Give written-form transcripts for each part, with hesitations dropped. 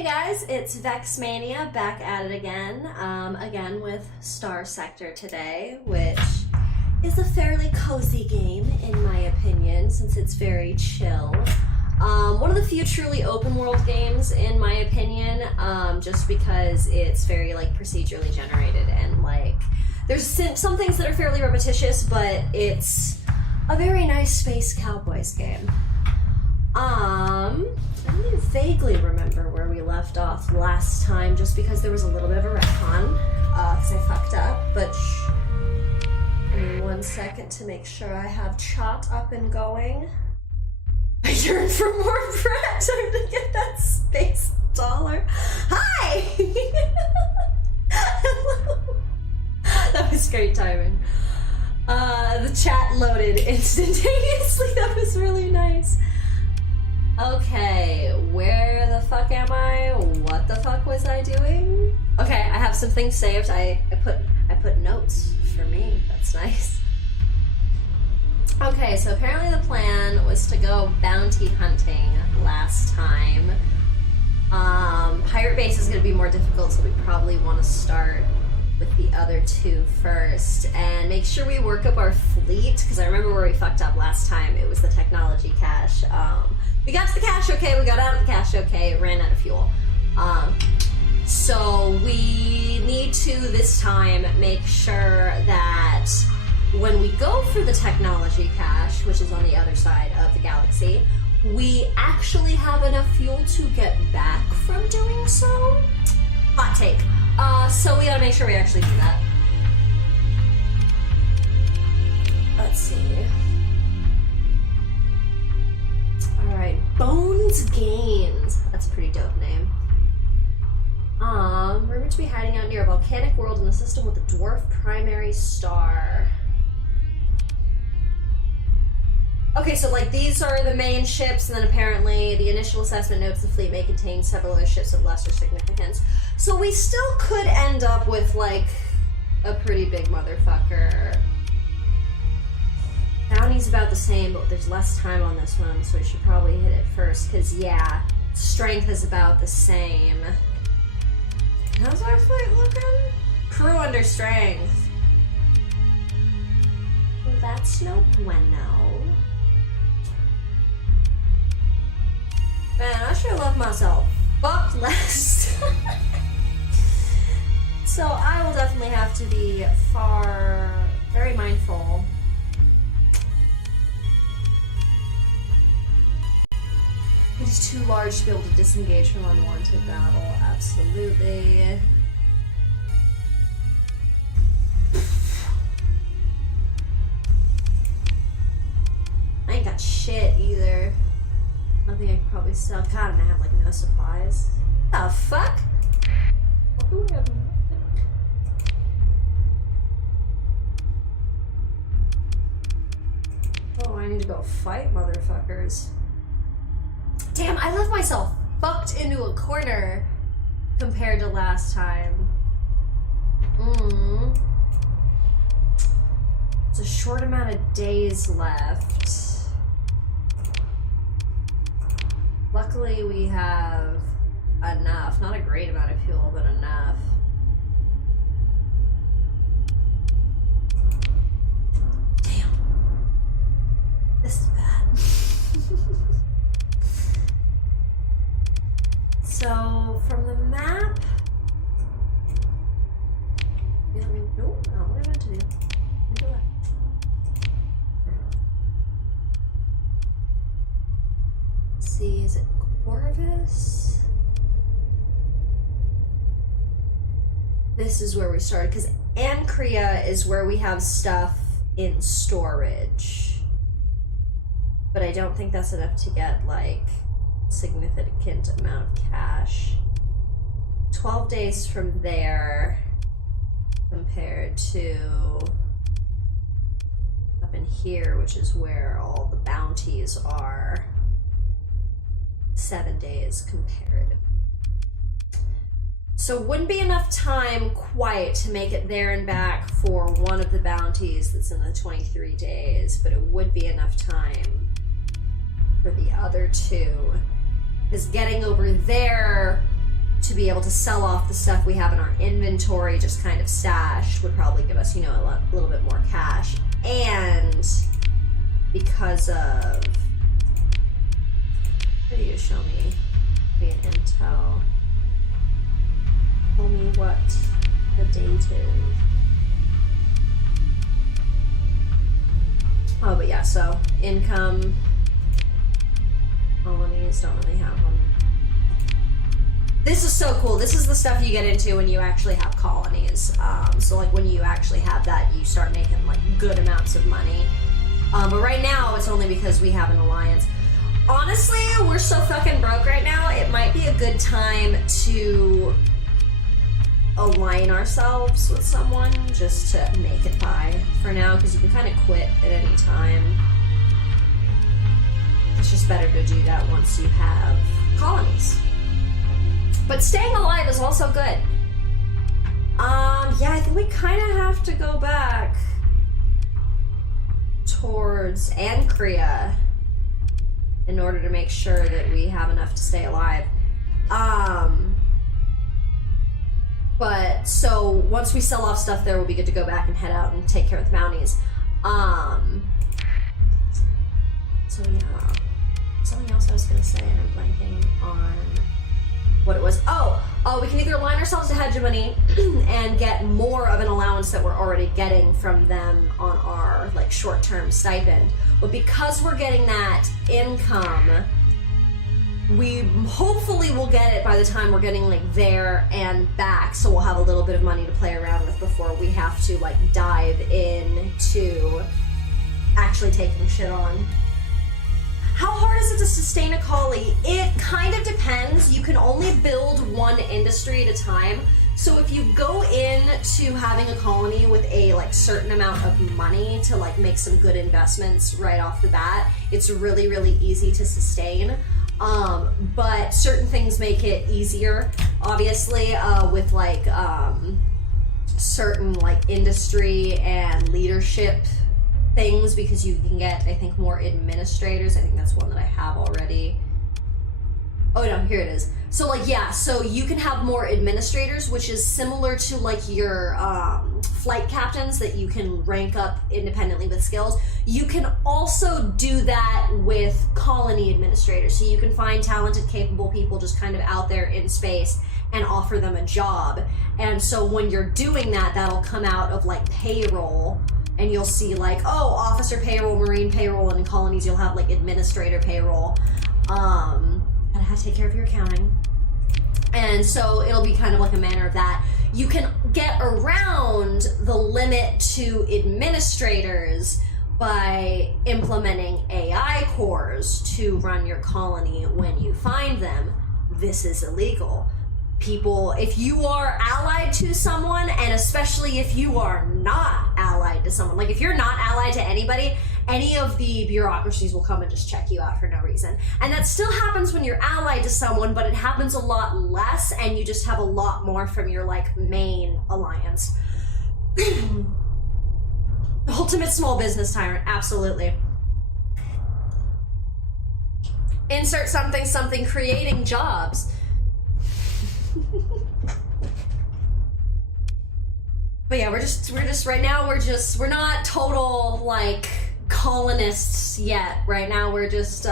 Hey guys, it's VexMania back at it again, again with StarSector today, which is a fairly cozy game in my opinion, since it's very chill. One of the few truly open world games in my opinion, just because it's very like procedurally generated and like there's some things that are fairly repetitious, but it's a very nice space Cowboys game. I only vaguely remember where we left off last time, just because there was a little bit of a retcon, because I fucked up, but give me 1 second to make sure I have chat up and going. I yearn for more bread! Time to get that space dollar. Hi! Hello! That was great timing. The chat loaded instantaneously. That was really nice. Okay, where the fuck am I? What the fuck was I doing? Okay, I have some things saved. I put notes for me. That's nice. Okay, so apparently the plan was to go bounty hunting last time. Pirate base is going to be more difficult, so we probably want to start with the other two first and make sure we work up our fleet, because I remember where we fucked up last time. It was the technology cache. We got to the cache okay, we got out of the cache okay, it ran out of fuel. So we need to, this time, make sure that when we go for the technology cache, which is on the other side of the galaxy, we actually have enough fuel to get back from doing so. Hot take. So we gotta make sure we actually do that. Let's see. Alright, Bones Gains. That's a pretty dope name. We're meant to be hiding out near a volcanic world in a system with a dwarf primary star. Okay, so like these are the main ships, and then apparently the initial assessment notes the fleet may contain several other ships of lesser significance. So we still could end up with like a pretty big motherfucker. Bounty's about the same, but there's less time on this one, so we should probably hit it first, because yeah, strength is about the same. How's our fleet looking? Crew under strength. Well, that's no bueno. Man, I sure love myself. Fuck less. So I will definitely have to be very mindful. It is too large to be able to disengage from unwanted battle. Absolutely. I ain't got shit either. Nothing I could probably sell. God, and I have like no supplies. The fuck? What do we have? Oh, I need to go fight motherfuckers. Damn, I left myself fucked into a corner compared to last time. It's a short amount of days left. Luckily we have enough. Not a great amount of fuel, but enough. Damn. This is bad. So, from the map... No, not what I meant to do. Do that. Let's see, is it Corvus? This is where we started, because Ancrea is where we have stuff in storage. But I don't think that's enough to get, like, significant amount of cash. 12 days from there compared to up in here, which is where all the bounties are. 7 days comparative. So wouldn't be enough time quite to make it there and back for one of the bounties that's in the 23 days, but it would be enough time for the other two. Because getting over there to be able to sell off the stuff we have in our inventory, just kind of stashed, would probably give us, you know, a little bit more cash. And because of, what do you show me? Be an intel. Tell me what the date is. Oh, but yeah, so income, colonies, don't really have them. This is so cool. This is the stuff you get into when you actually have colonies. So like when you actually have that, you start making like good amounts of money. But right now it's only because we have an alliance. Honestly, we're so fucking broke right now, it might be a good time to align ourselves with someone just to make it by for now, because you can kind of quit at any time. It's just better to do that once you have colonies. But staying alive is also good. Yeah, I think we kind of have to go back towards Ankria in order to make sure that we have enough to stay alive. But so once we sell off stuff there, we'll be good to go back and head out and take care of the bounties. So yeah, something else I was gonna say, and I'm blanking on what it was. Oh, we can either align ourselves to hegemony and get more of an allowance that we're already getting from them on our like short-term stipend. But because we're getting that income, we hopefully will get it by the time we're getting like there and back, so we'll have a little bit of money to play around with before we have to like dive into actually taking shit on. How hard is it to sustain a collie? It kind of depends. You can only build one industry at a time. So if you go into having a colony with a like certain amount of money to like make some good investments right off the bat, it's really, really easy to sustain. But certain things make it easier, obviously, with like certain like industry and leadership things, because you can get, I think, more administrators. I think that's one that I have already. Oh no, here it is. So like, yeah, so you can have more administrators, which is similar to like your flight captains that you can rank up independently with skills. You can also do that with colony administrators. So you can find talented, capable people just kind of out there in space and offer them a job. And so when you're doing that, that'll come out of like payroll. And you'll see like, oh, officer payroll, marine payroll, and in colonies you'll have like administrator payroll. Gotta have to take care of your accounting. And so it'll be kind of like a manner of that. You can get around the limit to administrators by implementing AI cores to run your colony when you find them. This is illegal. People, if you are allied to someone, and especially if you are not allied to someone, like if you're not allied to anybody, any of the bureaucracies will come and just check you out for no reason. And that still happens when you're allied to someone, but it happens a lot less, and you just have a lot more from your like main alliance. Ultimate small business tyrant, absolutely. Insert something, something, creating jobs. But yeah, we're just right now we're not total like colonists yet. Right now we're just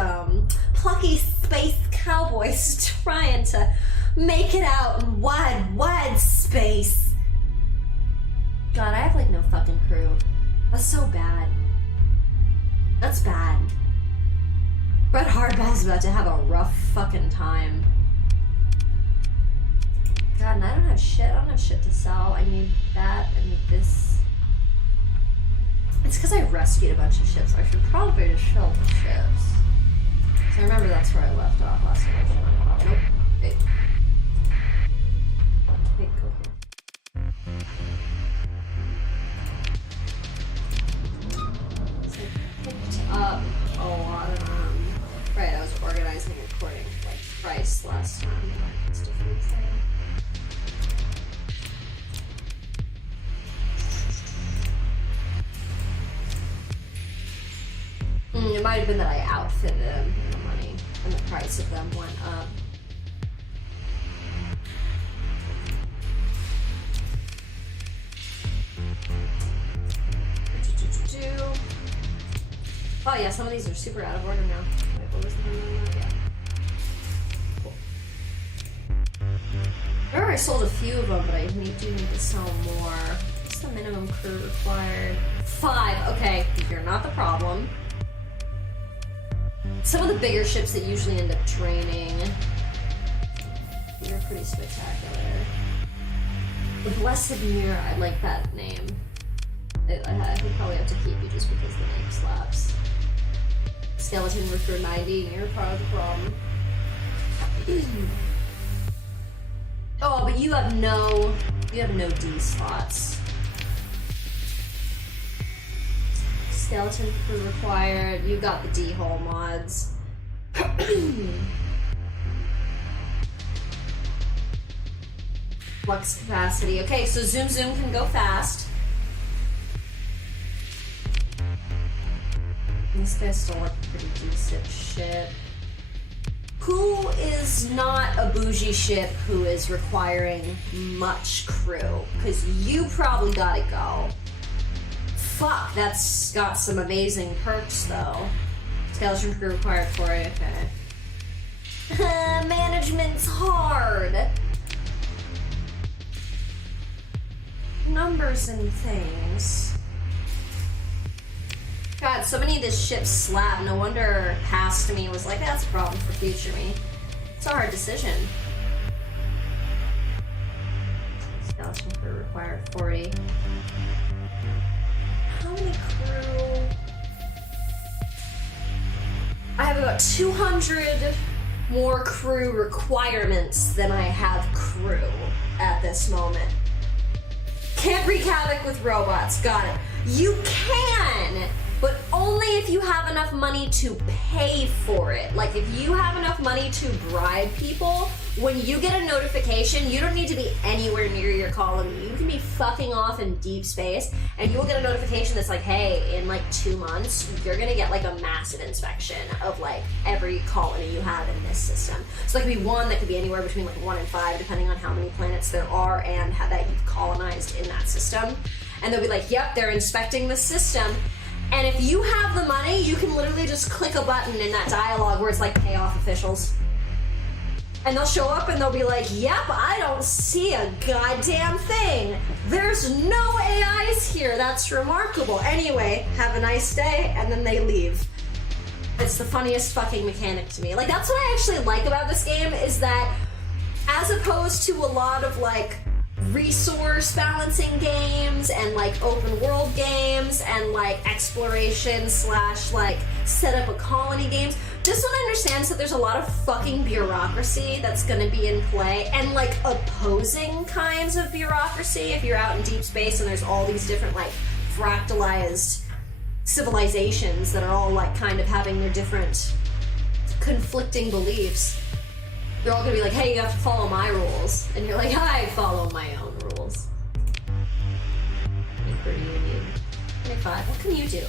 plucky space cowboys trying to make it out in wide space. God, I have like no fucking crew. That's so bad. That's bad. Brett Hardball's about to have a rough fucking time. God, and I don't have shit. I don't have shit to sell. I need that. I need this. It's because I rescued a bunch of ships, so I should probably just show the ships. So I remember that's where I left off last time. Nope. Wait. Wait, go here. So I picked up a lot of right, I was organizing according to like price last time. It's different thing. It might have been that I outfitted them and the money and the price of them went up. Oh yeah, some of these are super out of order now. Wait, what was the number on that? Yeah. Cool. I remember I sold a few of them, but I do need to sell more. What's the minimum crew required? 5. Okay, you're not the problem. Some of the bigger ships that usually end up draining. You're pretty spectacular. The Blessed Mirror, I like that name. I would probably have to keep you just because the name slaps. Skeleton Recruit 90, you're part of the problem. Oh, but you have no D slots. Skeleton crew required. You got the D hole mods. Flux capacity. Okay, so Zoom can go fast. This guy's still like a pretty decent ship. Who is not a bougie ship who is requiring much crew? Because you probably gotta go. Fuck, that's got some amazing perks though. Skeleton crew required for it, okay. Management's hard. Numbers and things. God, so many of this ship's slab. No wonder past me was like, that's a problem for future me. It's a hard decision. Skeleton crew required 40. How many crew? I have about 200 more crew requirements than I have crew at this moment. Can't wreak havoc with robots. Got it. You can! But only if you have enough money to pay for it. Like, if you have enough money to bribe people, when you get a notification, you don't need to be anywhere near your colony. You can be fucking off in deep space, and you will get a notification that's like, hey, in like 2 months, you're gonna get like a massive inspection of like every colony you have in this system. So that could be 1, that could be anywhere between like 1 and 5, depending on how many planets there are and how that you've colonized in that system. And they'll be like, yep, they're inspecting the system. And if you have the money, you can literally just click a button in that dialogue where it's like, pay off officials. And they'll show up and they'll be like, yep, I don't see a goddamn thing. There's no AIs here. That's remarkable. Anyway, have a nice day. And then they leave. It's the funniest fucking mechanic to me. Like, that's what I actually like about this game, is that as opposed to a lot of like resource balancing games and like open world games and like exploration / like set up a colony games, this one understands that there's a lot of fucking bureaucracy that's gonna be in play, and like opposing kinds of bureaucracy if you're out in deep space and there's all these different like fractalized civilizations that are all like kind of having their different conflicting beliefs. They're all gonna be like, hey, you have to follow my rules. And you're like, I follow my own rules. What do you need? 25. What can you do?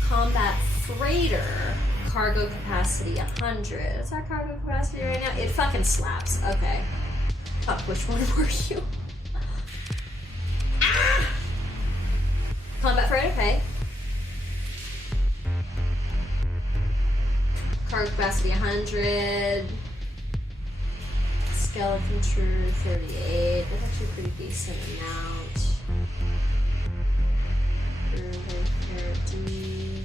Combat freighter. Cargo capacity 100. What's our cargo capacity right now? It fucking slaps. Okay. Fuck, which one were you? Ah! Combat freighter, okay. Cargo capacity 100. Skeleton crew 38. That's actually a pretty decent amount. Crew 30.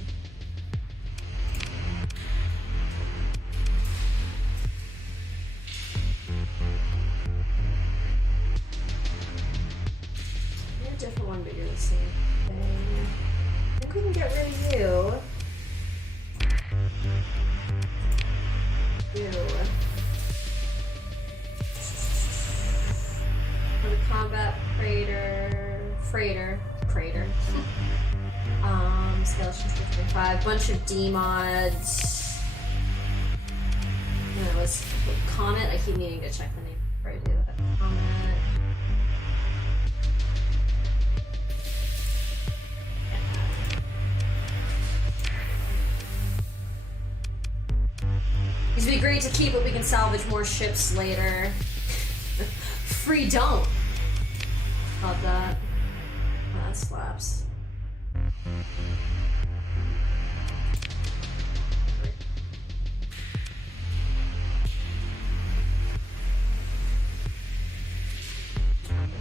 You're a different one, but you're the same thing. I think we can get rid of you. For the combat freighter. Skeleton 25, bunch of D mods. No, it was Comet. I keep needing to check the name before I do that. Comet. These would be great to keep, but we can salvage more ships later. Free don't. Love that. Oh, that slaps.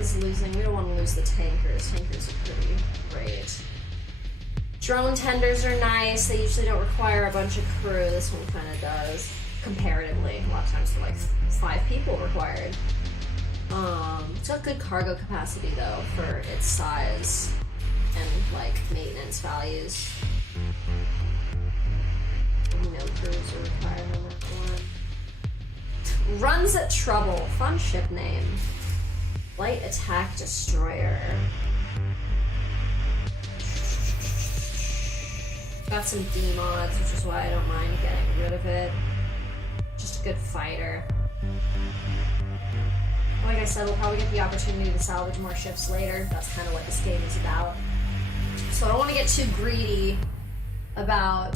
is losing. We don't want to lose the tankers. Tankers are pretty great. Drone tenders are nice. They usually don't require a bunch of crew. This one kind of does. Comparatively. A lot of times they're like 5 people required. It's got good cargo capacity though for its size and like maintenance values. No crews are required on that one. Runs at Trouble. Fun ship name. Light Attack Destroyer. Got some D mods, which is why I don't mind getting rid of it. Just a good fighter. Like I said, we'll probably get the opportunity to salvage more ships later. That's kind of what this game is about. So I don't want to get too greedy about...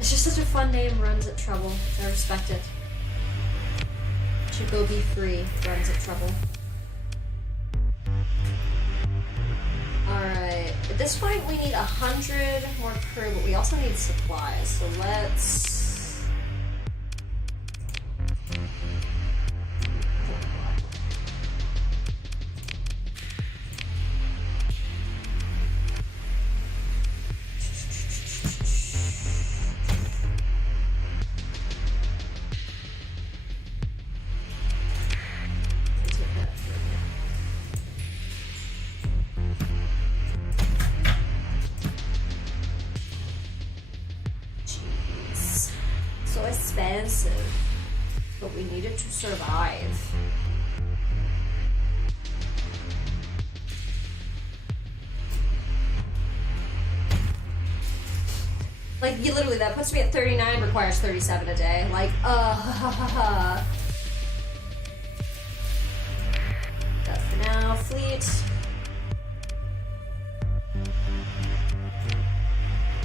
It's just such a fun name, Runs at Trouble. I respect it. Should go be free, Runs at Trouble. Alright, at this point we need 100 more crew, but we also need supplies, so let's... expensive, but we need it to survive. Like, literally, that puts me at 39, requires 37 a day. Like, That's for now. Fleet.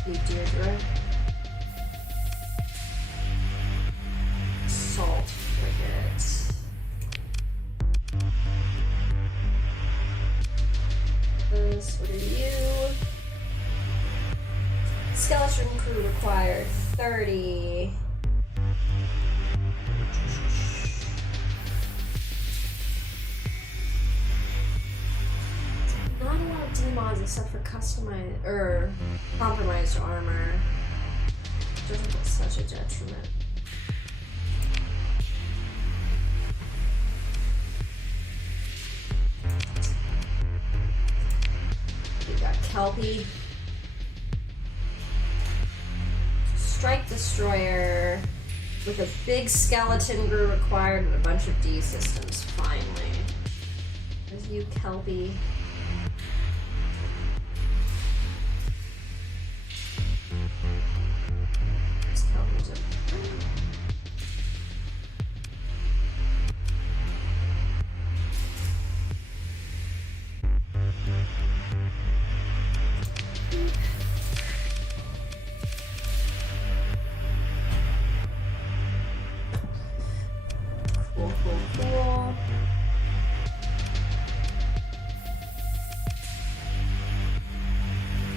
New Deirdre. Salt frigate. What are you? Skeleton crew required 30. Not a lot of D-mods except for customized or compromised armor. Doesn't look such a detriment. We got Kelpie. Strike Destroyer with a big skeleton crew required and a bunch of D systems, finally. There's you, Kelpie. This Kelpie's up. Cool.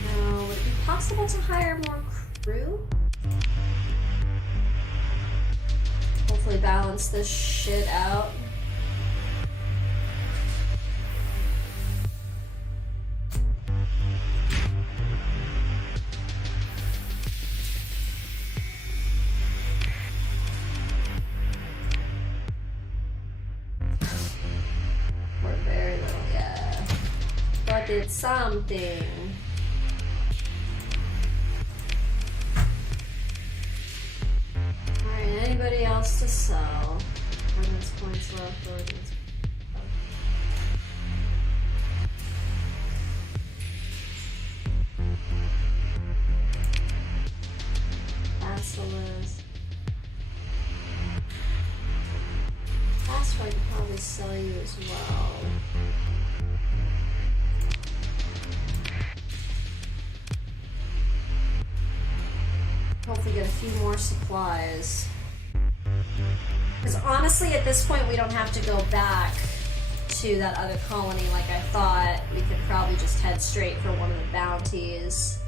Now, would it be possible to hire more crew? Hopefully balance this shit out. Did something. Alright, anybody else to sell? Ordnance points left, ordnance. Basilisk. Last one I could probably sell you as well. Hopefully get a few more supplies. Because honestly, at this point, we don't have to go back to that other colony like I thought. We could probably just head straight for one of the bounties.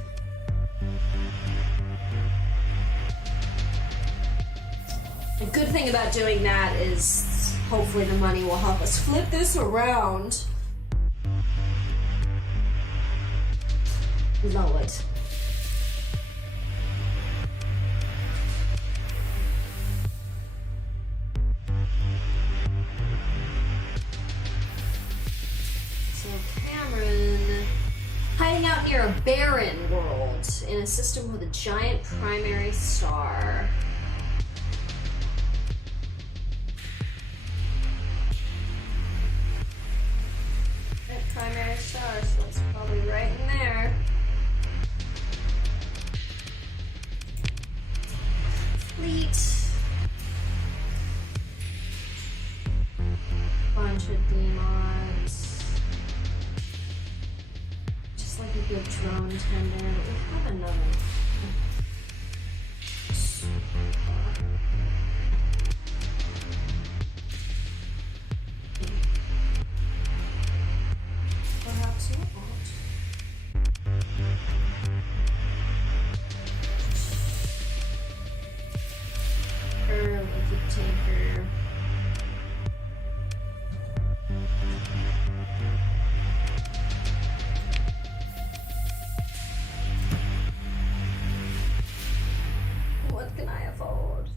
The good thing about doing that is Hopefully the money will help us flip this around. Lord. So Cameron, hiding out near a barren world in a system with a giant primary star. Primary star, so it's probably right in there. Fleet. Bunch of demons. Just like a good drone tender. We have another. Perhaps not. Tinker. What can I afford?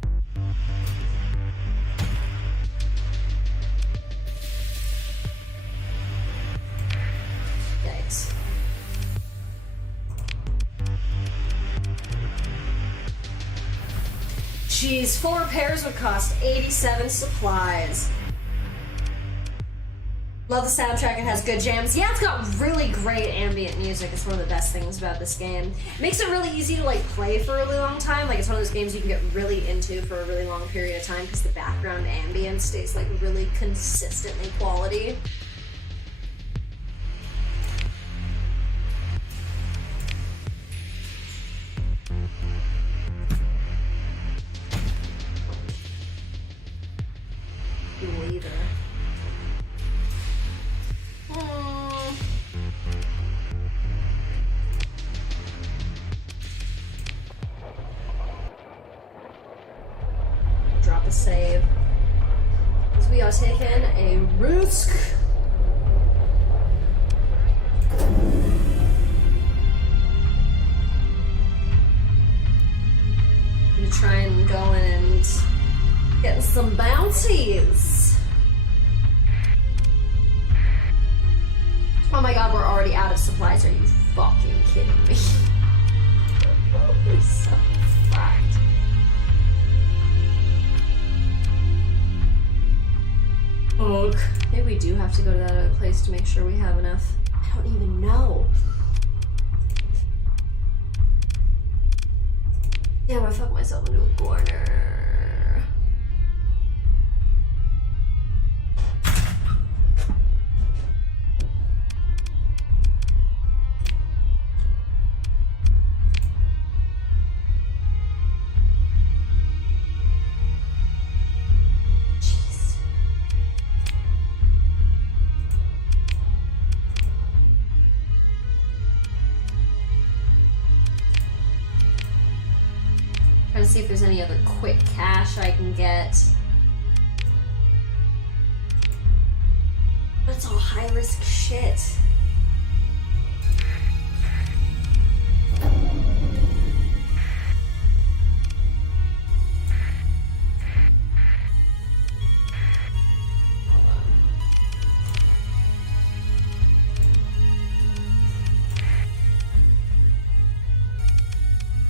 Yikes. Jeez, 4 pairs would cost 87 supplies. Love the soundtrack, it has good jams. Yeah, it's got really great ambient music. It's one of the best things about this game. It makes it really easy to like play for a really long time. Like it's one of those games you can get really into for a really long period of time because the background ambience stays like really consistently quality. Either. Drop a save. As we are taking a risk. I'm gonna try and go in and get some bounties. Oh my god, we're already out of supplies. Are you fucking kidding me? We're so fucked. Ugh. Maybe we do have to go to that other place to make sure we have enough. I don't even know. Damn, I fucked myself into a corner. Trying to see if there's any other quick cash I can get. That's all high risk shit.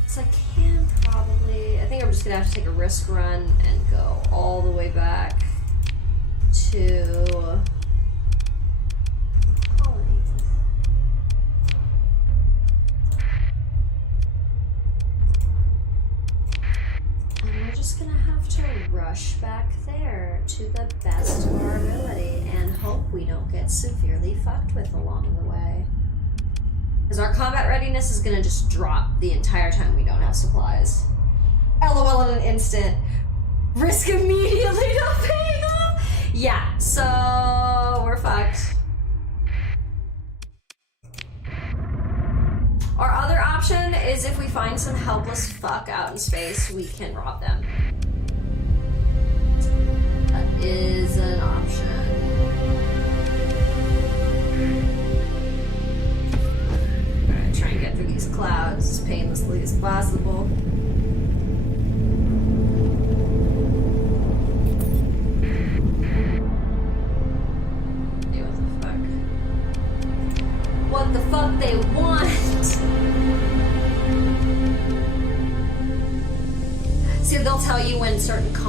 So I can probably, I think I'm just gonna have to take a risk run and go all the way back to Colony. And we're just gonna have to rush back there to the best of our ability and hope we don't get severely fucked with along the way. Because our combat readiness is going to just drop the entire time we don't have supplies. LOL in an instant. Risk immediately not paying off? Yeah, so we're fucked. Our other option is if we find some helpless fuck out in space, we can rob them. That is an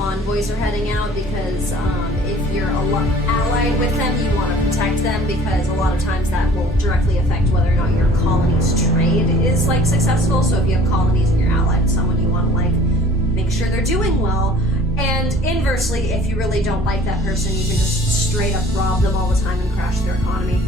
convoys are heading out, because if you're allied with them, you want to protect them, because a lot of times that will directly affect whether or not your colony's trade is like successful. So if you have colonies and you're allied with someone, you want to like make sure they're doing well. And inversely, if you really don't like that person, you can just straight up rob them all the time and crash their economy.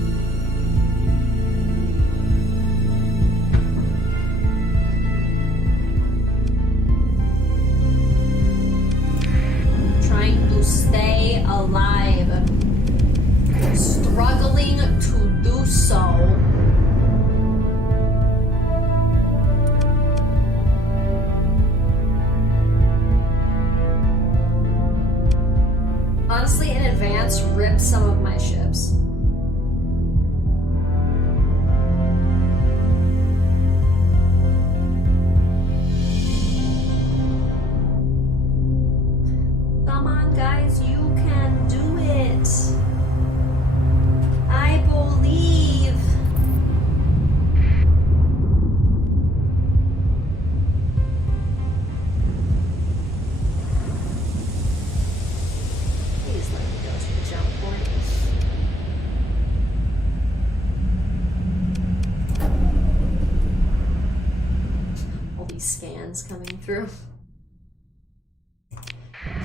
Trying to stay alive. Struggling to do so. Honestly, in advance, rip some of my ships. Come on, guys, you can do it. I believe. Please let me go to the jump point. All these scans coming through.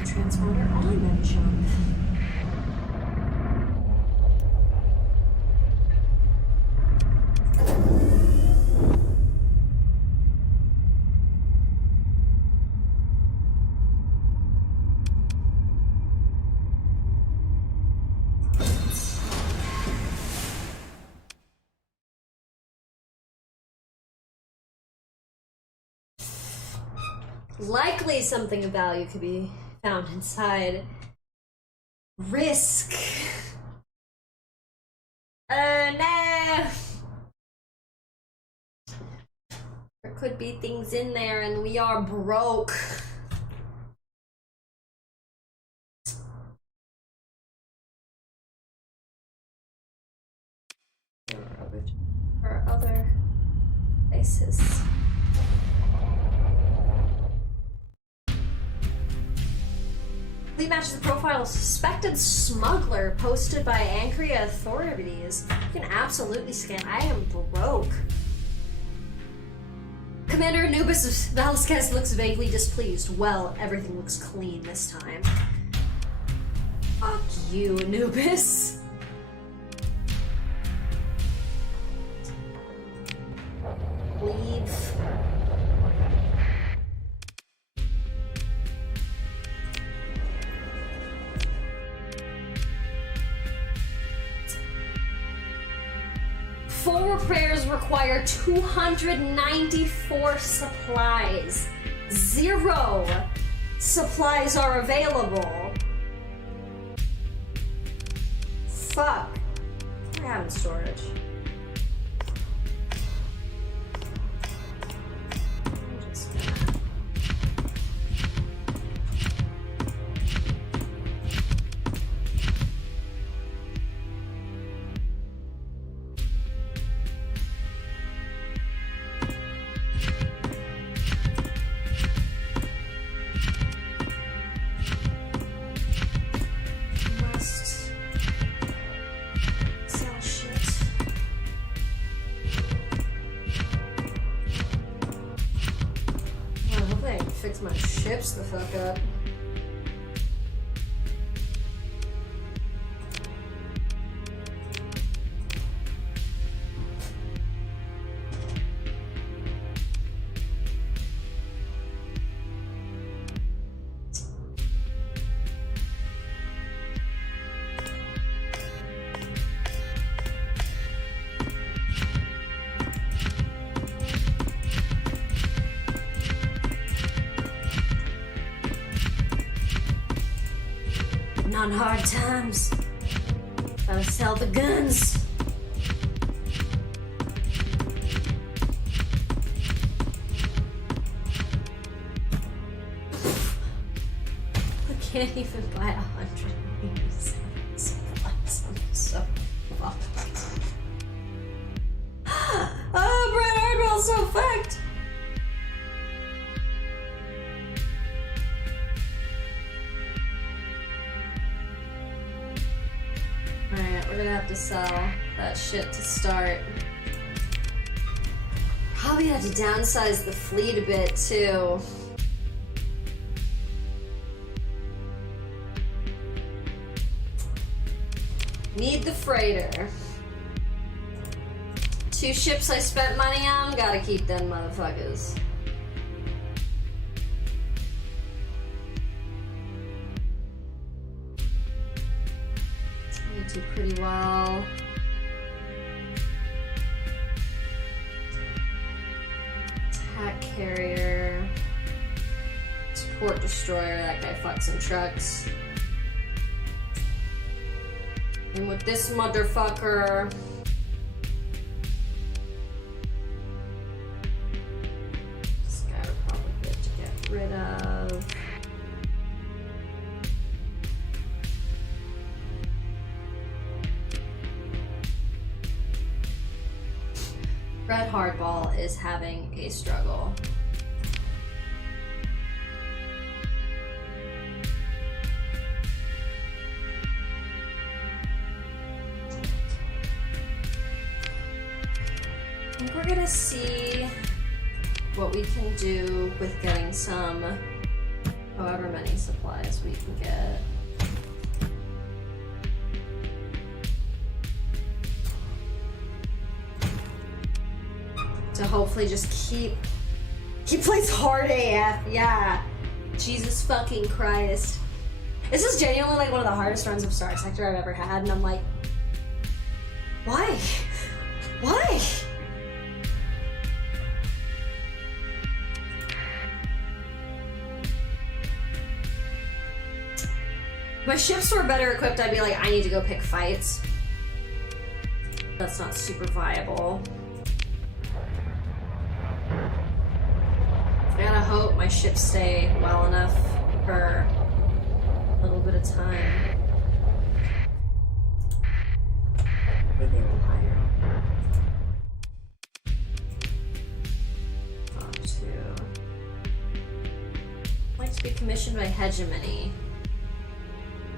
Transponder on that jump. Likely something of value could be found inside. Risk. No. There could be things in there and we are broke. Or other places. Fleet matches the profile of suspected smuggler posted by Ankria authorities. You can absolutely scan. I am broke. Commander Anubis Velasquez looks vaguely displeased. Well, everything looks clean this time. Fuck you, Anubis. Leave. Full repairs require 294 supplies. 0 supplies are available. Fuck. What do I have in storage? My ships the fuck up. On hard times. Gotta sell the guns. I can't even buy 187 supplies. I'm so fucked. Oh, Brett Hardball's so fucked. we're gonna have to sell that shit to start. Probably have to downsize the fleet a bit too. Need the freighter. 2 ships I spent money on, gotta keep them motherfuckers. They do pretty well. Attack carrier. Support destroyer, that guy fucks some trucks. And with this motherfucker, this guy would probably be good to get rid of. Brett Hardball is having a struggle. I think we're gonna see what we can do with getting some, however many supplies we can get. To hopefully just keep plays hard AF, yeah. Jesus fucking Christ. This is genuinely like one of the hardest runs of StarSector I've ever had, and I'm like, why? Why? If my ships were better equipped, I'd be like, I need to go pick fights. That's not super viable. I gotta hope my ships stay well enough for a little bit of time. Maybe a little higher. Top 2. I'd like to be commissioned by Hegemony.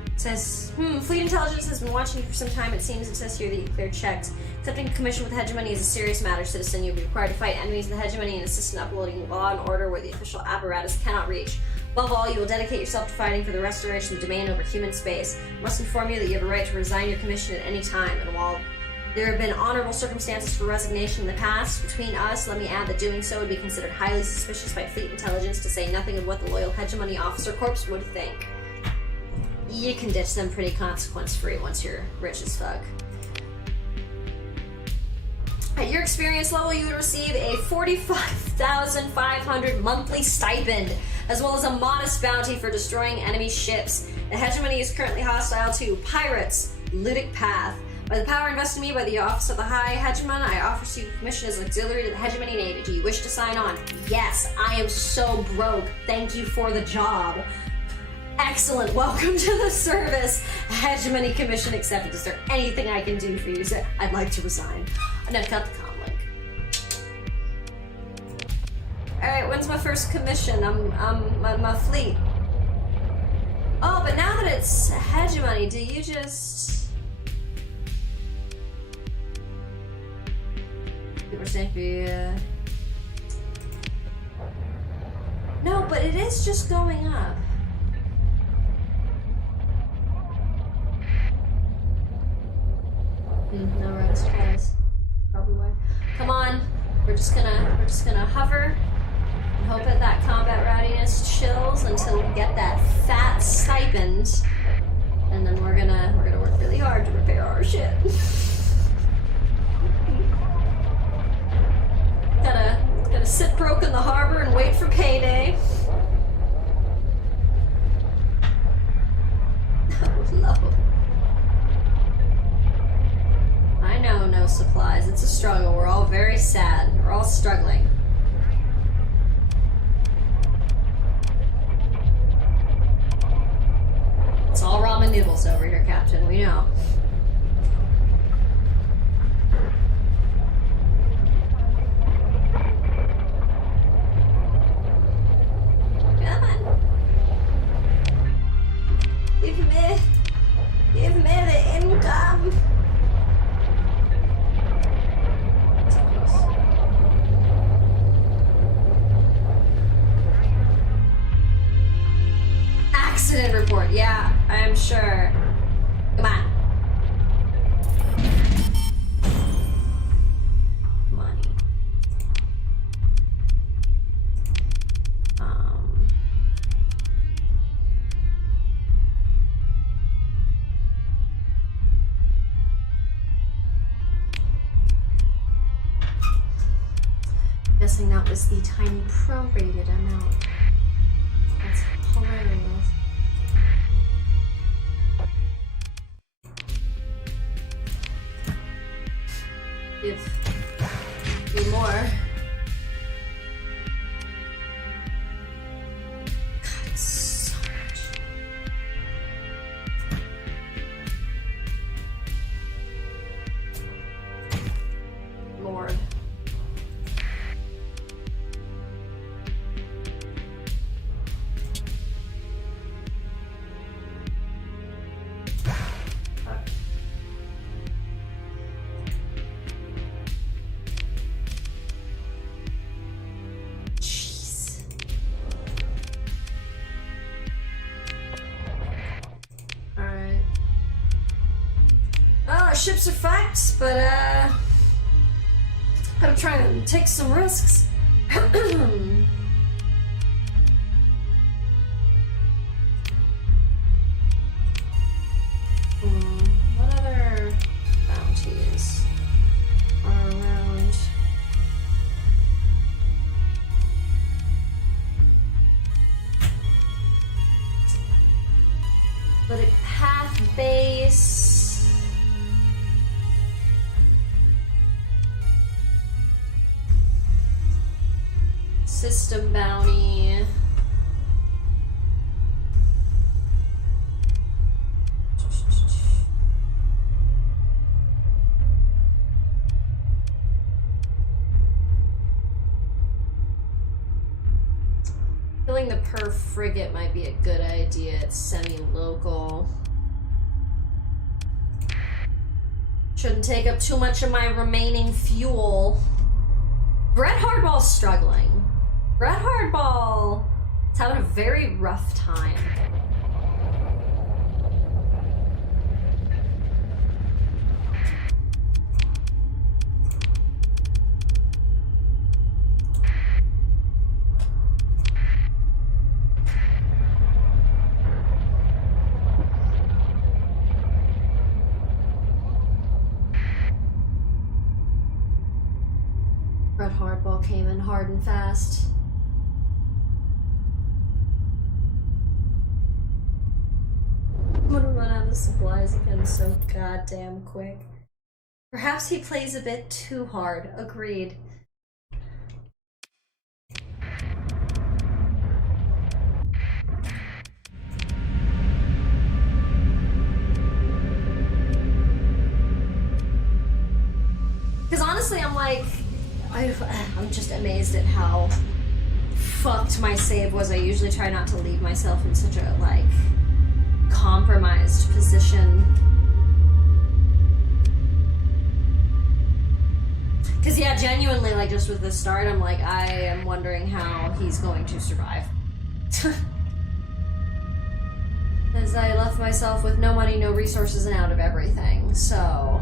It says, Fleet Intelligence has been watching you for some time. It seems it says here that you cleared checks. Accepting a commission with Hegemony is a serious matter, citizen. You'll be required to fight enemies of the Hegemony and assist in uploading law and order where the official apparatus cannot reach. Above all, you will dedicate yourself to fighting for the restoration of the domain over human space. I must inform you that you have a right to resign your commission at any time, and while there have been honorable circumstances for resignation in the past, between us, let me add that doing so would be considered highly suspicious by Fleet Intelligence, to say nothing of what the loyal Hegemony officer corps would think. You can ditch them pretty consequence-free once you're rich as fuck. At your experience level, you would receive a 45,500 monthly stipend, as well as a modest bounty for destroying enemy ships. The Hegemony is currently hostile to pirates, Ludic Path. By the power invested in me by the Office of the High Hegemon, I offer you commission as auxiliary to the Hegemony Navy. Do you wish to sign on? Yes, I am so broke. Thank you for the job. Excellent. Welcome to the service. Hegemony commission accepted. Is there anything I can do for you? So I'd like to resign. And I've cut the comm link. Alright, when's my first commission? My fleet. Oh, but now that it's Hegemony, do you just... 2% No, but it is just going up. No rest tries. Probably why. Come on, we're just gonna hover and hope that combat readiness chills until we get that fat stipend, and then we're gonna work really hard to repair our shit. gotta sit broke in the harbor and wait for payday. Oh, Lord. I know, no supplies. It's a struggle. We're all very sad. We're all struggling. It's all ramen noodles over here, Captain. We know. Come on. Give me the income. Yeah, I'm sure. Come on. Money. Guessing that was the tiny prorated amount. That's hilarious. Give me more. God, it's so much. Lord. Ships are fucked, but I'm trying to take some risks. What other bounties are around? Lytic path base. System bounty. Killing the per frigate might be a good idea. It's semi-local. Shouldn't take up too much of my remaining fuel. Brett Hardball's struggling. Brett Hardball is having a very rough time. Brett Hardball came in hard and fast. I'm gonna run out of supplies again so goddamn quick. Perhaps he plays a bit too hard. Agreed. Because honestly, I'm like, I'm just amazed at how fucked my save was. I usually try not to leave myself in such a, like, compromised position. Because, yeah, genuinely, like, just with the start, I'm like, I am wondering how he's going to survive. As I left myself with no money, no resources, and out of everything, so...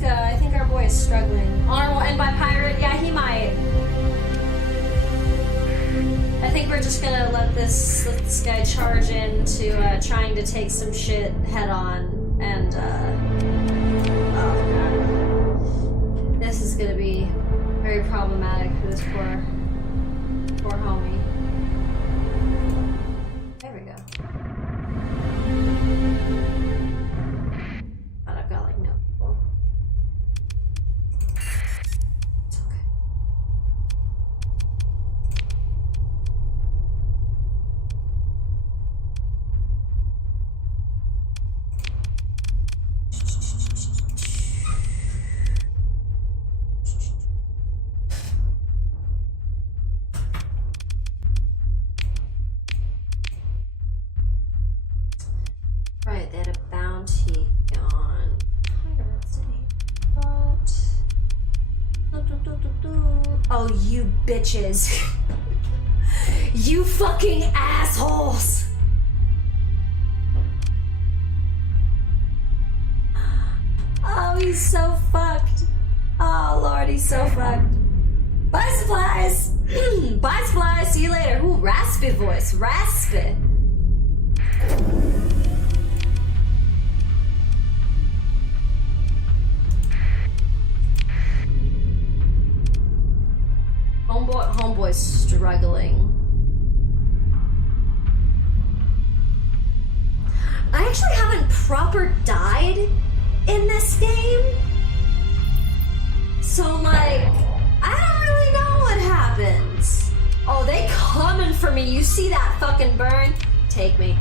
I think our boy is struggling. Honorable end by pirate? Yeah, he might. I think we're just gonna let this guy charge into trying to take some shit head on. And, oh god. This is gonna be very problematic for this poor homie. There we go. God, I've got like no people. It's okay. Right, they had a bounty on pirates, but oh, you bitches. You fucking assholes. Oh, he's so fucked. Oh lord, he's so fucked. Bye supplies. Bye supplies, see you later. Ooh, raspy voice, raspy. Homeboy's struggling. I actually haven't proper died in this game. So like, I don't really know what happens. Oh, they coming for me. You see that fucking burn? Take me.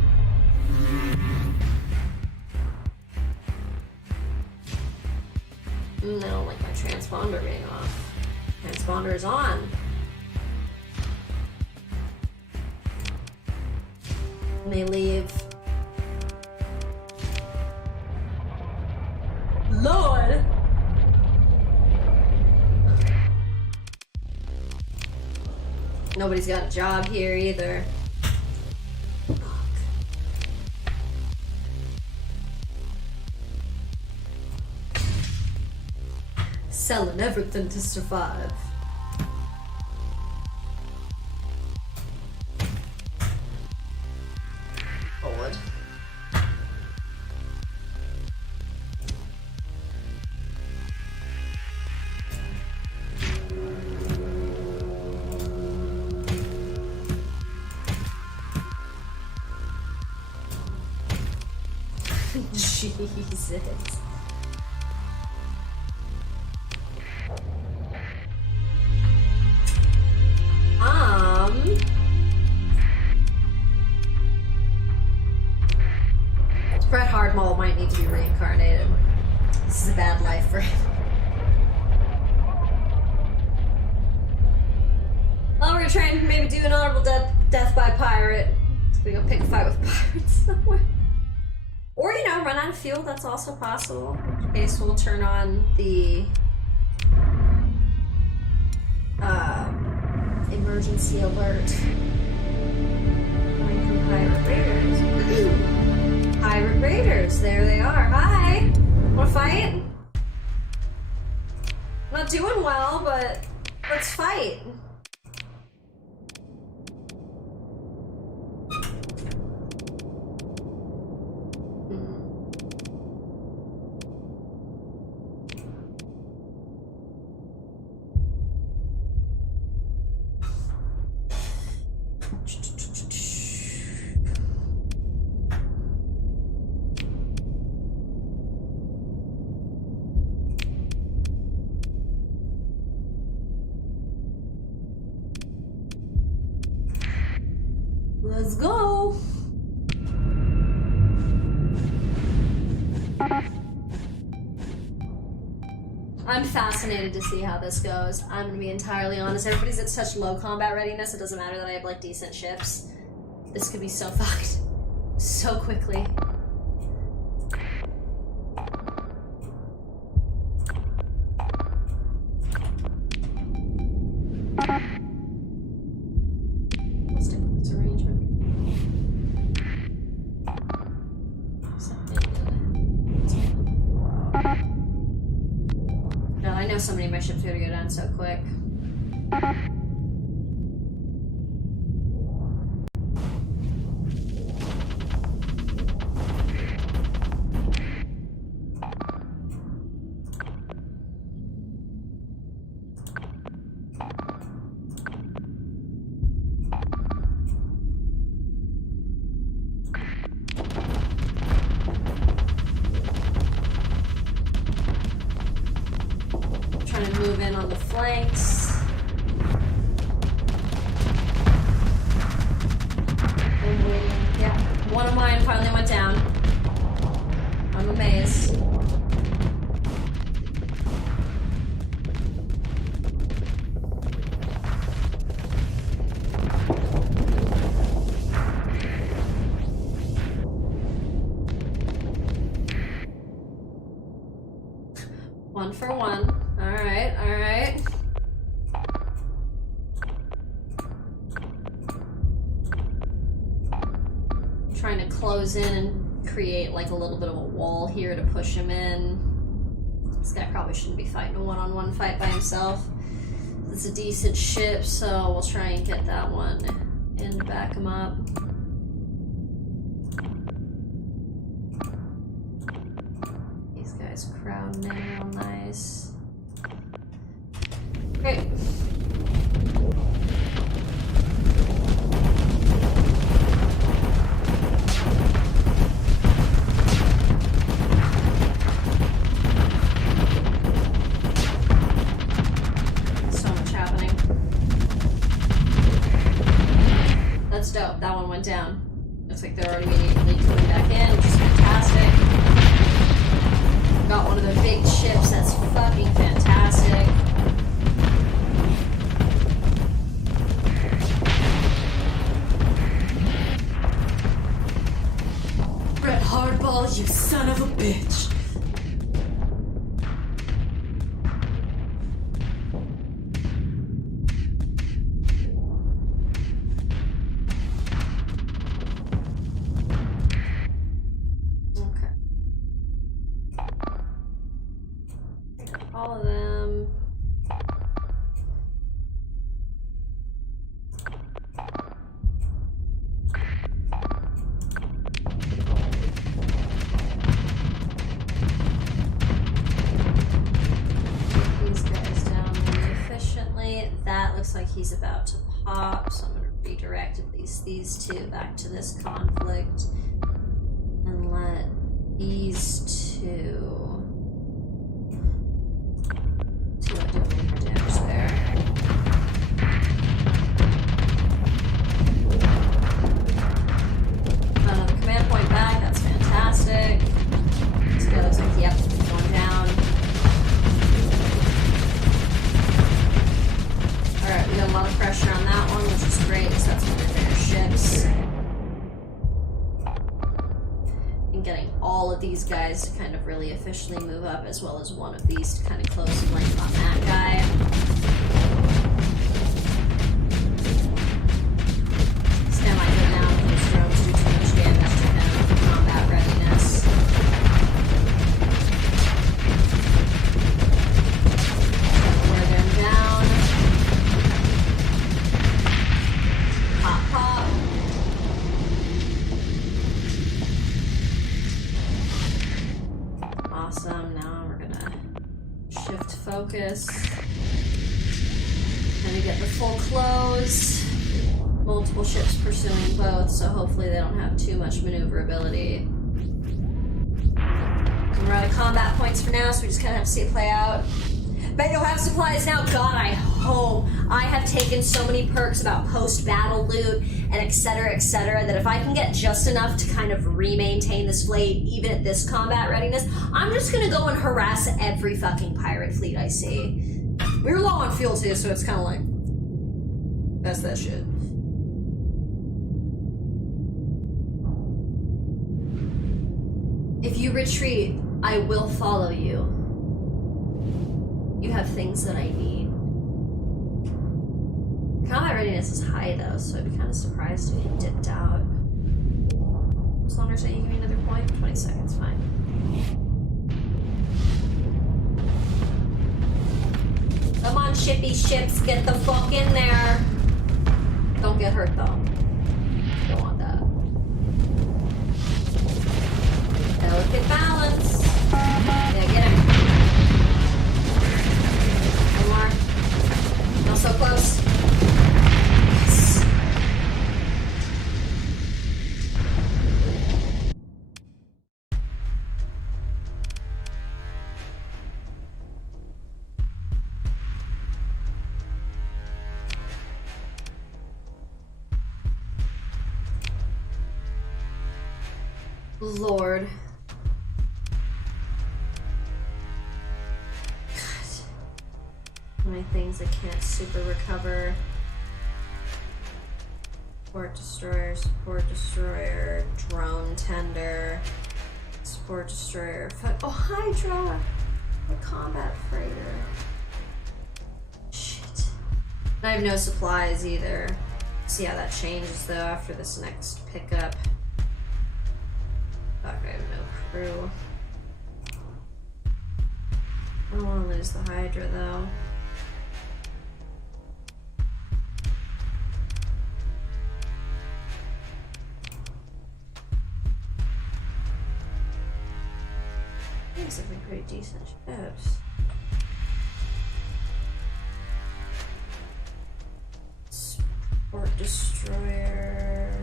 I don't like my transponder being off. Transponder is on. And they leave. Lord! Nobody's got a job here either. Selling everything to survive. Forward. Jesus. Brett Hardball might need to be reincarnated. This is a bad life for him. Oh, we're gonna try and maybe do an honorable death by pirate. So we go pick a fight with pirates somewhere. Or, you know, run out of fuel, that's also possible. In which case, we'll turn on the emergency alert. Coming from pirate raiders. Pirate raiders, there they are. Hi! Wanna fight? Not doing well, but let's fight. Let's go! I'm fascinated to see how this goes. I'm gonna be entirely honest. Everybody's at such low combat readiness, it doesn't matter that I have like decent ships. This could be so fucked. So quickly. So many of my ships are gonna go down so quick. Trying to move in on the flanks. I'm waiting. Yeah, one of mine finally went down. I'm amazed. One for one. Alright, alright. Trying to close in and create like a little bit of a wall here to push him in. This guy probably shouldn't be fighting a one-on-one fight by himself. It's a decent ship, so we'll try and get that one in to back him up. These guys crowding in real nice. Great. So much happening. That's dope. That one went down. Looks like they're already immediately coming back in, which is fantastic. Got one of the big ships. That's fucking fantastic. Brett Hardball, you son of a bitch. Okay. All of them. These guys down really efficiently. That looks like he's about to pop, so I'm going to redirect at least these two back to this conflict and let these two see what doing more damage there. Got another command point back. That's fantastic. This guy looks like, yep, going down. Alright, we got a lot of pressure on that one, which is great, because that's one of their ships. And getting all of these guys to kind of really efficiently move up, as well as one of these to kind of close the length on that guy. This guy might go down, those drones do too much damage to him. Combat readiness. Wear them down. Pop, pop. Awesome. Now we're gonna shift focus. Gonna get the full close. Multiple ships pursuing both, so hopefully they don't have too much maneuverability. And we're out of combat points for now, so we just kind of have to see it play out. Bet you'll have supplies now. God, I hope. I have taken so many perks about post-battle loot and et cetera, that if I can get just enough to kind of re-maintain this fleet, even at this combat readiness, I'm just gonna go and harass every fucking pirate fleet I see. We're low on fuel too, so it's kind of like, that's that shit. If you retreat, I will follow you. You have things that I need. Combat readiness is high though, so I'd be kind of surprised if he dipped out. As long as you give me another point, 20 seconds, fine. Come on, shippy ships, get the fuck in there. Don't get hurt though. Don't want that. Delicate balance. Yeah, get him. One more. Not so close. Yes. Lord. My things I can't super recover. Support destroyer, drone tender, support destroyer. Oh, Hydra! The combat freighter. Shit. I have no supplies either. See how that changes though after this next pickup. Fuck, I have no crew. I don't want to lose the Hydra though. These have been pretty decent ships. Sport destroyer.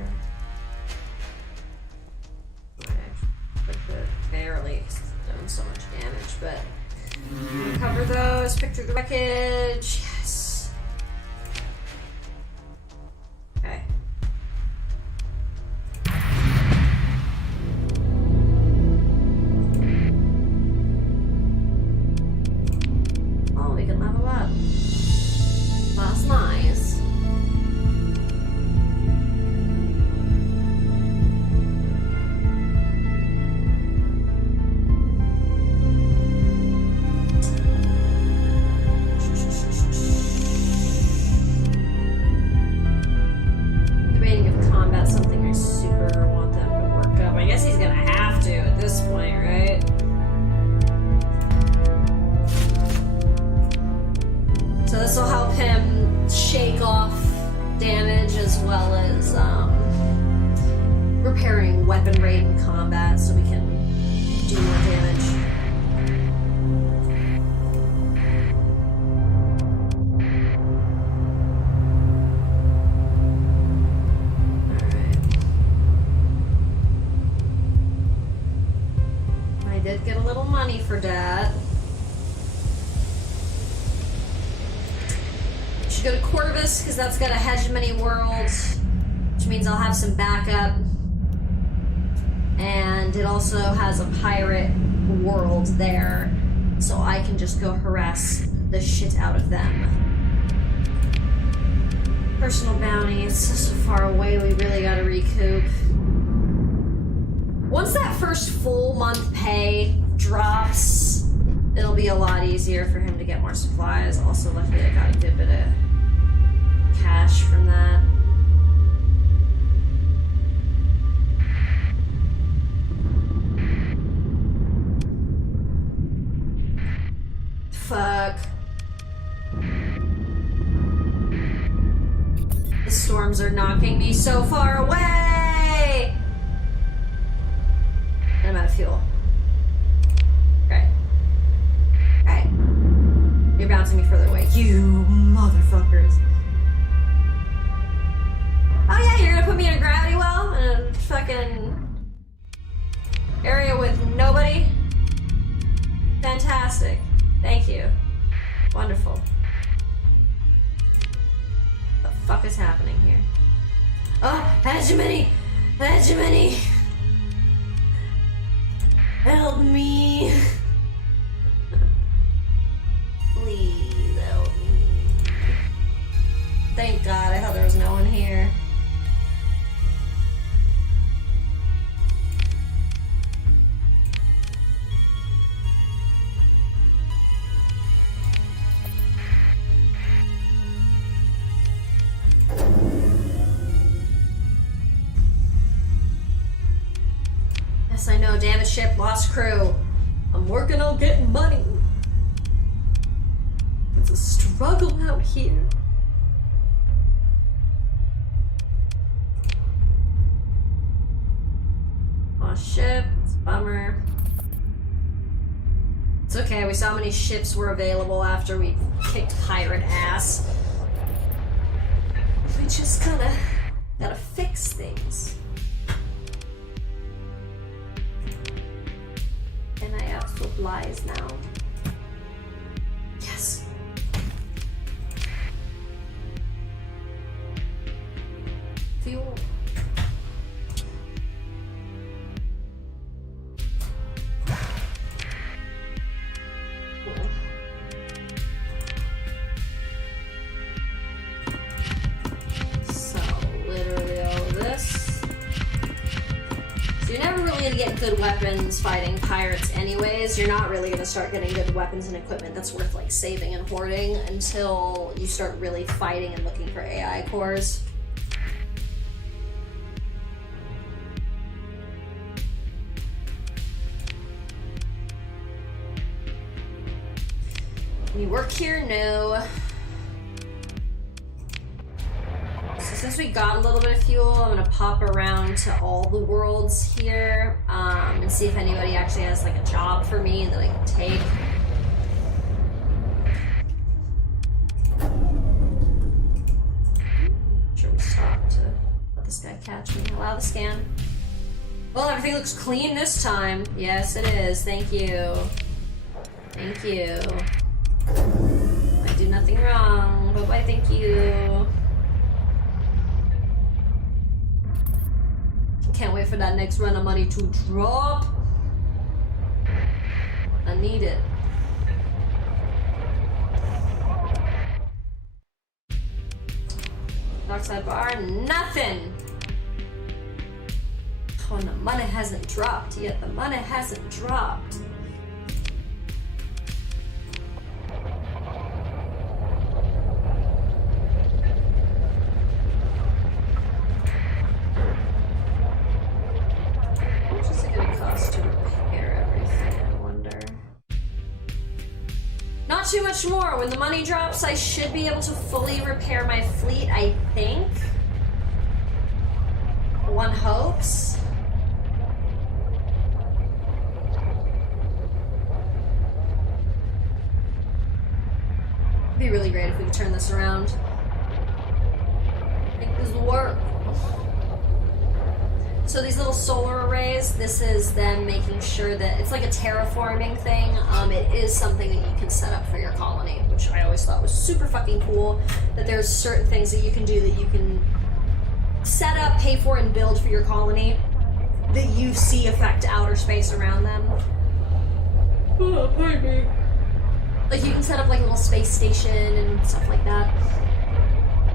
Barely done so much damage, but recover those. Pick through the wreckage. Yes. Okay. We can level up. That's nice. Debating if combat's something I super want them to work up. I guess he's gonna have to at this point, right? So this will help him shake off damage as well as repairing weapon rate in combat so we can do more damage. Alright. I did get a little money for that. Go to Corvus because that's got a hegemony world, which means I'll have some backup, and it also has a pirate world there, so I can just go harass the shit out of them. Personal bounty, it's so far away, we really gotta recoup. Once that first full month pay drops, it'll be a lot easier for him to get more supplies. Also, luckily I got a good bit of cash from that. Fuck. The storms are knocking me so far away! And I'm out of fuel. Okay. Alright. You're bouncing me further away. You motherfuckers. Oh yeah, you're gonna put me in a gravity well in a fucking area with nobody? Fantastic. Thank you. Wonderful. What the fuck is happening here? Oh, hegemony! Hegemony! Help me! Please help me. Thank God, I thought there was no one here. Yes, I know, damaged ship, lost crew. I'm working on getting money. It's a struggle out here. Lost ship, it's a bummer. It's okay, we saw how many ships were available after we kicked pirate ass. We just gotta fix things. And I have supplies now. Yes. Fuel. good weapons fighting pirates anyways. You're not really gonna start getting good weapons and equipment that's worth like saving and hoarding until you start really fighting and looking for AI cores. Can you work here? No. So since we got a little bit of fuel, I'm gonna pop around to all the worlds here and see if anybody actually has like a job for me that I can take. Sure we stop to let this guy catch me. Allow the scan. Well, everything looks clean this time. Yes, it is. Thank you. Thank you. I do nothing wrong. Bye-bye, thank you. Can't wait for that next run of money to drop. I need it. Dockside bar, nothing. Oh, and the money hasn't dropped yet. The money hasn't dropped. Too much more. When the money drops, I should be able to fully repair my fleet, I think. One hopes. It'd be really great if we could turn this around. Make this work. So these little solar arrays, this is them making sure that it's like a terraforming thing. It is something that you can set up for your colony, which I always thought was super fucking cool. That there's certain things that you can do that you can set up, pay for, and build for your colony that you see affect outer space around them. Oh, baby. Like you can set up like a little space station and stuff like that.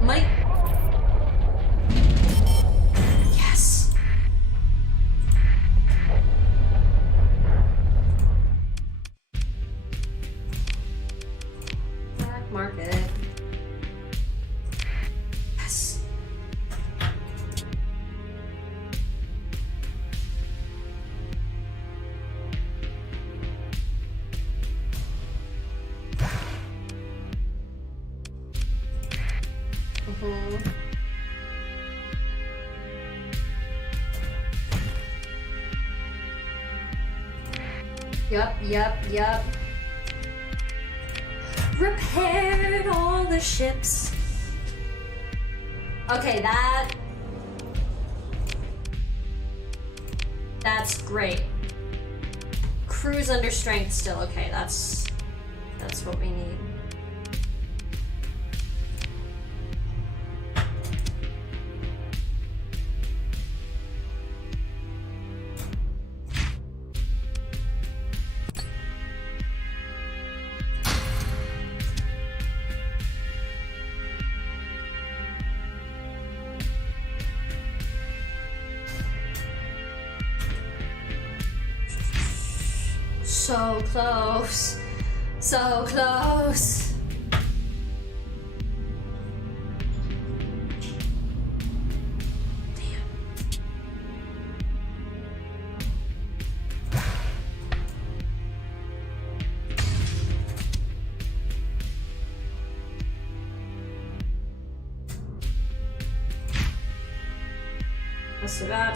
Mike. Market. Yes. Yup. Repaired all the ships. Okay, that's great. Crew's under strength still. Okay, that's what we need. So close. So close. Damn.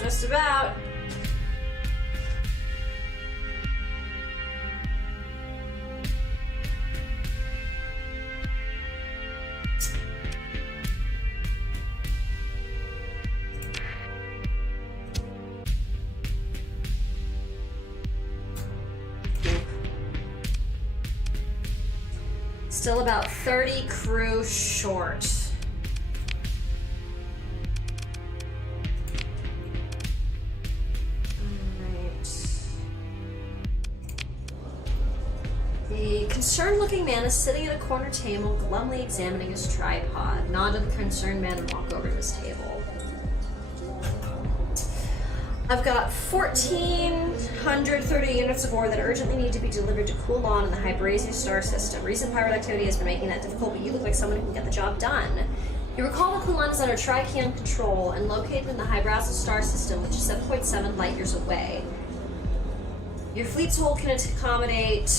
Just about. Still about 30 crew short. The concerned-looking man is sitting at a corner table, glumly examining his tripod. Nod to the concerned man and walk over to his table. I've got 14 130 units of ore that urgently need to be delivered to cool on in the Hybrasia star system. Recent pirate activity has been making that difficult, but you look like someone who can get the job done. You recall the Kulan is under Trichium control and located in the Hybrasia star system, which is 7.7 light years away. Your fleet's hold can accommodate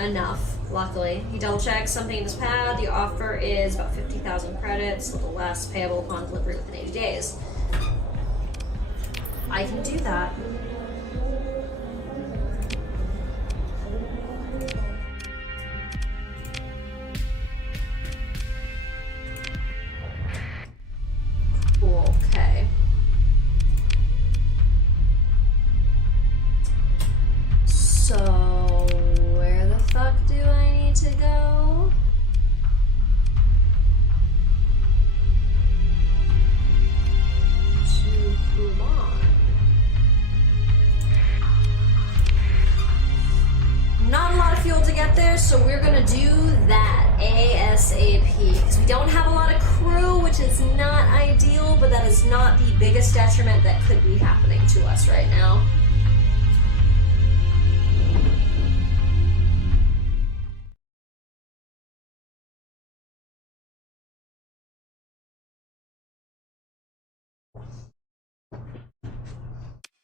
enough, luckily. You double check something in this pad. The offer is about 50,000 credits, a little less, payable upon delivery within 80 days. I can do that. Cool, okay. So, where the fuck do I need to go? To Kulan. Not a lot of fuel to get there, so we're gonna do that ASAP. Because we don't have a lot of crew, which is not ideal, but that is not the biggest detriment that could be happening to us right now.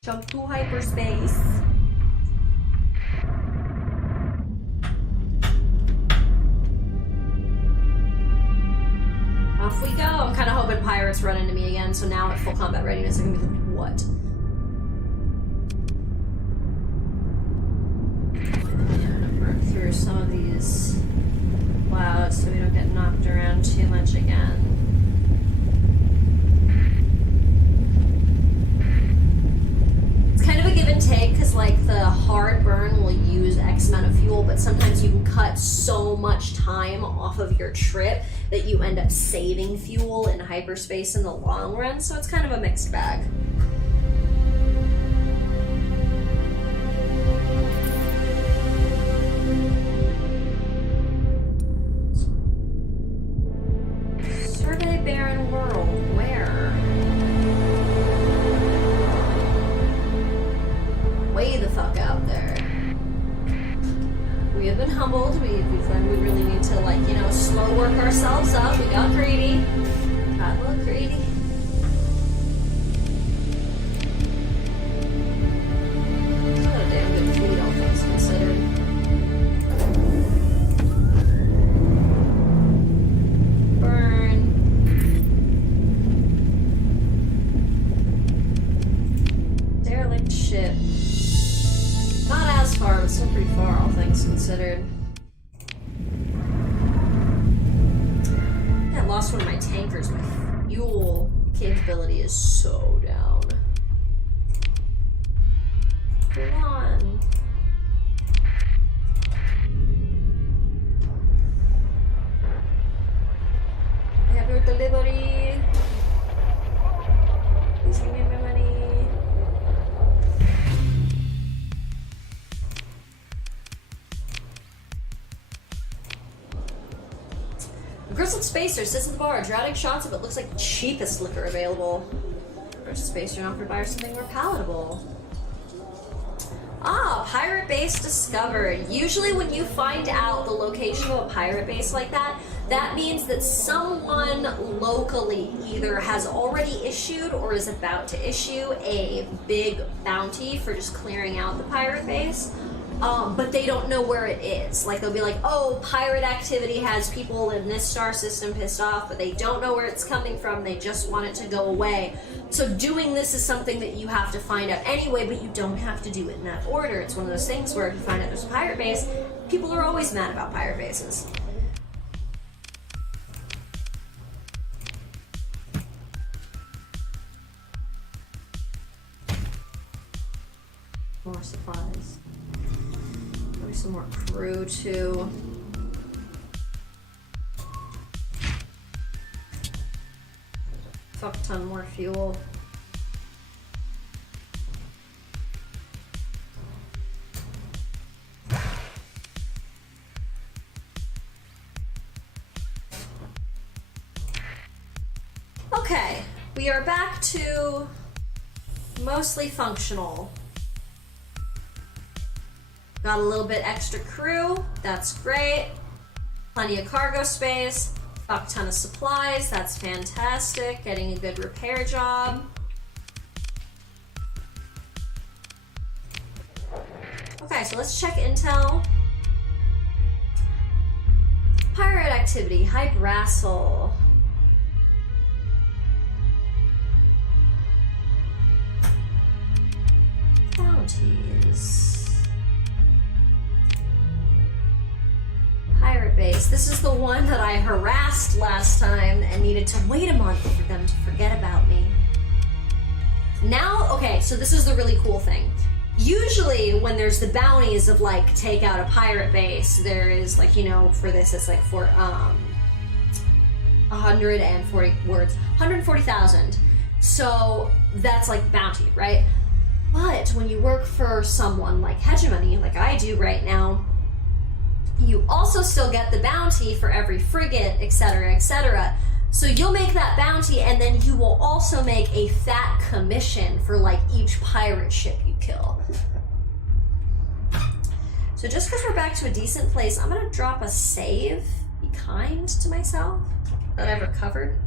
Jump to hyperspace. Off we go. I'm kind of hoping pirates run into me again, so now at full combat readiness, I'm gonna be like, what? Yeah, I'm gonna burn through some of these clouds so we don't get knocked around too much again. Kind of a give and take, because like the hard burn will use X amount of fuel, but sometimes you can cut so much time off of your trip that you end up saving fuel in hyperspace in the long run, so it's kind of a mixed bag. Survey barren world, where? Way the fuck out there. We have been humbled. We've learned we really need to, like, you know, slow work ourselves up. We got greedy. Got a little greedy. Got a damn good fleet, all things considered. Burn. Derelict ship. Not as far, but still pretty far, all things considered. I lost one of my tankers. My fuel capability is so down. Come on. I have your delivery. Please give me my money. Crystal Spacer sits at the bar, drowning shots of it looks like the cheapest liquor available. Crystal Spacer offered buyer something more palatable. Ah, pirate base discovered. Usually when you find out the location of a pirate base like that, that means that someone locally either has already issued or is about to issue a big bounty for just clearing out the pirate base. But they don't know where it is. Like, they'll be like, oh, pirate activity has people in this star system pissed off, but they don't know where it's coming from. They just want it to go away. So doing this is something that you have to find out anyway, but you don't have to do it in that order. It's one of those things where if you find out there's a pirate base, people are always mad about pirate bases. More supplies. Maybe some more crew too. Fuck ton more fuel. Okay, we are back to mostly functional. Got a little bit extra crew, that's great. Plenty of cargo space, fuck ton of supplies, that's fantastic. Getting a good repair job. Okay, so let's check intel. Pirate activity, high brassel. Bounties. Pirate base. This is the one that I harassed last time and needed to wait a month for them to forget about me. Now, okay, so this is the really cool thing. Usually when there's the bounties of like take out a pirate base, there is like, you know, for this it's like for 140 words, 140,000. So that's like bounty, right? But when you work for someone like Hegemony, like I do right now, you also still get the bounty for every frigate, etc., etc. So you'll make that bounty and then you will also make a fat commission for like each pirate ship you kill. So just because we're back to a decent place, I'm gonna drop a save. Be kind to myself that I've recovered.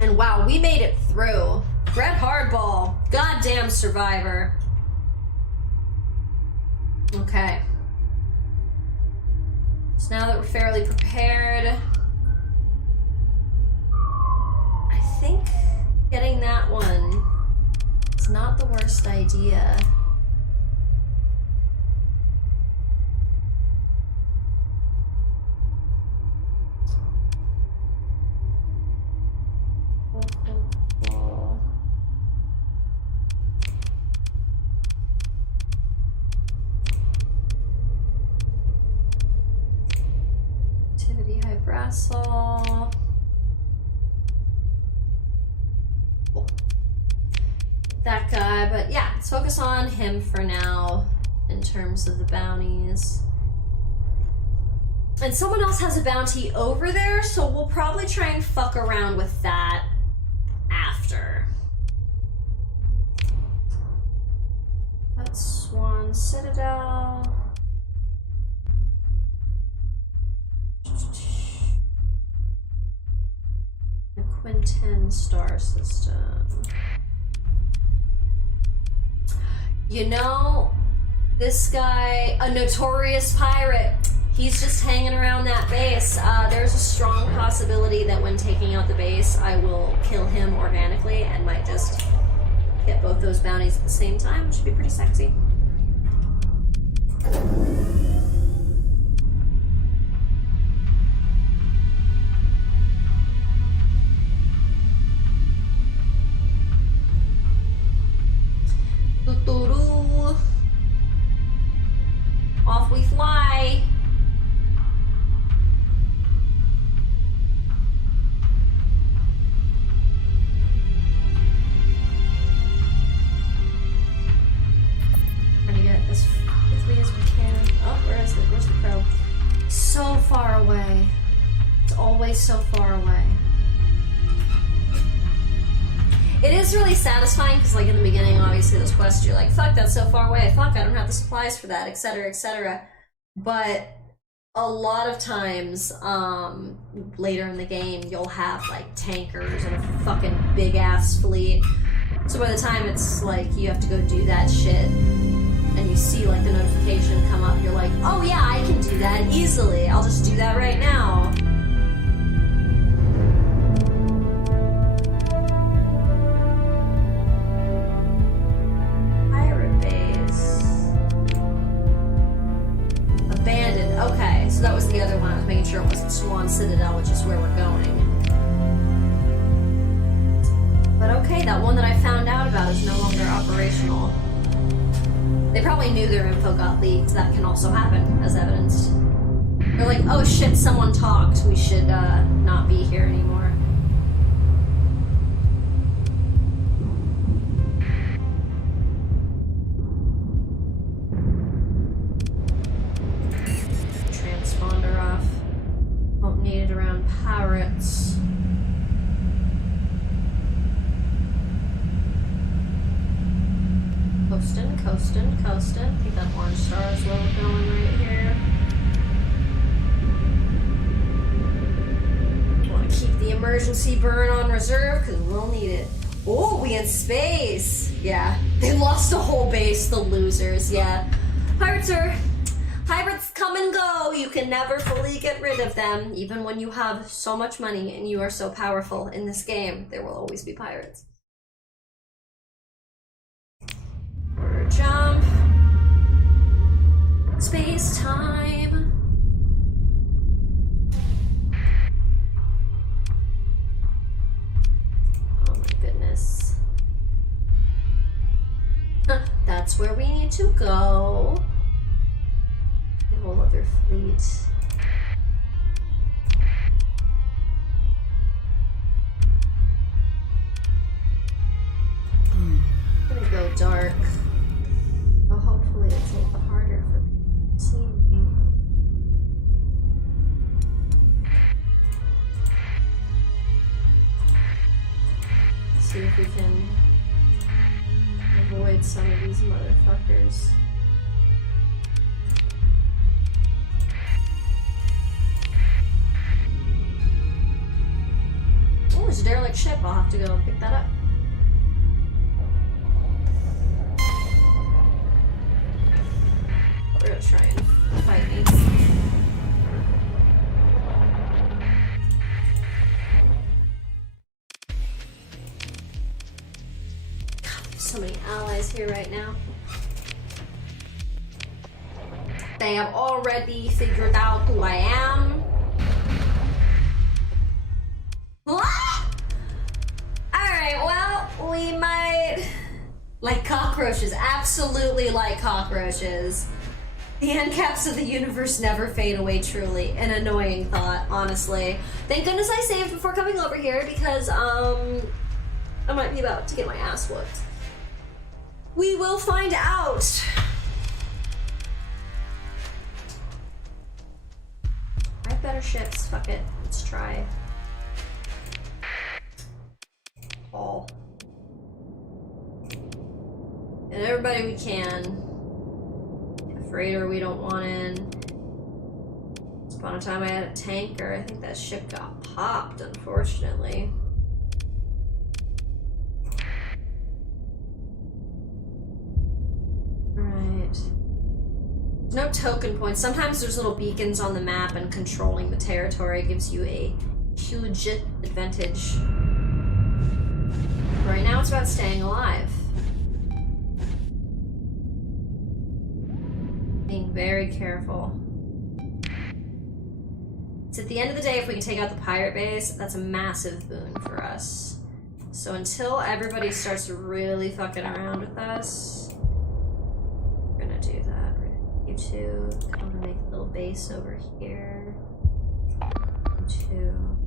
And wow, we made it through. BRETT HARDBALL, goddamn survivor. Okay. So now that we're fairly prepared, I think getting that one is not the worst idea. Cool. Activity high brassel. Cool. That guy, but yeah, let's focus on him for now in terms of the bounties. And someone else has a bounty over there, so we'll probably try and fuck around with that after. That's Swan Citadel. The Quinten star system. You know, this guy, a notorious pirate, he's just hanging around that base. There's a strong possibility that when taking out the base, I will kill him organically and might just get both those bounties at the same time, which would be pretty sexy. Off we fly. Trying to get as quickly as we can. Oh, where is it? Where's the crow? So far away. It's always so far away. It is really satisfying because, like, in the beginning, obviously, those quests, you're like, fuck, that's so far away. Fuck, I don't have the supplies for that, etc., etc. But a lot of times, later in the game, you'll have, like, tankers and a fucking big-ass fleet. So by the time it's, like, you have to go do that shit, and you see, like, the notification come up, you're like, oh, yeah, I can do that easily. I'll just do that right now. Okay, so that was the other one. I was making sure it wasn't Swan Citadel, which is where we're going. But okay, that one that I found out about is no longer operational. They probably knew their info got leaked. That can also happen, as evidenced. They're like, oh shit, someone talked. We should not be here anymore. Needed around pirates. coasting, coasting, coasting. Keep that orange star as well going right here. Want to keep the emergency burn on reserve because we'll need it. Oh, we in space. Yeah, they lost a whole base, the losers. Yeah, pirates come and go. You can never fully get rid of them, even when you have so much money and you are so powerful in this game. There will always be pirates. Order jump. Space time. Oh my goodness. That's where we need to go. A whole other fleet. I'm gonna go dark. Oh, hopefully it's a little harder for people to see me. See if we can avoid some of these motherfuckers. Oh, there's a derelict ship. I'll have to go pick that up. We're gonna try and fight me. God, there's so many allies here right now. They have already figured out who I am. Alright, well, we might... Like cockroaches, absolutely like cockroaches. The end caps of the universe never fade away, truly. An annoying thought, honestly. Thank goodness I saved before coming over here because, I might be about to get my ass whooped. We will find out. I have better ships, fuck it, let's try. All. And everybody we can. A freighter we don't want in. Once upon a time I had a tanker. I think that ship got popped, unfortunately. Right. There's no token points. Sometimes there's little beacons on the map and controlling the territory gives you a huge advantage. Right now it's about staying alive. Being very careful. So at the end of the day, if we can take out the pirate base, that's a massive boon for us. So until everybody starts really fucking around with us, we're gonna do that. You two, I'm gonna make a little base over here. You two,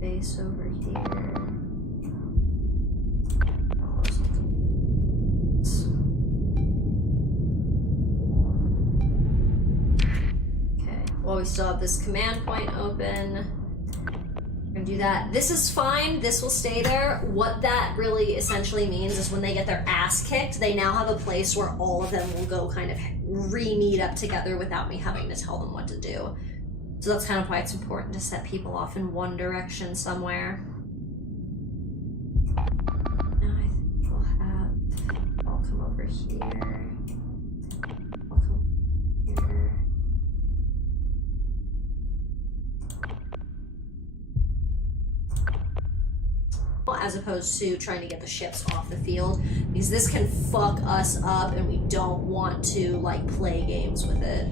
base over here. Well, we still have this command point open. We're gonna do that. This is fine, this will stay there. What that really essentially means is when they get their ass kicked, they now have a place where all of them will go kind of re-meet up together without me having to tell them what to do. So that's kind of why it's important to set people off in one direction somewhere. Now I think we'll have, I'll come over here. I'll come here. As opposed to trying to get the ships off the field, because this can fuck us up and we don't want to like play games with it.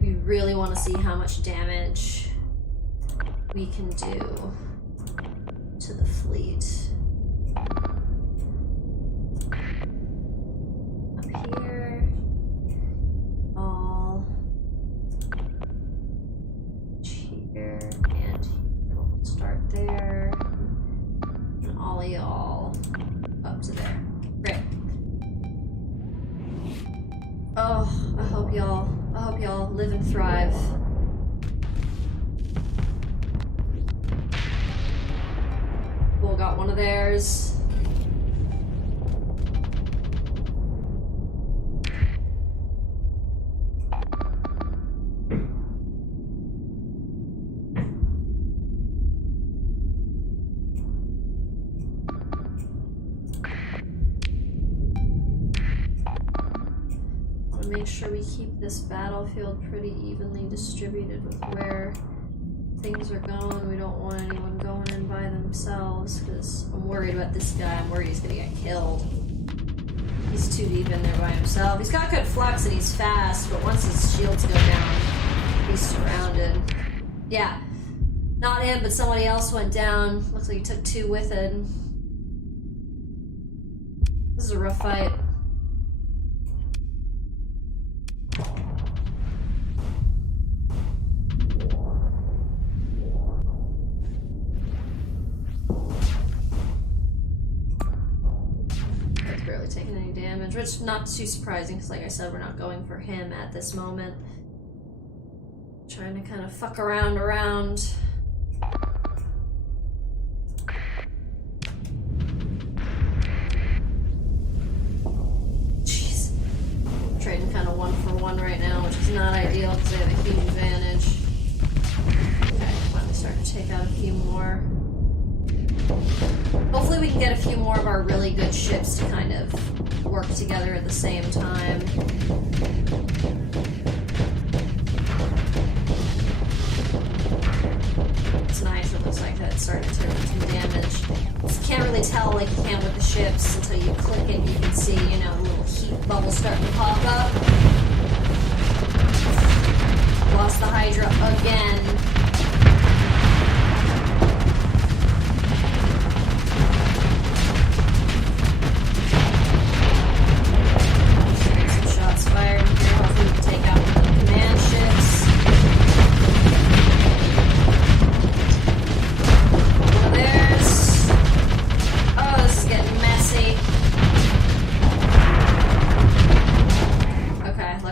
We really want to see how much damage we can do to the fleet. Up here, all here and here. We'll start there, and all of y'all up to there. Great. Oh, I hope y'all live and thrive. Geronimo got one of theirs. Make sure we keep this battlefield pretty evenly distributed with where things are going. We don't want anyone going in by themselves because I'm worried about this guy. I'm worried he's gonna get killed. He's too deep in there by himself. He's got good flux and he's fast, but once his shields go down, he's surrounded. Yeah, not him, but somebody else went down. Looks like he took 2 with it. This is a rough fight. Taking any damage, which not too surprising because like I said, we're not going for him at this moment. Trying to kind of fuck around. Jeez. Trading kind of 1 for 1 right now, which is not ideal because they have a huge advantage. Okay, finally starting to take out a few more. Hopefully we can get a few more of our really good ships to kind of work together at the same time. It's nice, it looks like that's starting to do some damage. You can't really tell like you can with the ships until you click it, you can see, you know, a little heat bubble starting to pop up. Lost the Hydra again.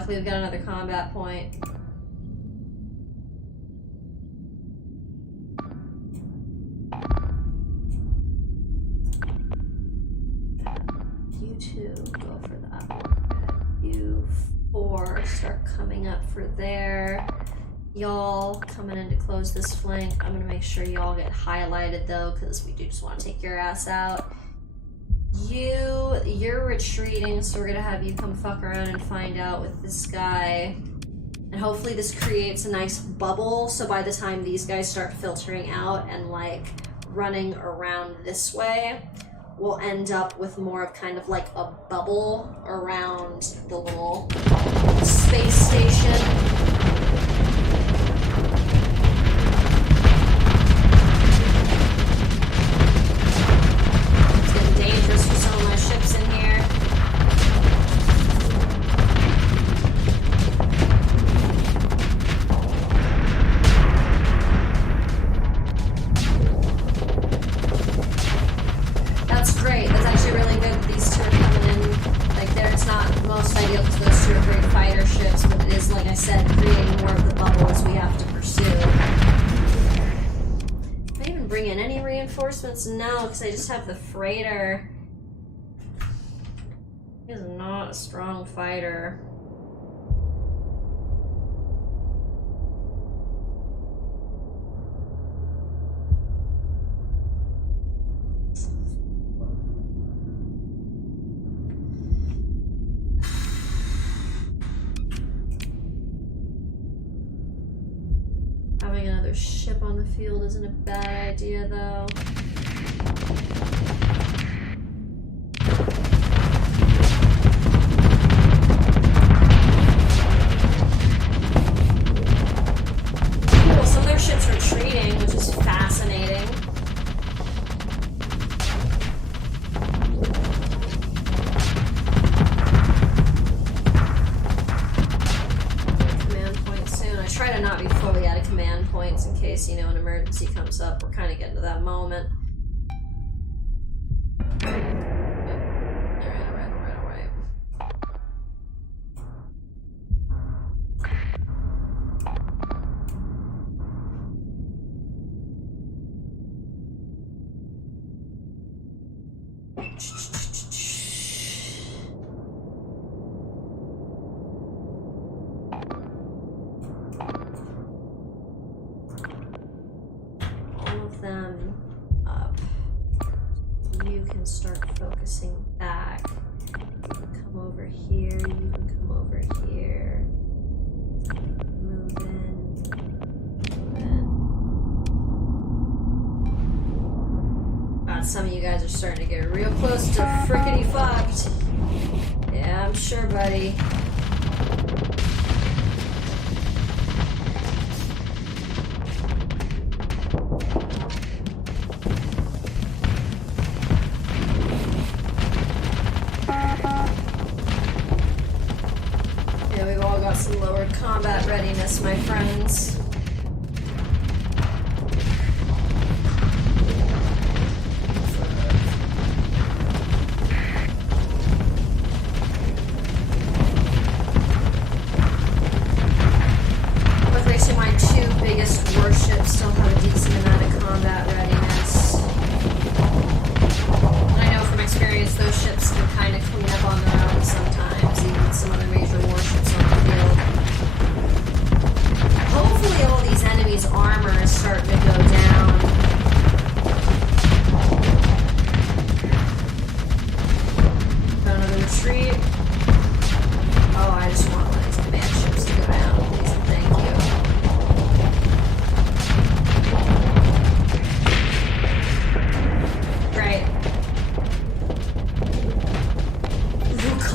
We've got another combat point. You 2 go for that one. You 4 start coming up for there. Y'all coming in to close this flank. I'm gonna make sure y'all get highlighted though, because we do just want to take your ass out. You're retreating, so we're gonna have you come fuck around and find out with this guy. And hopefully this creates a nice bubble, so by the time these guys start filtering out and like running around this way, we'll end up with more of kind of like a bubble around the little space station. Dangerous for some of my ships in here. That's great. That's actually really good that these 2 are coming in. Like, there, it's not the most ideal because those 2 are great fighter ships, but it is, like I said, creating more of the bubbles we have to pursue. Bring in any reinforcements? No, because I just have the freighter. He is not a strong fighter. Having another ship on the field isn't a bad idea, though. Cool, some of their ships are retreating, which is fascinating. Command point soon. I try to not be fully out of command points in case, you know, an emergency comes up. We're kind of getting to that moment. All of them up. You can start focusing back. You can come over here, you can come over here. Move in. God, some of you guys are starting to get real close to frickety fucked. Yeah, I'm sure, buddy. Yeah, we've all got some lowered combat readiness, my friends. Warships still have a decent amount of combat readiness. And I know from experience those ships can kind of clean up on their own sometimes, even with some other major warships on the field. Hopefully all these enemies' armor is starting to go down. Got another retreat. Oh, I just want one of these command ships to go down, please and thank you.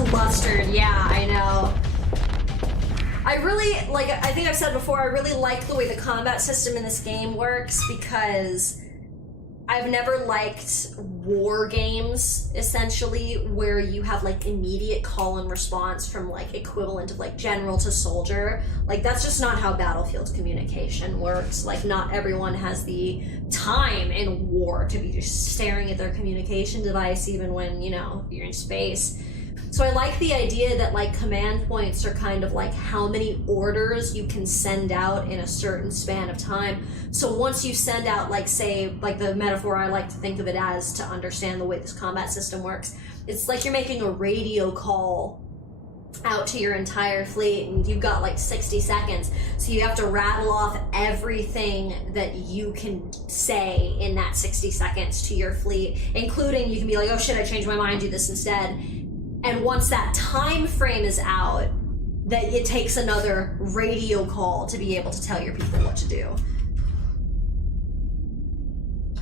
Clustered, yeah, I know. I really, like, I think I've said before, I really like the way the combat system in this game works because I've never liked war games, essentially, where you have, like, immediate call and response from, like, equivalent of, like, general to soldier. Like, that's just not how Battlefield communication works. Like, not everyone has the time in war to be just staring at their communication device even when, you know, you're in space. So I like the idea that, like, command points are kind of like how many orders you can send out in a certain span of time. So once you send out, like, say, like the metaphor I like to think of it as to understand the way this combat system works, it's like you're making a radio call out to your entire fleet and you've got like 60 seconds. So you have to rattle off everything that you can say in that 60 seconds to your fleet, including you can be like, oh shit, I changed my mind, do this instead. And once that time frame is out, that it takes another radio call to be able to tell your people what to do.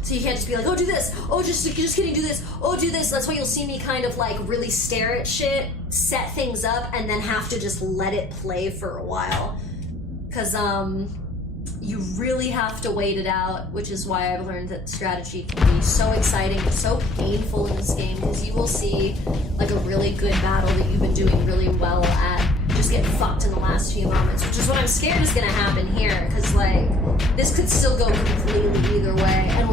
So you can't just be like, oh, do this. Oh, just kidding, do this. Oh, do this. That's why you'll see me kind of like really stare at shit, set things up, and then have to just let it play for a while. Because, you really have to wait it out, which is why I've learned that strategy can be so exciting and so painful in this game, because you will see like a really good battle that you've been doing really well at just get fucked in the last few moments, which is what I'm scared is gonna happen here, because like this could still go completely either way, and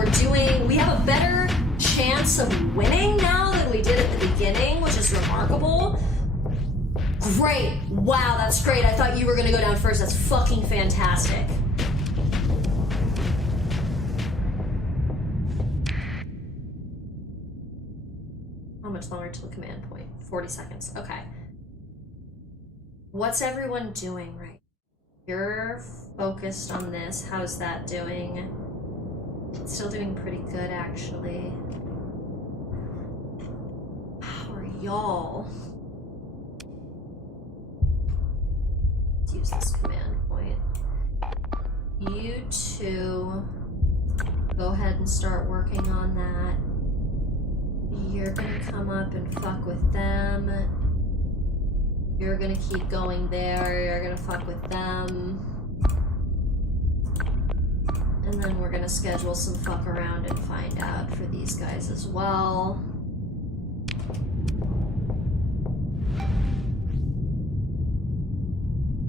we have a better chance of winning now than we did at the beginning, which is remarkable. Great. Wow, that's great. I thought you were gonna go down first. That's fucking fantastic. How much longer till the command point? 40 seconds. Okay. What's everyone doing right? You're focused on this. How's that doing? It's still doing pretty good, actually. How are y'all? Let's use this command point. You two go ahead and start working on that. You're gonna come up and fuck with them. You're gonna keep going there. You're gonna fuck with them. And then we're gonna schedule some fuck around and find out for these guys as well.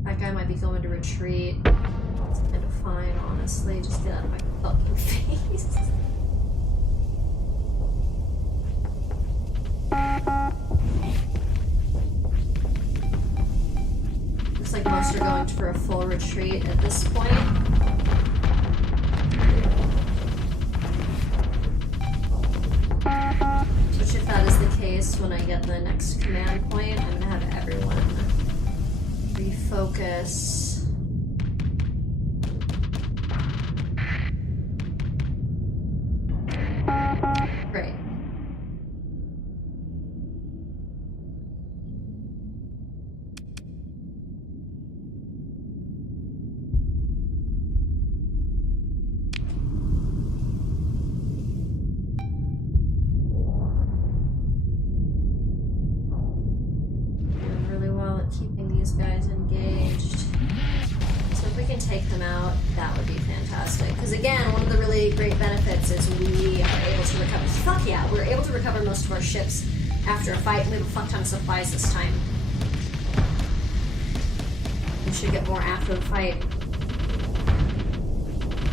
That guy might be going to retreat. It's kind of fine, honestly. Just get out of my fucking face. Looks like most are going for a full retreat at this point. Which, if that is case, when I get the next command point, I'm gonna have everyone refocus. Great. Doing really well at keeping these guys engaged. So if we can take them out, that would be fantastic. Because again, one of the really great benefits is we are able to recover. Fuck yeah, we're able to recover most of our ships after a fight, and we have a fuck ton of supplies this time. We should get more after the fight.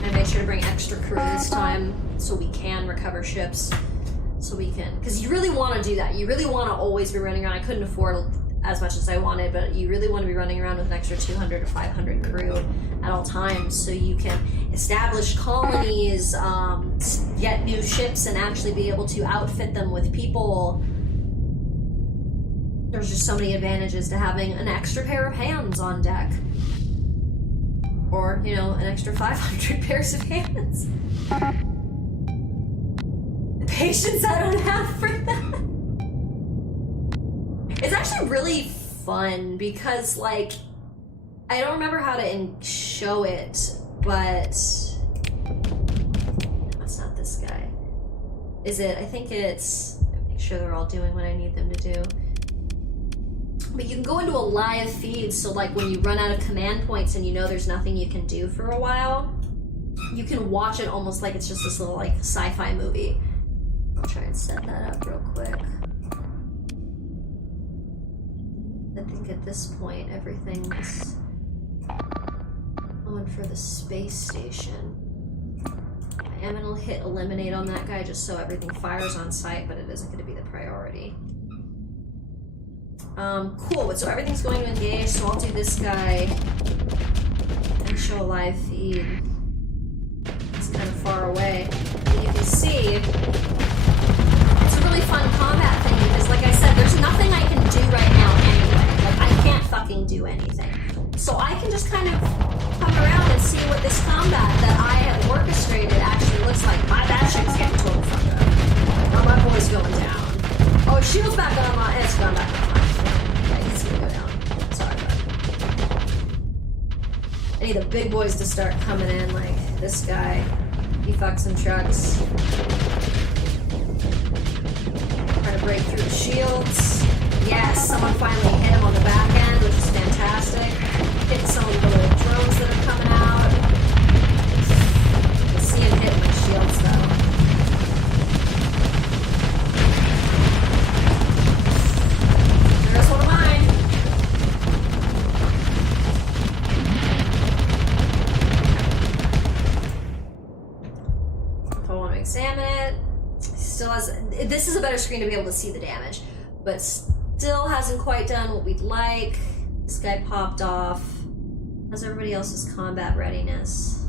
And make sure to bring extra crew this time so we can recover ships. So we can, because you really want to do that. You really want to always be running around. I couldn't afford as much as I wanted, but you really want to be running around with an extra 200 to 500 crew at all times so you can establish colonies, get new ships, and actually be able to outfit them with people. There's just so many advantages to having an extra pair of hands on deck. Or, you know, an extra 500 pairs of hands. The patience I don't have for that. It's actually really fun because, like, I don't remember how to show it, but no, it's not this guy. Is it? I think it's, make sure they're all doing what I need them to do. But you can go into a live feed, so like when you run out of command points and you know there's nothing you can do for a while, you can watch it almost like it's just this little like sci-fi movie. I'll try and set that up real quick. I think at this point everything's going for the space station. I am gonna hit eliminate on that guy just so everything fires on sight, but it isn't gonna be the priority. Cool, so everything's going to engage, so I'll do this guy and show a live feed. It's kind of far away. And you can see, it's a really fun combat thing because, like I said, there's nothing I can do right now anyway. Like, I can't fucking do anything. So I can just kind of come around and see what this combat that I have orchestrated actually looks like. My batshit's getting total fucked up. Oh, my boy's going down. Oh, shield's back on my, it's gone back on. He's gonna go down. Sorry, bud. I need the big boys to start coming in, like this guy. He fucks some trucks. Try to break through the shields. Yes, someone finally hit him on the back end, which is fantastic. Hit some of the little drones that are coming out. You see him hit my shields though. There's one of mine. If I want to examine it, still has. This is a better screen to be able to see the damage, but still hasn't quite done what we'd like. This guy popped off. How's everybody else's combat readiness?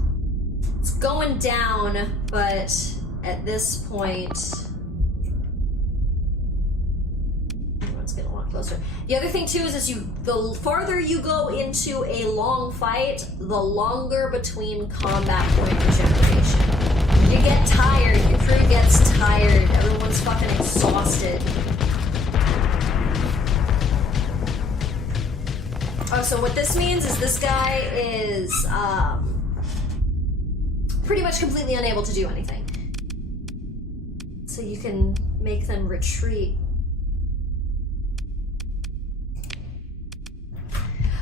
It's going down, but at this point. It's getting a lot closer. The other thing too is the farther you go into a long fight, the longer between combat point regeneration. You get tired, your crew gets tired, everyone's fucking exhausted. Oh, so what this means is this guy is pretty much completely unable to do anything. So you can make them retreat.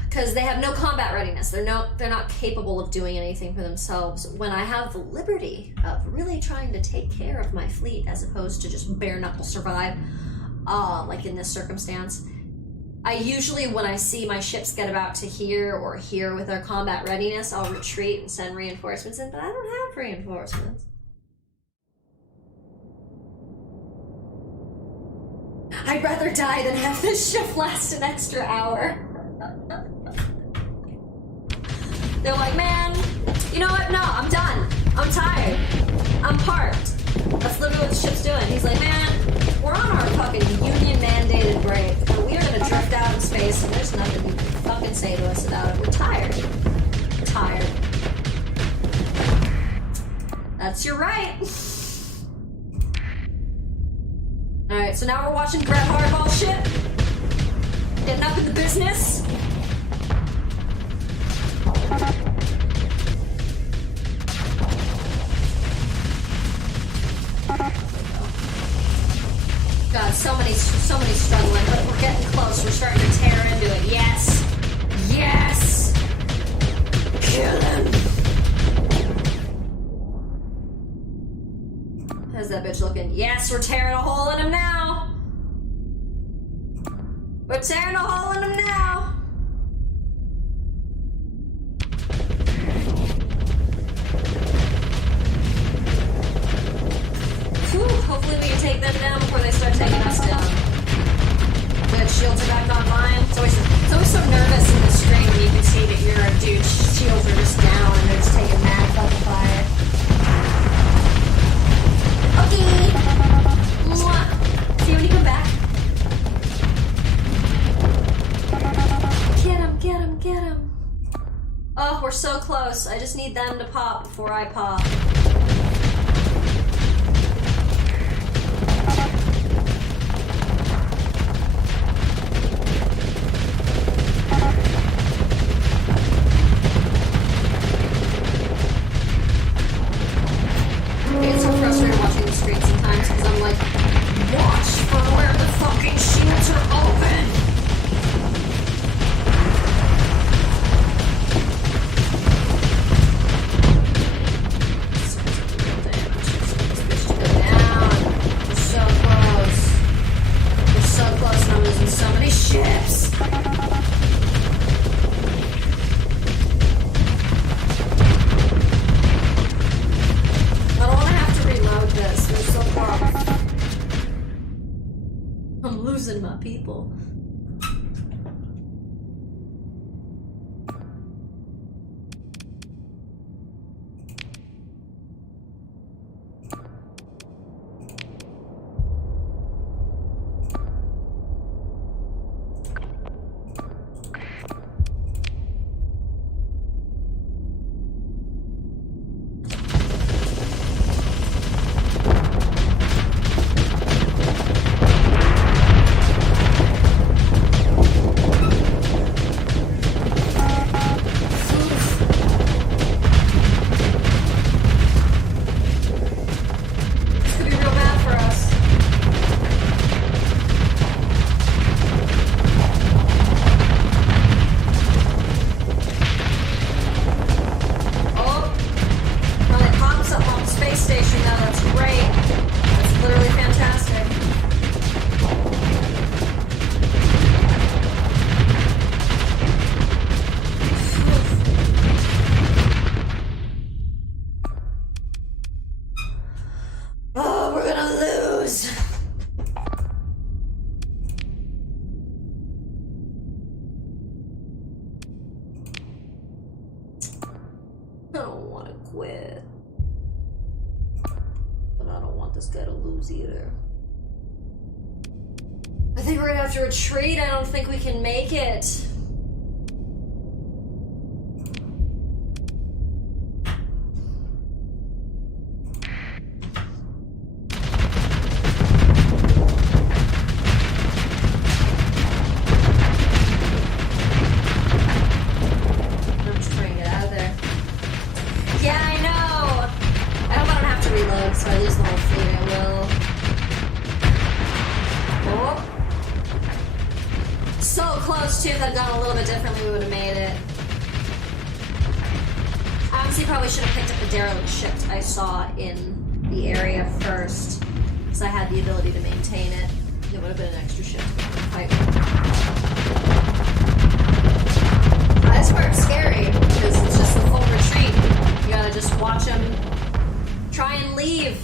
Because they have no combat readiness. They're not capable of doing anything for themselves. When I have the liberty of really trying to take care of my fleet as opposed to just bare knuckle survive, like in this circumstance, I usually, when I see my ships get about to here or here with their combat readiness, I'll retreat and send reinforcements in, but I don't have reinforcements. I'd rather die than have this ship last an extra hour. They're like, man, you know what? No, I'm done. I'm tired. I'm parked. That's literally what the ship's doing. He's like, man, we're on our fucking union say to us about it. We're tired. We're tired. That's your right. Alright, so now we're watching Brett Hardball shit. Getting up in the business. God, so many struggling, but we're getting close. We're starting to tear into it. Yes! Yes! Kill him! How's that bitch looking? Yes, we're tearing a hole in him now! We're tearing a hole in him now! Whew, hopefully we can take them down before they start taking us down. Good, shields are back online. It's always so nervous in the stream when you can see that your dude's shields are just down and they're just taking mad fucking fire. Okay! Mwah. See you when you come back. Get him, get him, get him. Oh, we're so close. I just need them to pop before I pop. It's so frustrating watching the screen sometimes because I'm like, watch for where the fucking shields are open! We're so close. We're so close and I'm losing so many ships. I don't want to have to reload this. We're so far. I'm losing my people. I think we're gonna have to retreat. I don't think we can make it. I'm just trying to get out of there. Yeah, I know! I hope I don't have to reload, so I lose the whole fleet. I will. Oh. So close, too. If I'd gone a little bit differently, we would have made it. I honestly probably should have picked up the derelict ship I saw in the area first, because I had the ability to maintain it. It would have been an extra ship to fight with. That's where it's scary, because it's just the full retreat. You gotta just watch them try and leave.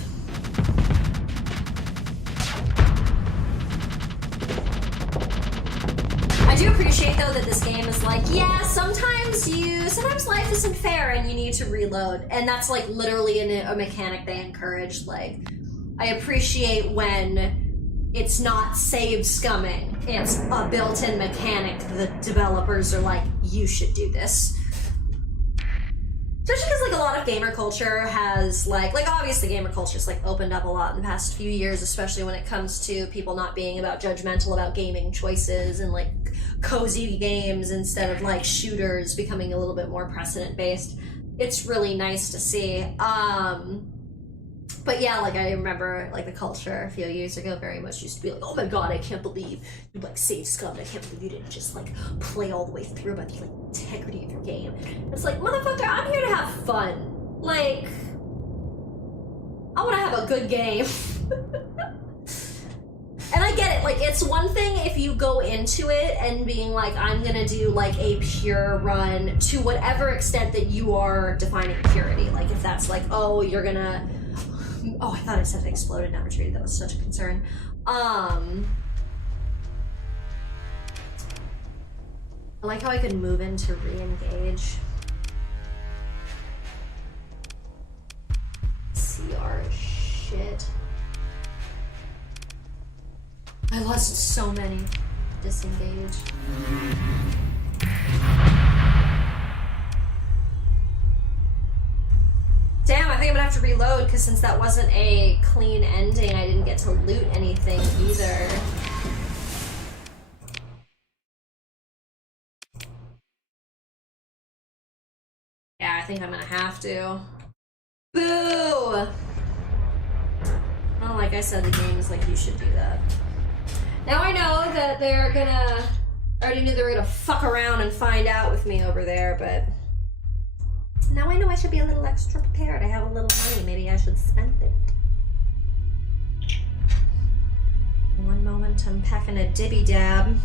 I do appreciate, though, that this game is like, yeah, sometimes life isn't fair and you need to reload. And that's, like, literally a mechanic they encourage. Like, I appreciate when it's not save scumming. It's a built-in mechanic. The developers are like, you should do this. Especially because, like, a lot of gamer culture has, like obviously gamer culture's, like, opened up a lot in the past few years, especially when it comes to people not being about judgmental about gaming choices and, like, cozy games instead of, like, shooters becoming a little bit more precedent-based. It's really nice to see. But yeah, like, I remember, like, the culture a few years ago very much used to be like, oh my god, I can't believe you, like, saved scum. I can't believe you didn't just, like, play all the way through about the, like, integrity of your game. It's like, motherfucker, I'm here to have fun. Like, I want to have a good game. And I get it, like, it's one thing if you go into it and being like, I'm gonna do, like, a pure run to whatever extent that you are defining purity. Like, if that's like, oh, you're gonna... Oh, I thought I said it exploded, not retreated. That was such a concern. I like how I could move in to re-engage. CR shit. I lost so many. Disengage. Damn, I think I'm gonna have to reload because since that wasn't a clean ending, I didn't get to loot anything either. Yeah, I think I'm gonna have to. Boo! Well, like I said, the game is like, you should do that. Now I know that they're gonna... I already knew they were gonna fuck around and find out with me over there, but... Now I know I should be a little extra prepared. I have a little money. Maybe I should spend it. One moment, I'm packing a dibby dab.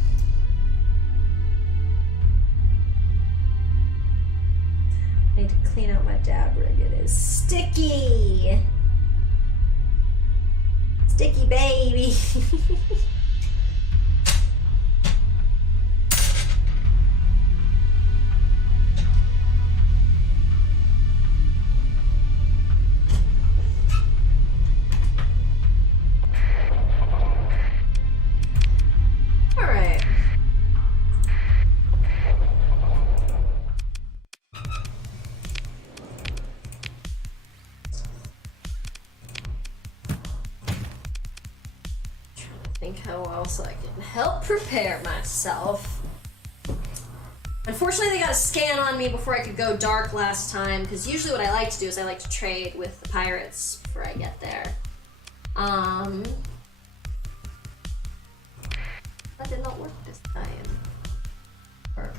I need to clean out my dab rig. It is sticky. Sticky baby. How else I can help prepare myself. Unfortunately, they got a scan on me before I could go dark last time, because usually what I like to do is I like to trade with the pirates before I get there. That did not work this time. Work.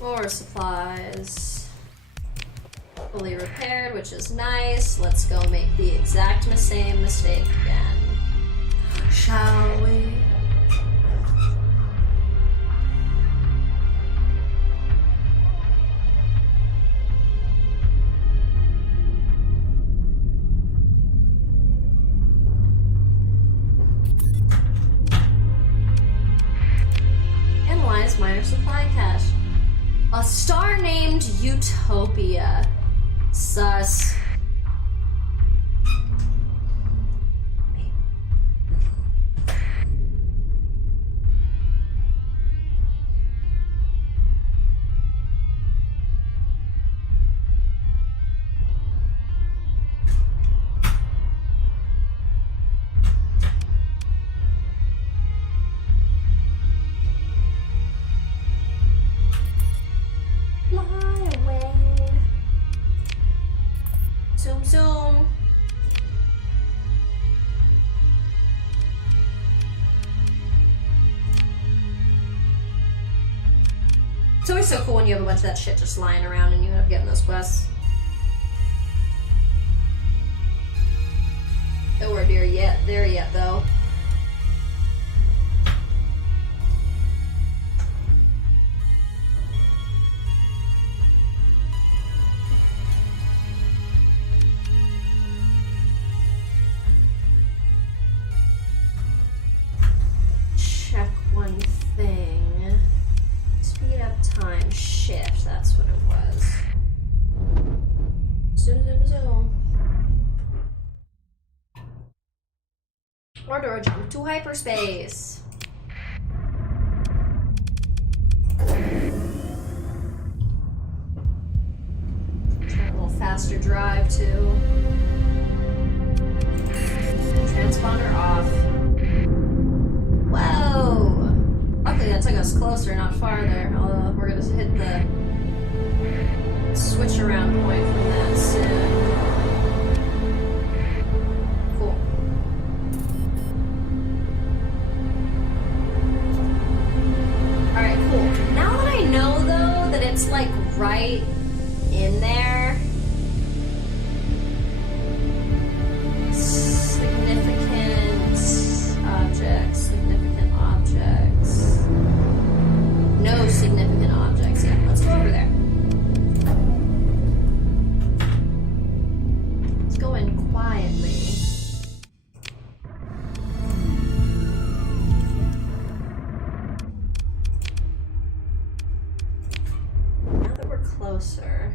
More supplies. Fully repaired, which is nice. Let's go make the exact same mistake again. Shall we? Analyze minor supply cache. A star named Utopia. Sus. Zoom. It's always so cool when you have a bunch of that shit just lying around and you end up getting those quests. Nowhere near there yet though. Check one thing. or jump to hyperspace. Try a little faster drive too. Transponder off. Whoa! Luckily that took us closer, not farther. Although we're gonna hit the switch around point from that soon. Cool. Alright, cool. Now that I know though that it's like right in there. Significant objects. No significant objects. Yeah, let's go over there. Let's go in quietly. Now that we're closer,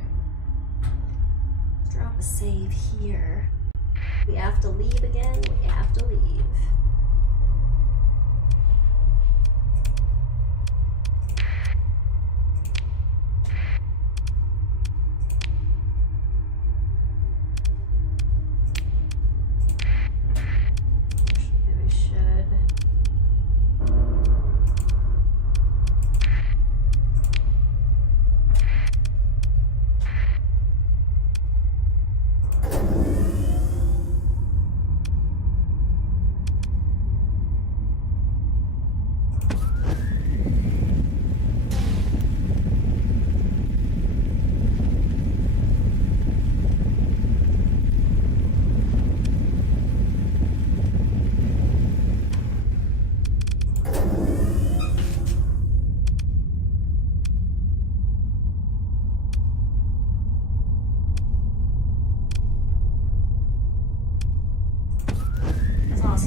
let's drop a save here. We have to leave again. We have to leave.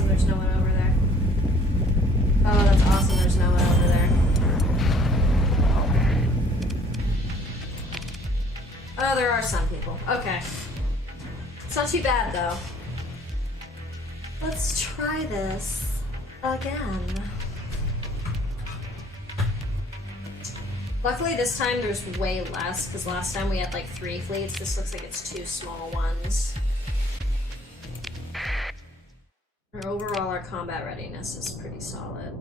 There's no one over there. Oh, that's awesome. There's no one over there. Oh, there are some people. Okay. It's not too bad, though. Let's try this again. Luckily, this time there's way less, because last time we had like 3 fleets. This looks like it's 2 small ones. Overall, our combat readiness is pretty solid.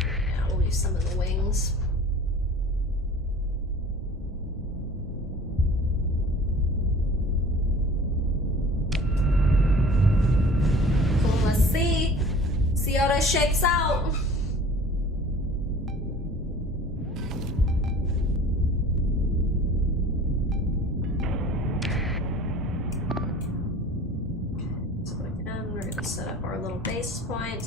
Yeah, we'll use some of the wings. Cool, let's see. See how that shakes out. Base point.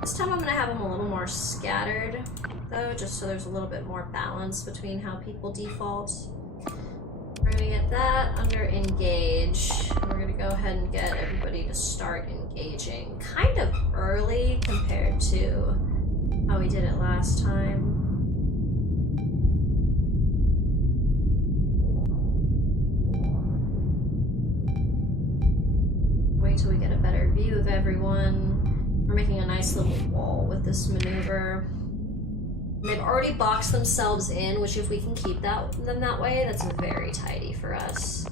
This time I'm going to have them a little more scattered, though, just so there's a little bit more balance between how people default. We're going to get that under engage. We're going to go ahead and get everybody to start engaging kind of early compared to how we did it last time. Wait till we get a better view of everyone. We're making a nice little wall with this maneuver. And they've already boxed themselves in, which if we can keep them that way, that's very tidy for us.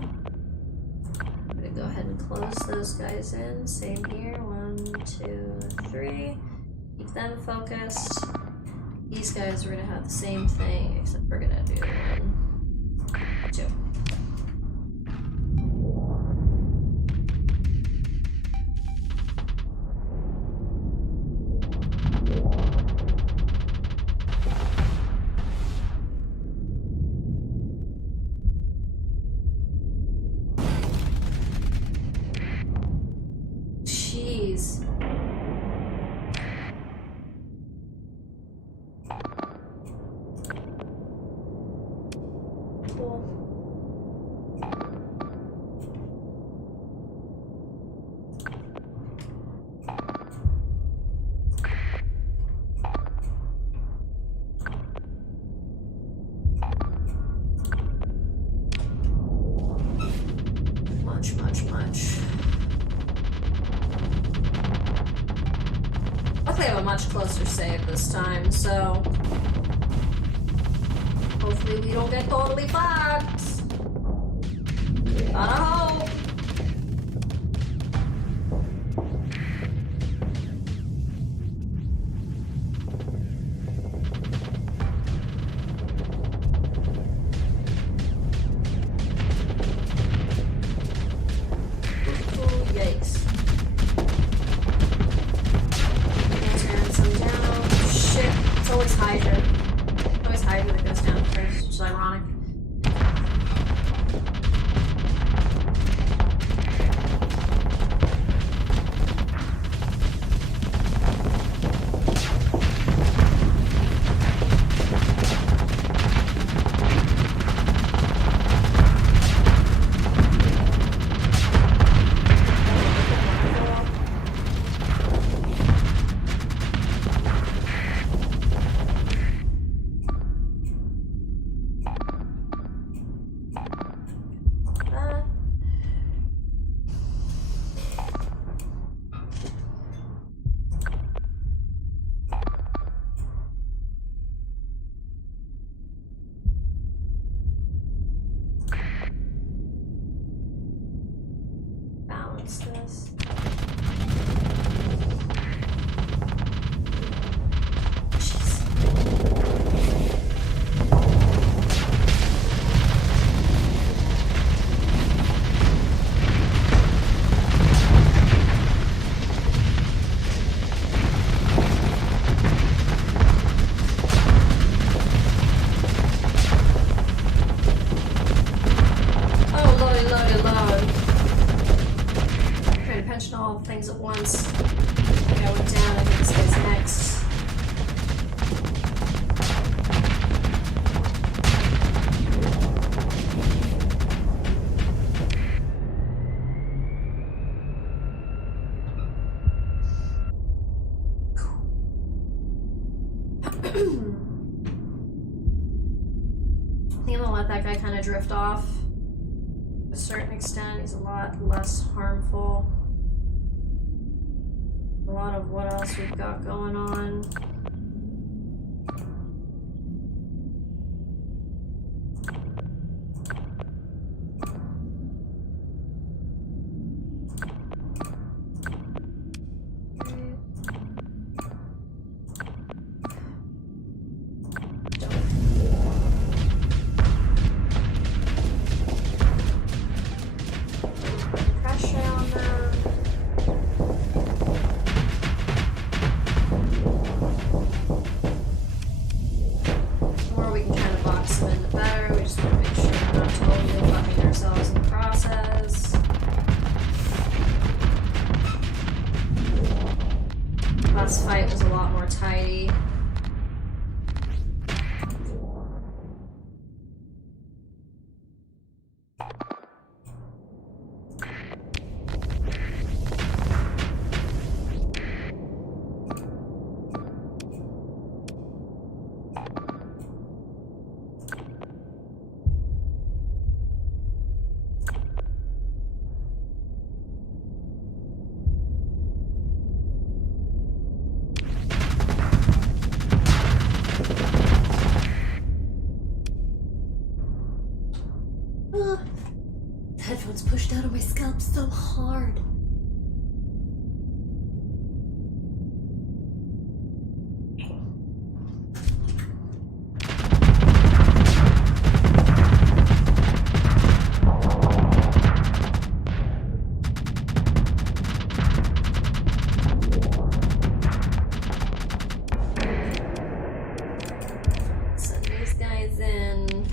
I'm gonna go ahead and close those guys in. Same here. 1, 2, 3. Keep them focused. These guys are gonna have the same thing, except we're gonna do 1, 2. much. Luckily I have a much closer save this time, so hopefully we don't get totally fucked. Gotta hope. This. All things at once. I think I went down. I think this guy's next. I think I'm gonna let that guy kind of drift off. To a certain extent, he's a lot less harmful. A lot of what else we've got going on. Last fight was a lot more tidy. The headphones pushed out of my scalp so hard. Send these guys in.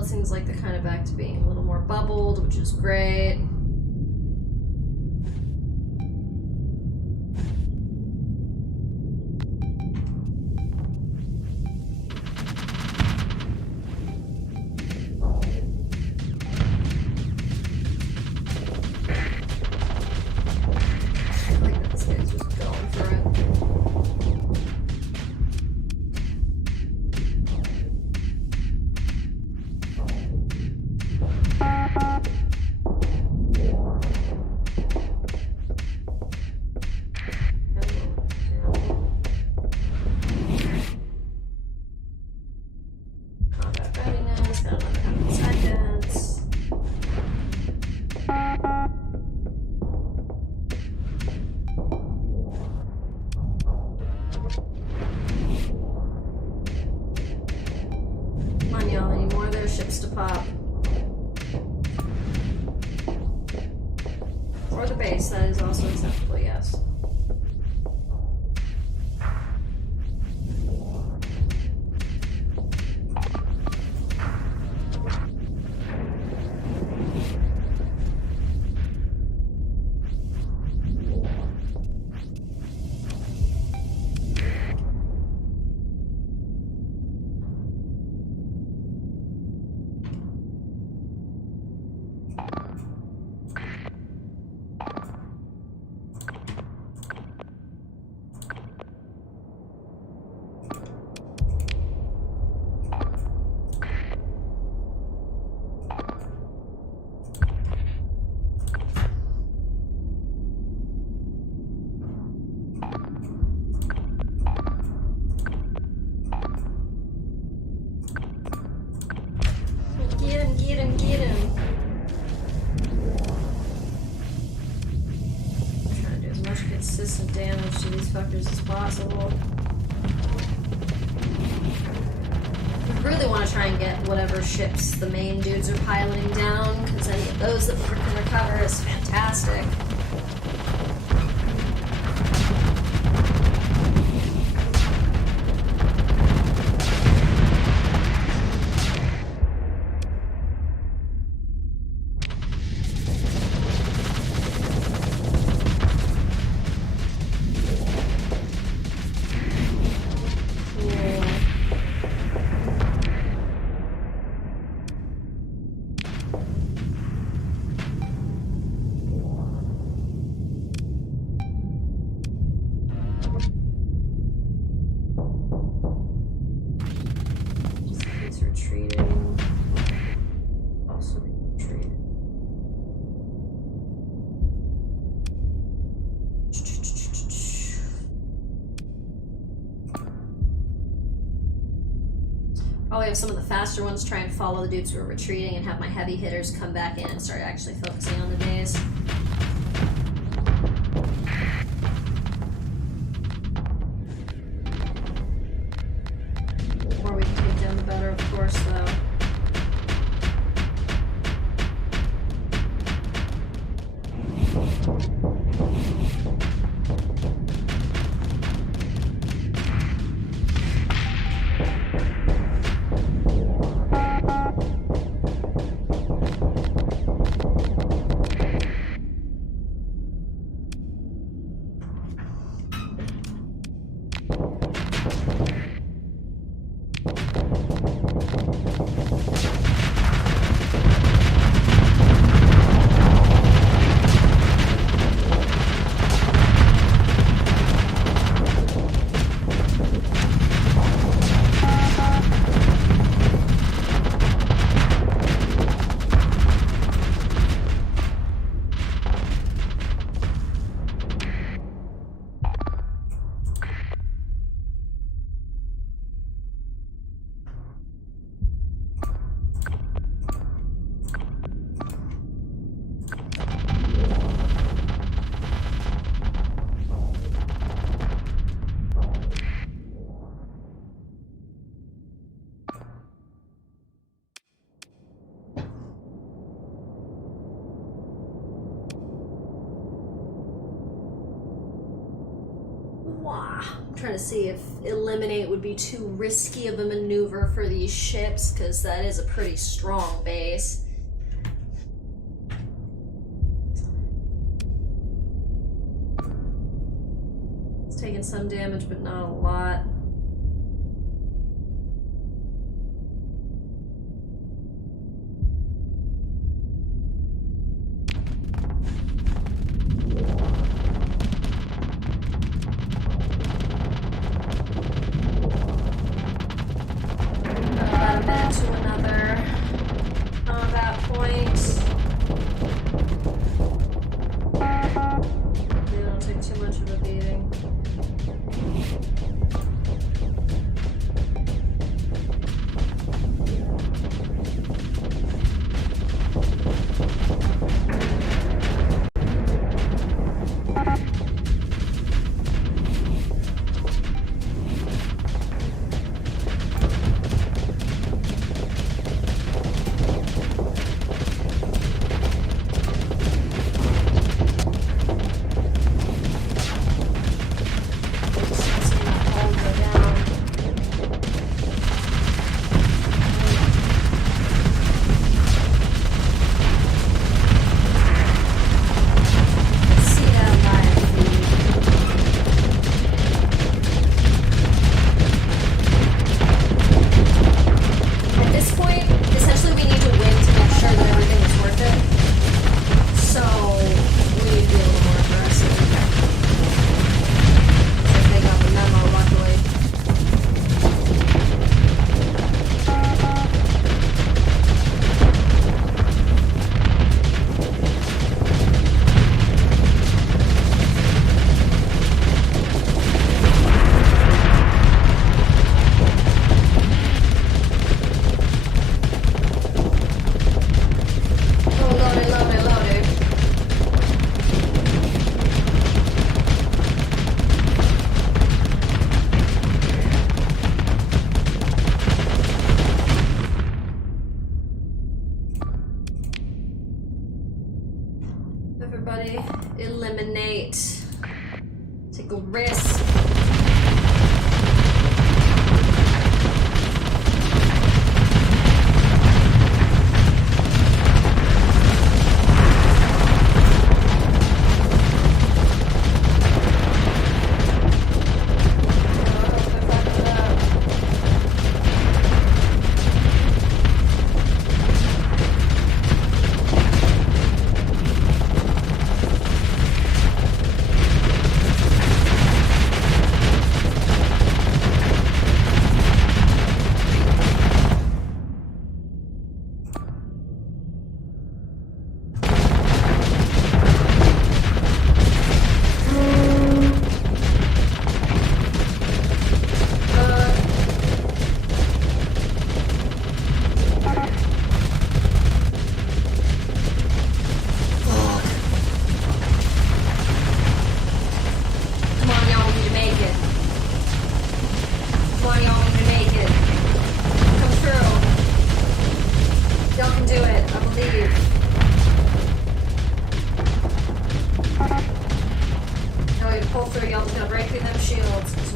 It seems like they're kind of back to being a little more bubbled, which is great. I like that this guy's just going for it. ships to pop. Or the base, that is also acceptable, yes. Get him. I'm trying to do as much consistent damage to these fuckers as possible. I really want to try and get whatever ships the main dudes are piloting down, because any of those that we can recover is fantastic. Probably have some of the faster ones try and follow the dudes who are retreating and have my heavy hitters come back in and start actually focusing on the base. The more we can take down, the better, of course, though. I'm trying to see if eliminate would be too risky of a maneuver for these ships, because that is a pretty strong base. It's taking some damage, but not a lot.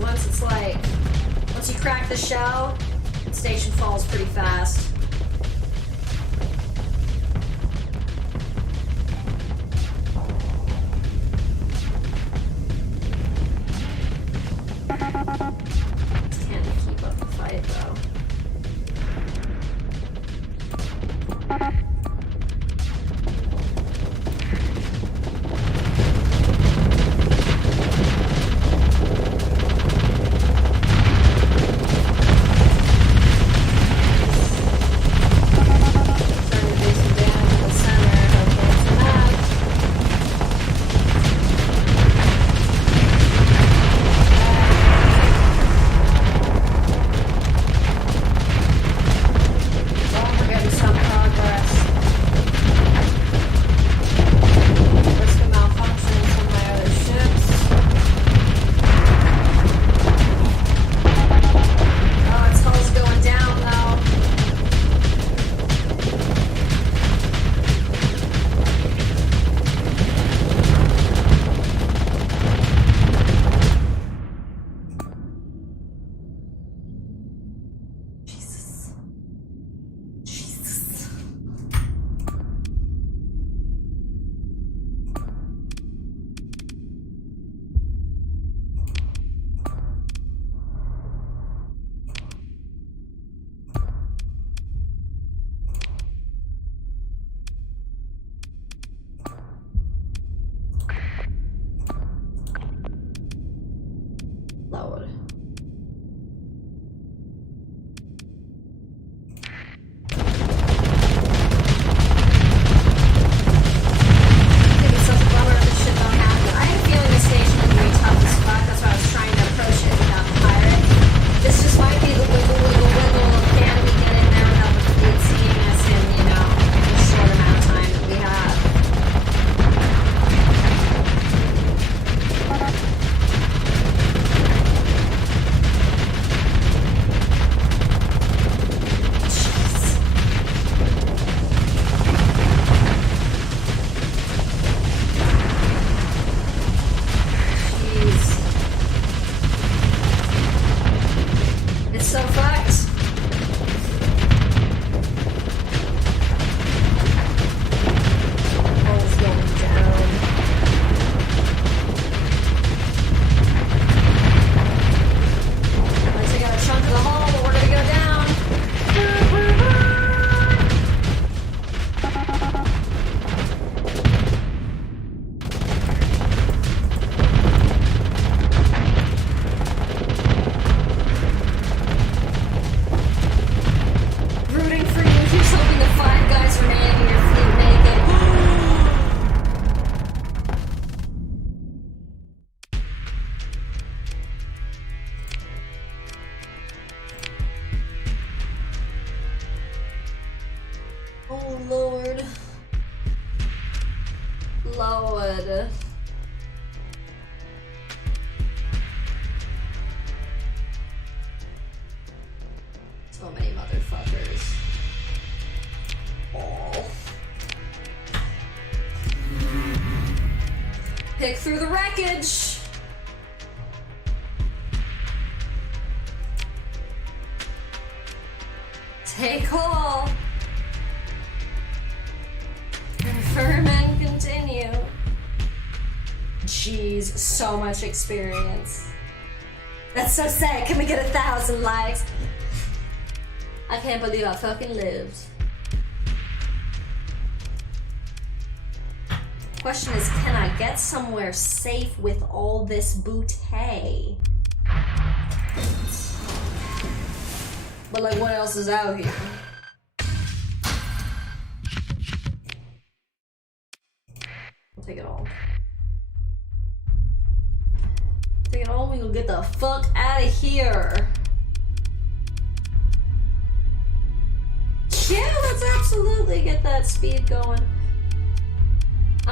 once it's like, once you crack the shell, the station falls pretty fast. Can't keep up the fight though. Load. Oh Lord. Lord. So many motherfuckers. Oh. Pick through the wreckage. Take all. Confirm and continue. Jeez, so much experience. That's so sad. Can we get 1,000 likes? I can't believe I fucking lived. Question is, can I get somewhere safe with all this bouquet? But like, what else is out here? I'll take it all. Take it all, we will get the fuck out of here. Yeah, let's absolutely get that speed going. Go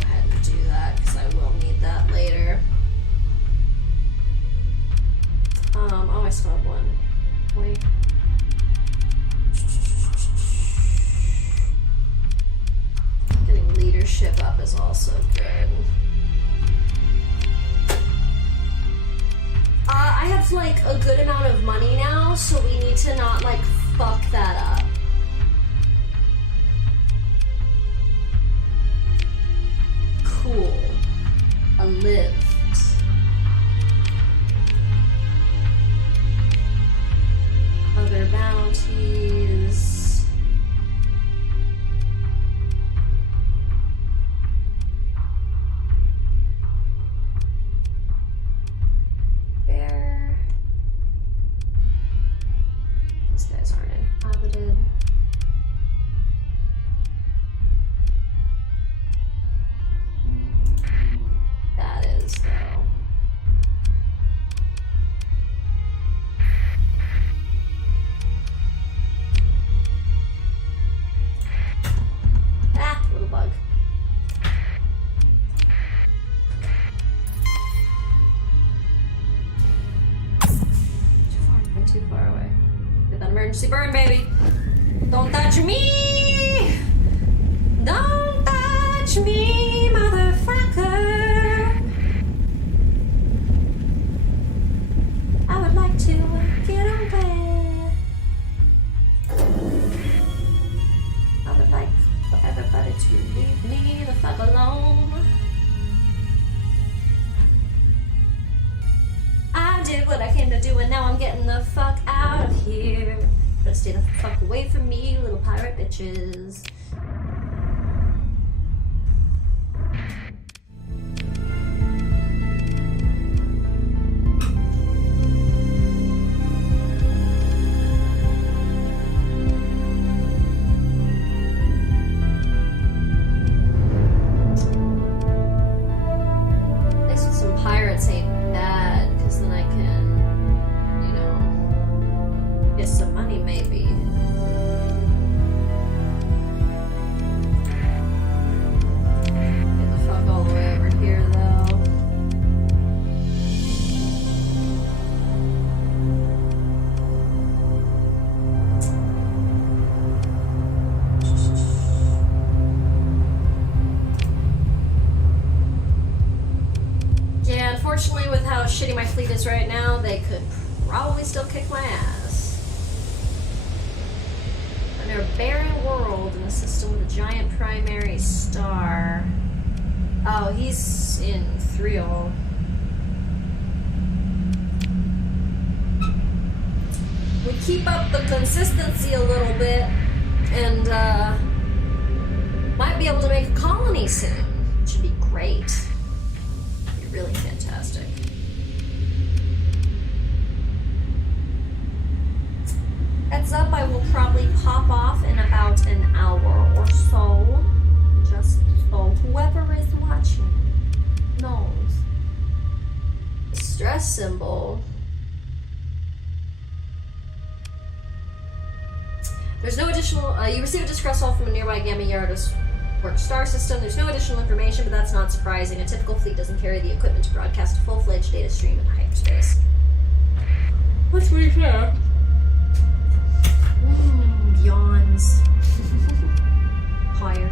ahead and do that because I will need that later. have like a good amount of money now, so we need to not like fuck that up. Cool. A lift. Other bounties. There. These guys aren't inhabited. That is, though. Ah, little bug. Too far away. Get that emergency burn, baby. Don't touch me! Don't touch me, motherfucker! I would like to get away. I would like for everybody to leave me the fuck alone. I did what I came to do and now I'm getting the fuck out of here. Better stay the fuck away from me, little pirate bitches. At least with some pirates ain't bad, because then I can, you know, get some money maybe. Get the fuck all the way over here though. Yeah, unfortunately with how shitty my fleet is right now, they could probably still kick my ass. And they're a barren world in a system with a giant primary star. Oh, he's in 3-0. We keep up the consistency a little bit and might be able to make a colony soon, which would be great. Be really fantastic. Heads up, I will probably pop off in about an hour or so. Just so whoever is watching knows. The stress symbol. There's no additional, you receive a distress call from a nearby Gamma Yardis work star system. There's no additional information, but that's not surprising. A typical fleet doesn't carry the equipment to broadcast a full-fledged data stream in hyperspace. What's pretty fair. Yawns. Higher.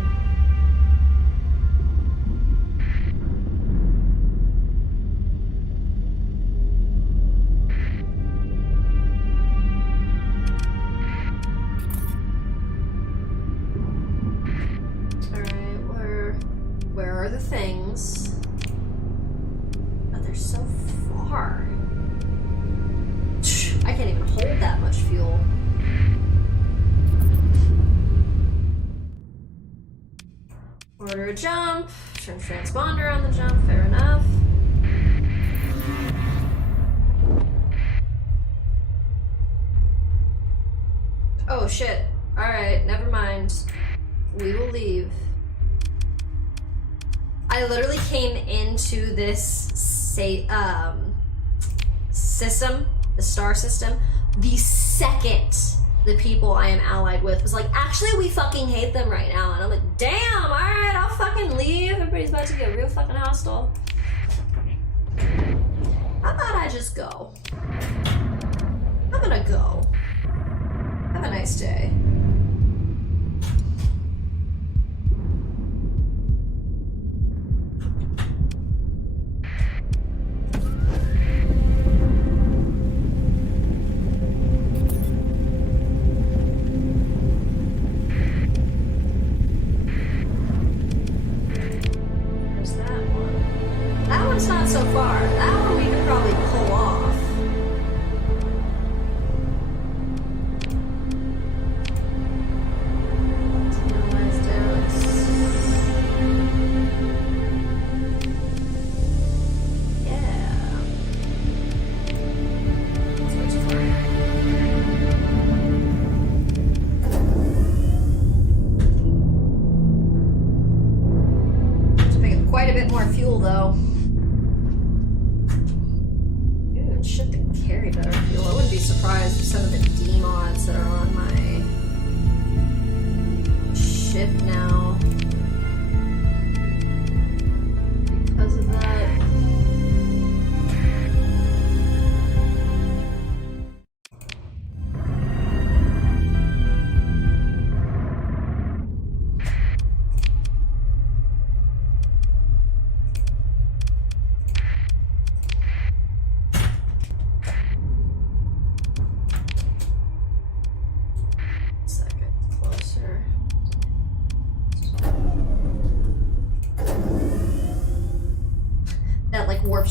Where are the things? But they're so far. I can't even hold that much fuel. Order a jump. Turn transponder on the jump. Fair enough. Oh shit. Alright, never mind. We will leave. I literally came into this system, the star system, the second the people I am allied with was like, actually, we fucking hate them right now. And I'm like, damn, alright, I'll fucking leave. Everybody's about to get real fucking hostile. How about I just go? I'm gonna go. Have a nice day.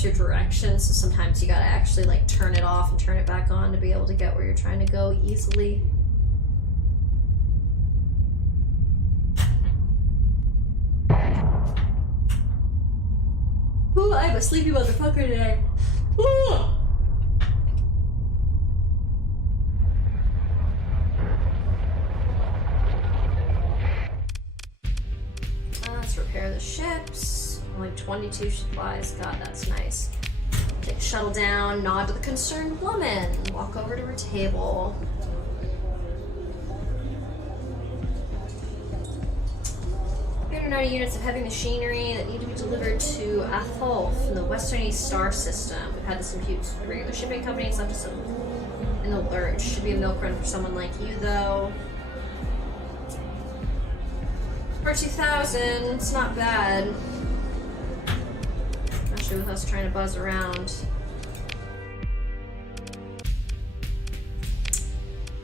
your direction, so sometimes you gotta actually like turn it off and turn it back on to be able to get where you're trying to go easily. Ooh, I'm a sleepy motherfucker today. Ooh. Let's repair the ships. Only 22 supplies. God, that's nice. Take the shuttle down, nod to the concerned woman, walk over to her table. 390 units of heavy machinery that need to be delivered to Atholf in the Western East Star System. We've had this impute to a regular shipping company. It's left us in the lurch. Should be a milk run for someone like you, though. For 2,000, it's not bad. Especially with us trying to buzz around.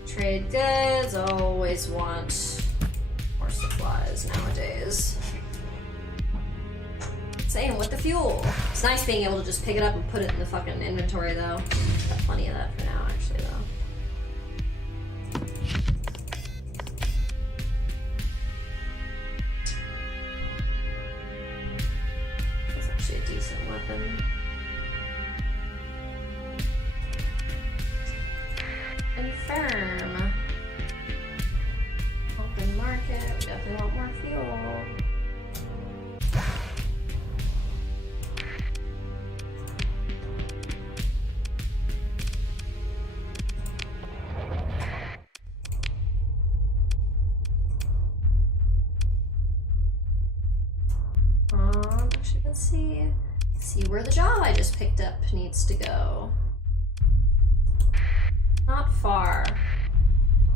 Trade goods, always want more supplies nowadays. Same with the fuel. It's nice being able to just pick it up and put it in the fucking inventory though. Got plenty of that for now actually though. That's actually a decent weapon. Confirm. Open market. We definitely want more fuel. Actually, let's see where the job I just picked up needs to go. Not far.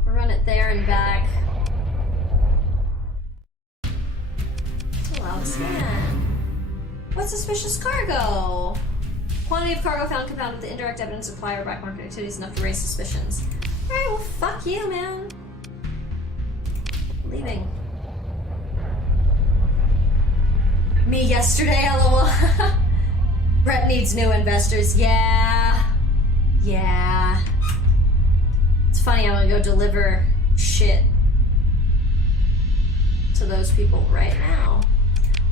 We'll run it there and back. Allow the scan. What suspicious cargo? Quantity of cargo found compounded with the indirect evidence of flyer black market activities enough to raise suspicions. Alright, well fuck you, man. Leaving. Me yesterday, lol. Brett needs new investors. Yeah. Yeah. It's funny, I'm gonna go deliver shit to those people right now.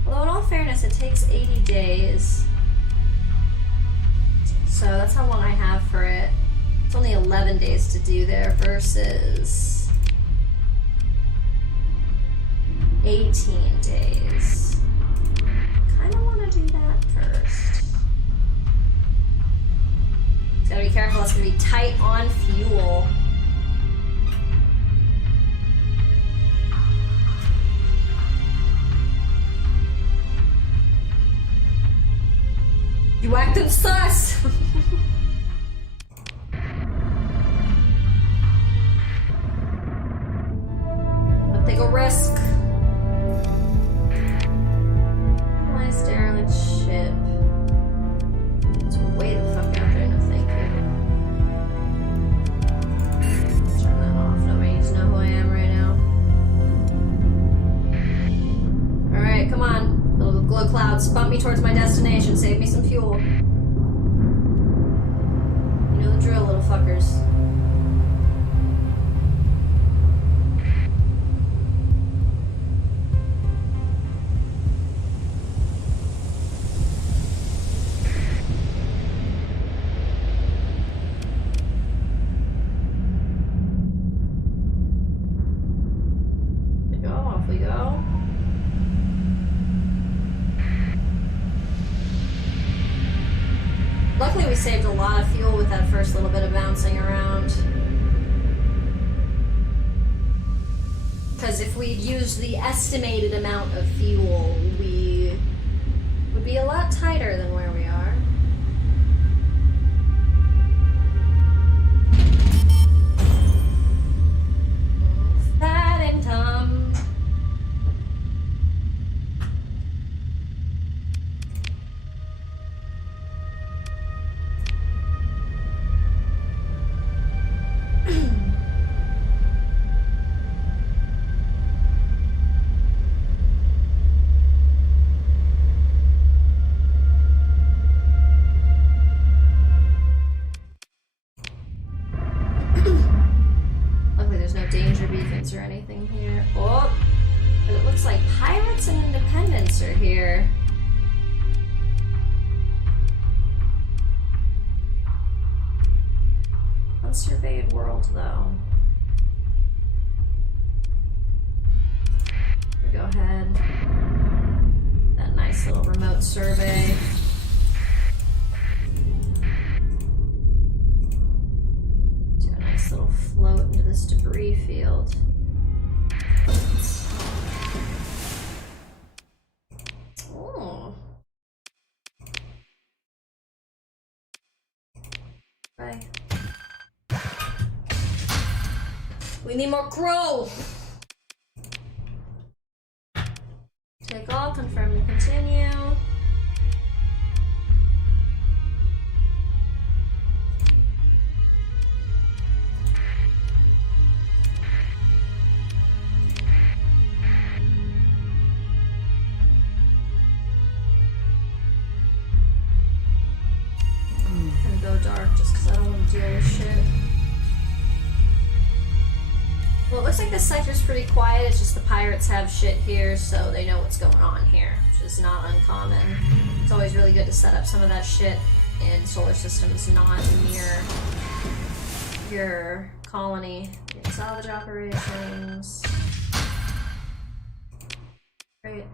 Although in all fairness, it takes 80 days. So that's how long I have for it. It's only 11 days to do there versus 18 days. Kinda wanna do that first. Just gotta be careful, it's gonna be tight on fuel. You acting sus! I'll take a risk. Nice derelict ship. It's way the fuck out there, no thank you. Turn that off, nobody needs to know who I am right now. Alright, come on. Little glow clouds, bump me towards my destination, save me some fuel. You know the drill, little fuckers. Off we go. Luckily we saved a lot of fuel with that first little bit of bouncing around. Because if we'd used the estimated amount of fuel, we would be a lot tighter than where we are. Fat income. officer here. Unsurveyed world, though. Go ahead. That nice little remote survey. Do a nice little float into this debris field. Oh. Bye. We need more crow! Take all, confirm to continue. Gonna go dark just because I don't want to deal with shit. Well, it looks like this sector's pretty quiet. It's just the pirates have shit here, so they know what's going on here, which is not uncommon. It's always really good to set up some of that shit in solar systems not near your colony. Salvage operations. Great.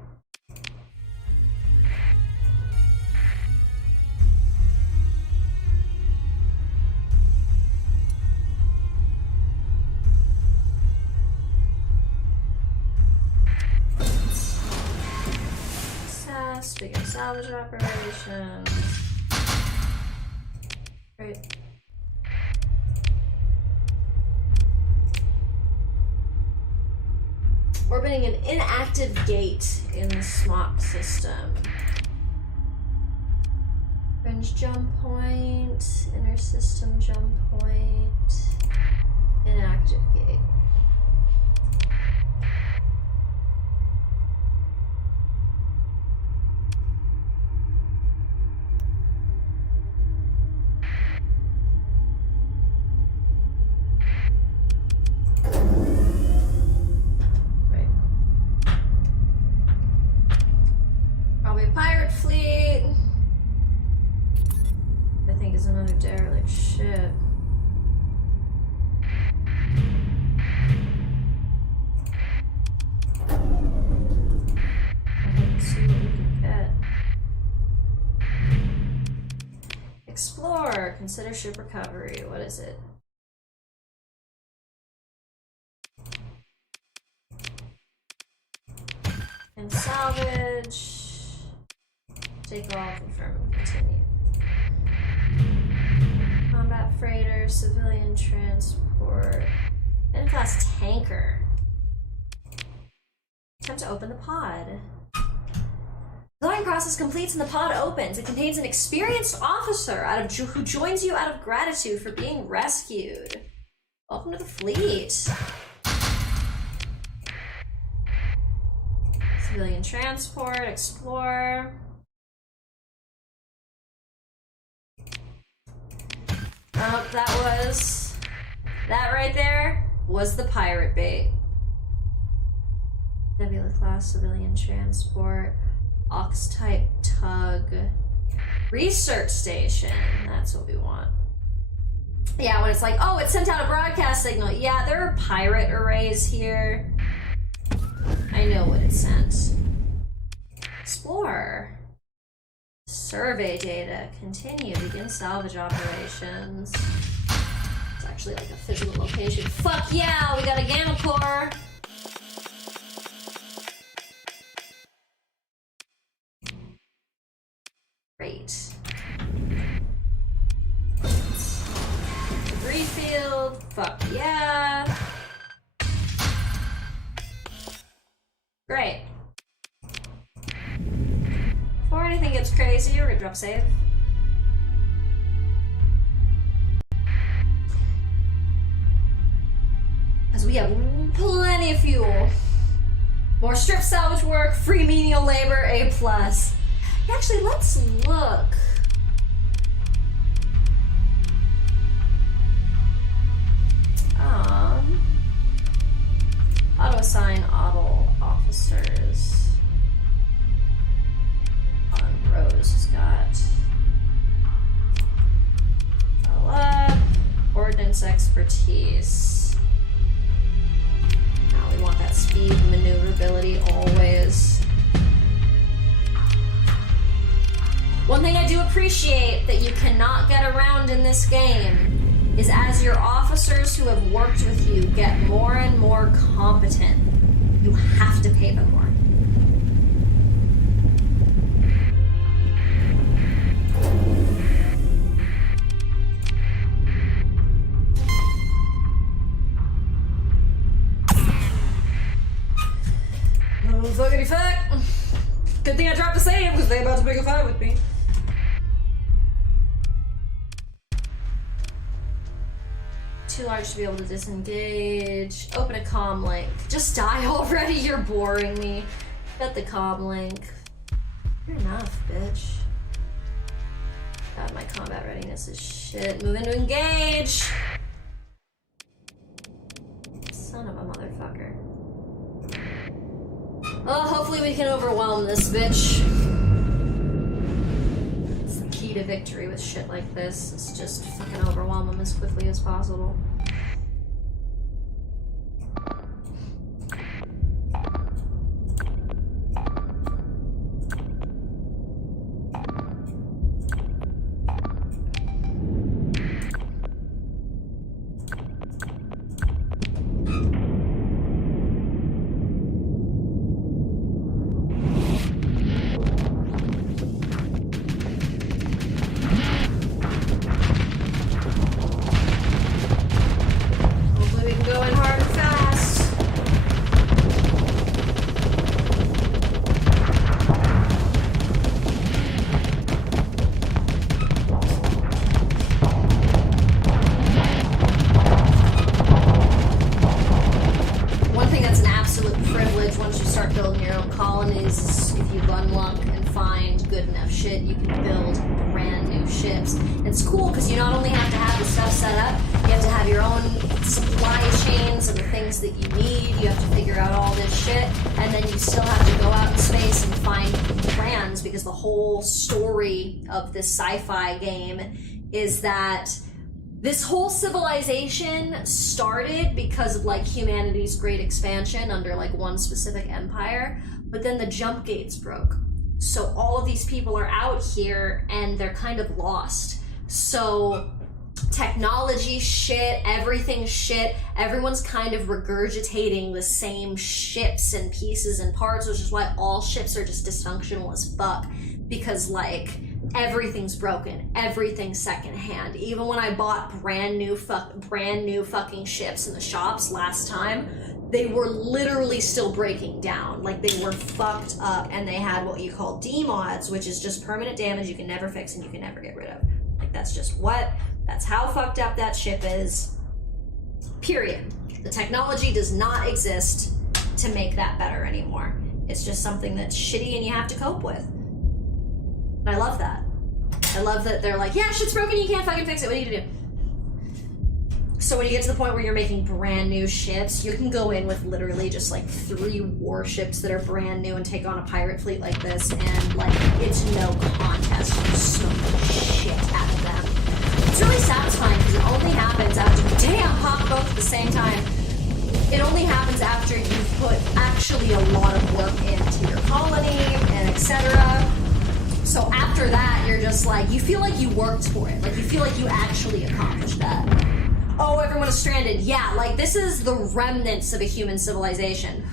Bigger salvage operations. Great. Orbiting an inactive gate in the SMOC system. Fringe jump point, inner system jump point, inactive gate. Consider ship recovery. What is it? And salvage. Take all, confirm, and continue. Combat freighter, civilian transport, N-class tanker. Time to open the pod. The loading process completes and the pod opens. It contains an experienced officer who joins you out of gratitude for being rescued. Welcome to the fleet. Civilian transport, explore. Oh, that right there was the pirate bait. Nebula class civilian transport. Ox-type tug. Research station. That's what we want. Yeah, when it's like, oh, it sent out a broadcast signal. Yeah, there are pirate arrays here. I know what it sent. Explore. Survey data. Continue. Begin salvage operations. It's actually like a physical location. Fuck yeah, we got a gamma core. Great. Debris field, fuck yeah. Great. Before anything gets crazy, we're gonna drop save. Because we have plenty of fuel. More strip salvage work, free menial labor, A+. Actually, let's look. Auto assign auto officers. defense expertise. Now we want that speed, maneuverability always. One thing I do appreciate that you cannot get around in this game is as your officers who have worked with you get more and more competent, you have to pay them more. Oh, fuckity fuck! Good thing I dropped a save because they about to pick a fight with me. Too large to be able to disengage. Open a comm link. Just die already, you're boring me. Got the comm link. Fair enough, bitch. God, my combat readiness is shit. Move into engage! Son of a motherfucker. Oh, hopefully we can overwhelm this bitch. It's the key to victory with shit like this. It's just fucking overwhelm them as quickly as possible. Of this sci-fi game is that this whole civilization started because of like humanity's great expansion under like one specific empire, but then the jump gates broke. So all of these people are out here and they're kind of lost. So technology shit, everything shit, everyone's kind of regurgitating the same ships and pieces and parts, which is why all ships are just dysfunctional as fuck. Because like everything's broken, everything's secondhand. Even when I bought brand new fucking ships in the shops last time, they were literally still breaking down. Like they were fucked up, and they had what you call demods, which is just permanent damage you can never fix and you can never get rid of. Like that's how fucked up that ship is. Period. The technology does not exist to make that better anymore. It's just something that's shitty and you have to cope with. And I love that. I love that they're like, yeah, shit's broken, you can't fucking fix it, what do you do? So when you get to the point where you're making brand new ships, you can go in with literally just like 3 warships that are brand new and take on a pirate fleet like this, and like, it's no contest. You smoke the shit out of them. It's really satisfying because it only happens after, damn, pop both at the same time. It only happens after you've put actually a lot of work into your colony and etc. So after that, you're just like, you feel like you worked for it. Like, you feel like you actually accomplished that. Oh, everyone is stranded. Yeah, like, this is the remnants of a human civilization.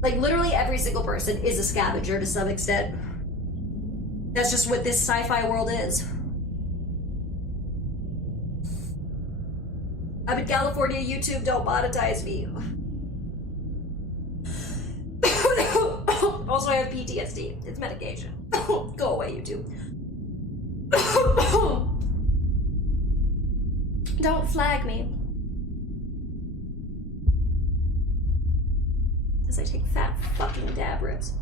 Like, literally every single person is a scavenger to some extent. That's just what this sci-fi world is. I'm in California, YouTube, don't monetize me. Also, I have PTSD. It's medication. Go away, YouTube. Don't flag me. As I take fat fucking dab rips.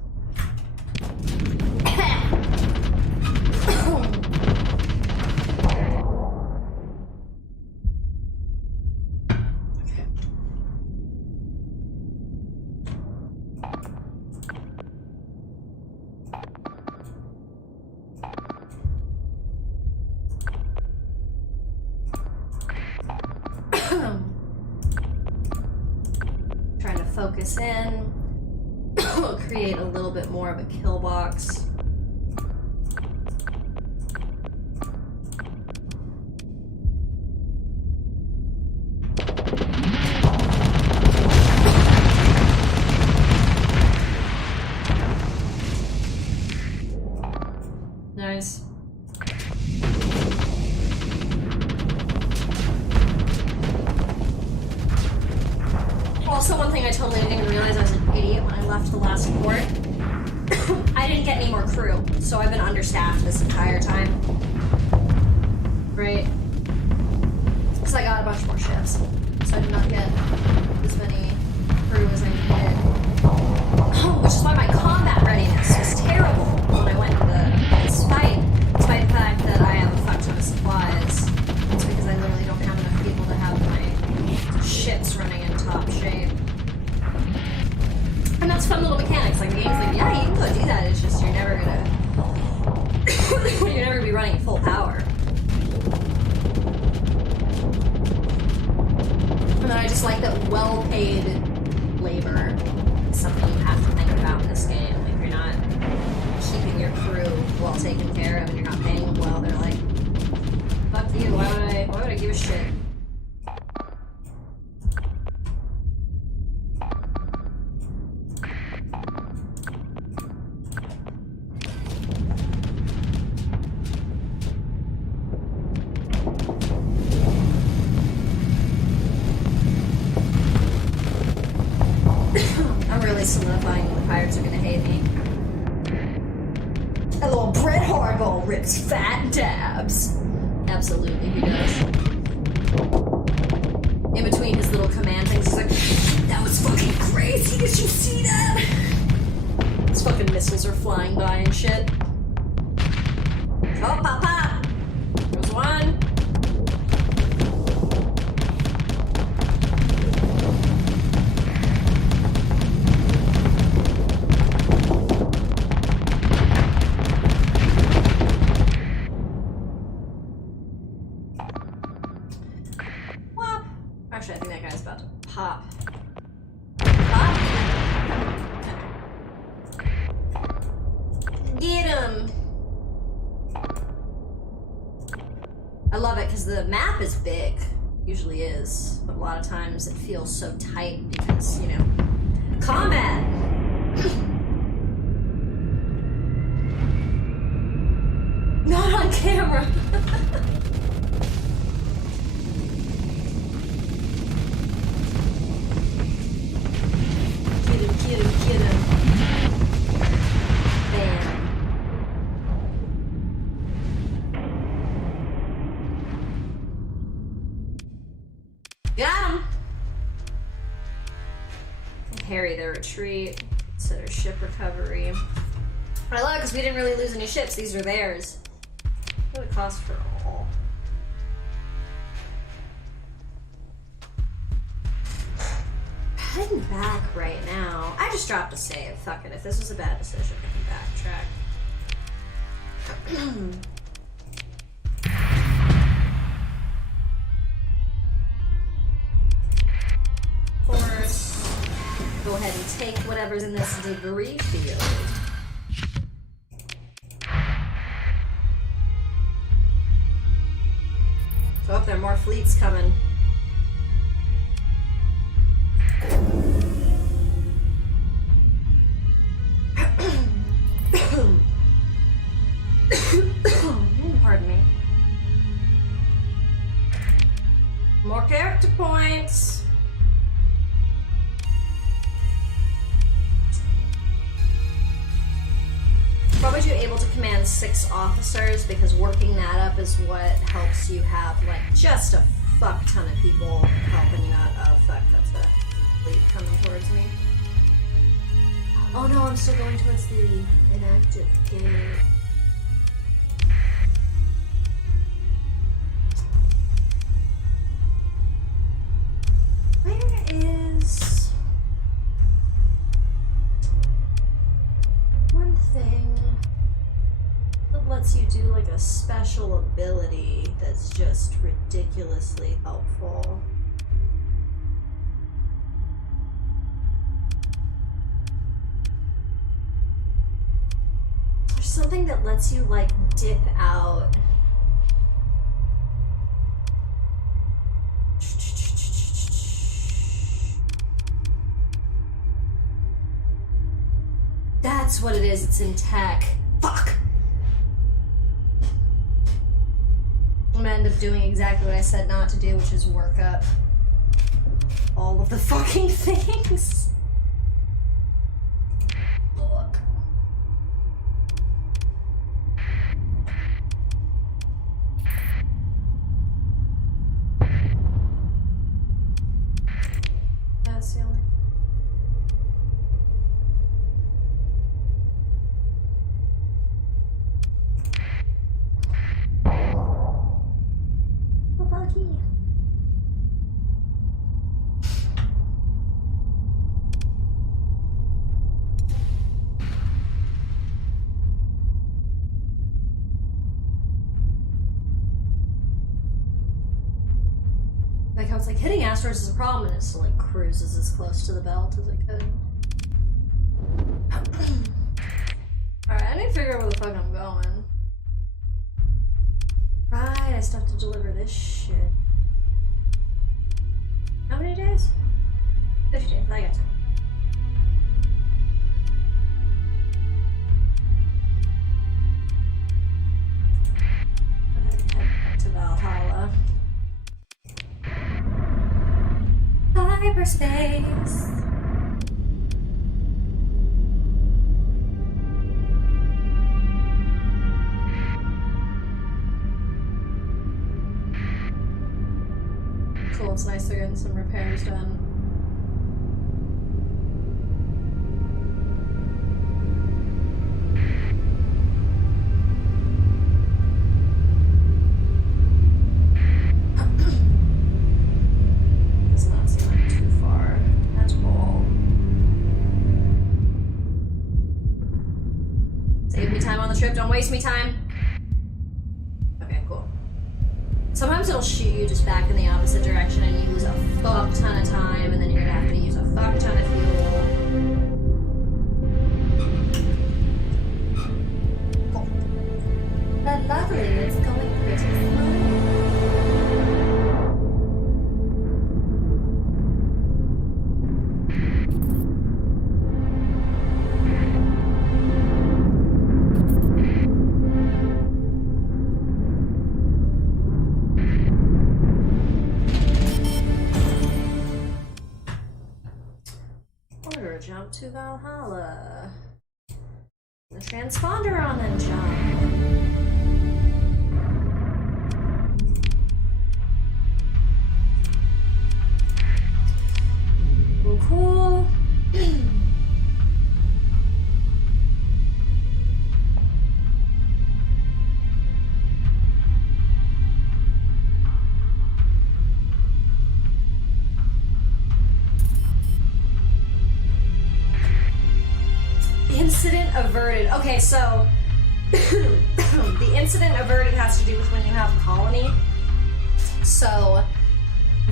focus in. We'll create a little bit more of a kill box. Nice. Also, one thing I totally didn't even realize, I was an idiot when I left the last fort. I didn't get any more crew, so I've been understaffed this entire time. Right? Because I got a bunch more ships, so I did not get as many crew as I needed. Which is why my combat readiness was terrible when I went into this fight, despite the fact that I have a fuck ton of supplies. It's because I literally don't have enough people to have my ships running in top shape. And that's fun little mechanics. Like, the game's like, yeah, you can go do that. It's just you're never gonna be running full power. And then I just like that well-paid labor is something you have to think about in this game. Like, you're not keeping your crew well taken care of, and you're not paying them well. They're like, fuck you. Why would I give a shit? Solidifying the pirates are gonna hate me. Hello, Brett Hardball rips fat dabs. Absolutely, he does. In between his little command things, he's like, that was fucking crazy, did you see that? His fucking missiles are flying by and shit. Oh, pop, pop! There's one. Actually, I think that guy's about to pop. Pop? Get him! I love it because the map is big. Usually is. But a lot of times it feels so tight because, you know, combat! Not on camera! Get him. Bam. Got him! Harry their retreat. Consider ship recovery. But I love it because we didn't really lose any ships. These are theirs. What would it cost for all? Heading back right now. I just dropped a save. Fuck it. If this was a bad decision, I can backtrack. Of course. Go ahead and take whatever's in this debris field. So if there are more fleets coming. Pardon me. More character points. Why would you able to command 6 officers? Because working that up is what helps you have like just a fuck ton of people helping you out. Oh fuck, that's a fleet coming towards me. Oh no, I'm still going towards the inactive game. Where is one thing that lets you do like a special ability that's just ridiculously helpful? something that lets you, like, dip out. That's what it is, it's in tech. Fuck! I'm gonna end up doing exactly what I said not to do, which is work up all of the fucking things. Look. That's the only. Buggy. Like how it's like hitting asteroids is a problem and it still like cruises as close to the belt as it could. Alright, I need to figure out where the fuck I'm going. Right, I still have to deliver this shit. How many days? 50 days, I got time. Go ahead and head back to Valhalla. Hyperspace. Cool, it's nice they're getting some repairs done. Does not seem like too far at all. Save me time on the trip, don't waste me time. Okay, cool. Sometimes it'll shoot you just back in the opposite direction and you lose a fuck ton of time and then you're gonna have to use a fuck ton of fuel. Cool. But lovely, it's going pretty slow. Jump to Valhalla. The transponder on and jump. Cool. Incident averted. Okay, so the incident averted has to do with when you have a colony. So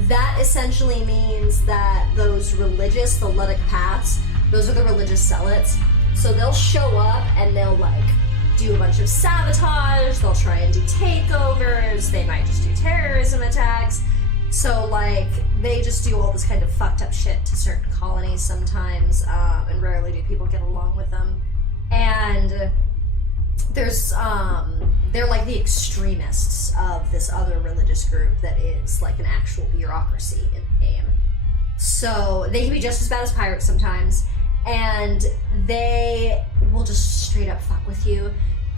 that essentially means that those religious, the Ludic paths, those are the religious zealots. So they'll show up and they'll like do a bunch of sabotage, they'll try and do takeovers, they might just do terrorism attacks. So like they just do all this kind of fucked up shit to certain colonies sometimes, and rarely do people get along with them. And there's they're like the extremists of this other religious group that is like an actual bureaucracy in the game. So they can be just as bad as pirates sometimes, and they will just straight up fuck with you.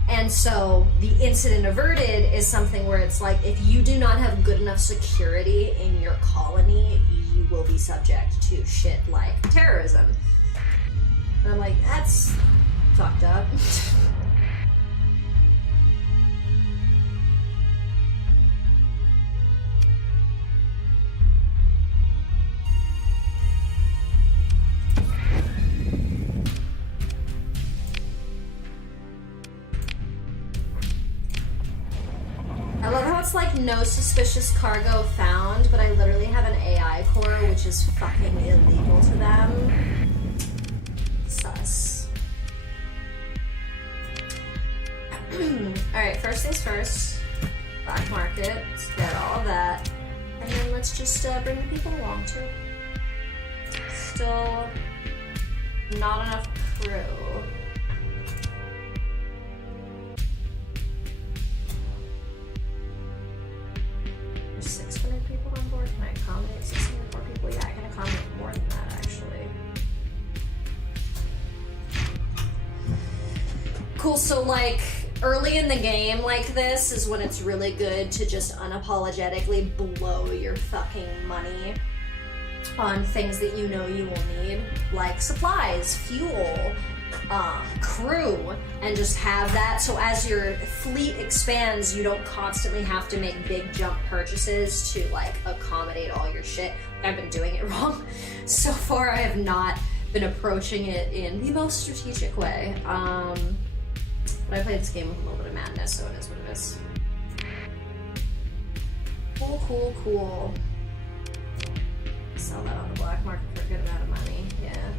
And so the incident averted is something where it's like, if you do not have good enough security in your colony, you will be subject to shit like terrorism. And I'm like, that's fucked up. I love how it's like no suspicious cargo found, but I literally have an AI core which is fucking illegal to them. Sus. Alright, first things first. Black market. Let's get all of that. And then let's just bring the people along too. Still not enough crew. There's 600 people on board. Can I accommodate 604 people? Yeah, I can accommodate more than that actually. Cool, so like early in the game like this is when it's really good to just unapologetically blow your fucking money on things that you know you will need, like supplies, fuel, crew, and just have that so as your fleet expands you don't constantly have to make big jump purchases to like accommodate all your shit. I've been doing it wrong. So far I have not been approaching it in the most strategic way. But I played this game with a little bit of madness, so it is what it is. Cool, cool, cool. Sell that on the black market for a good amount of money, yeah.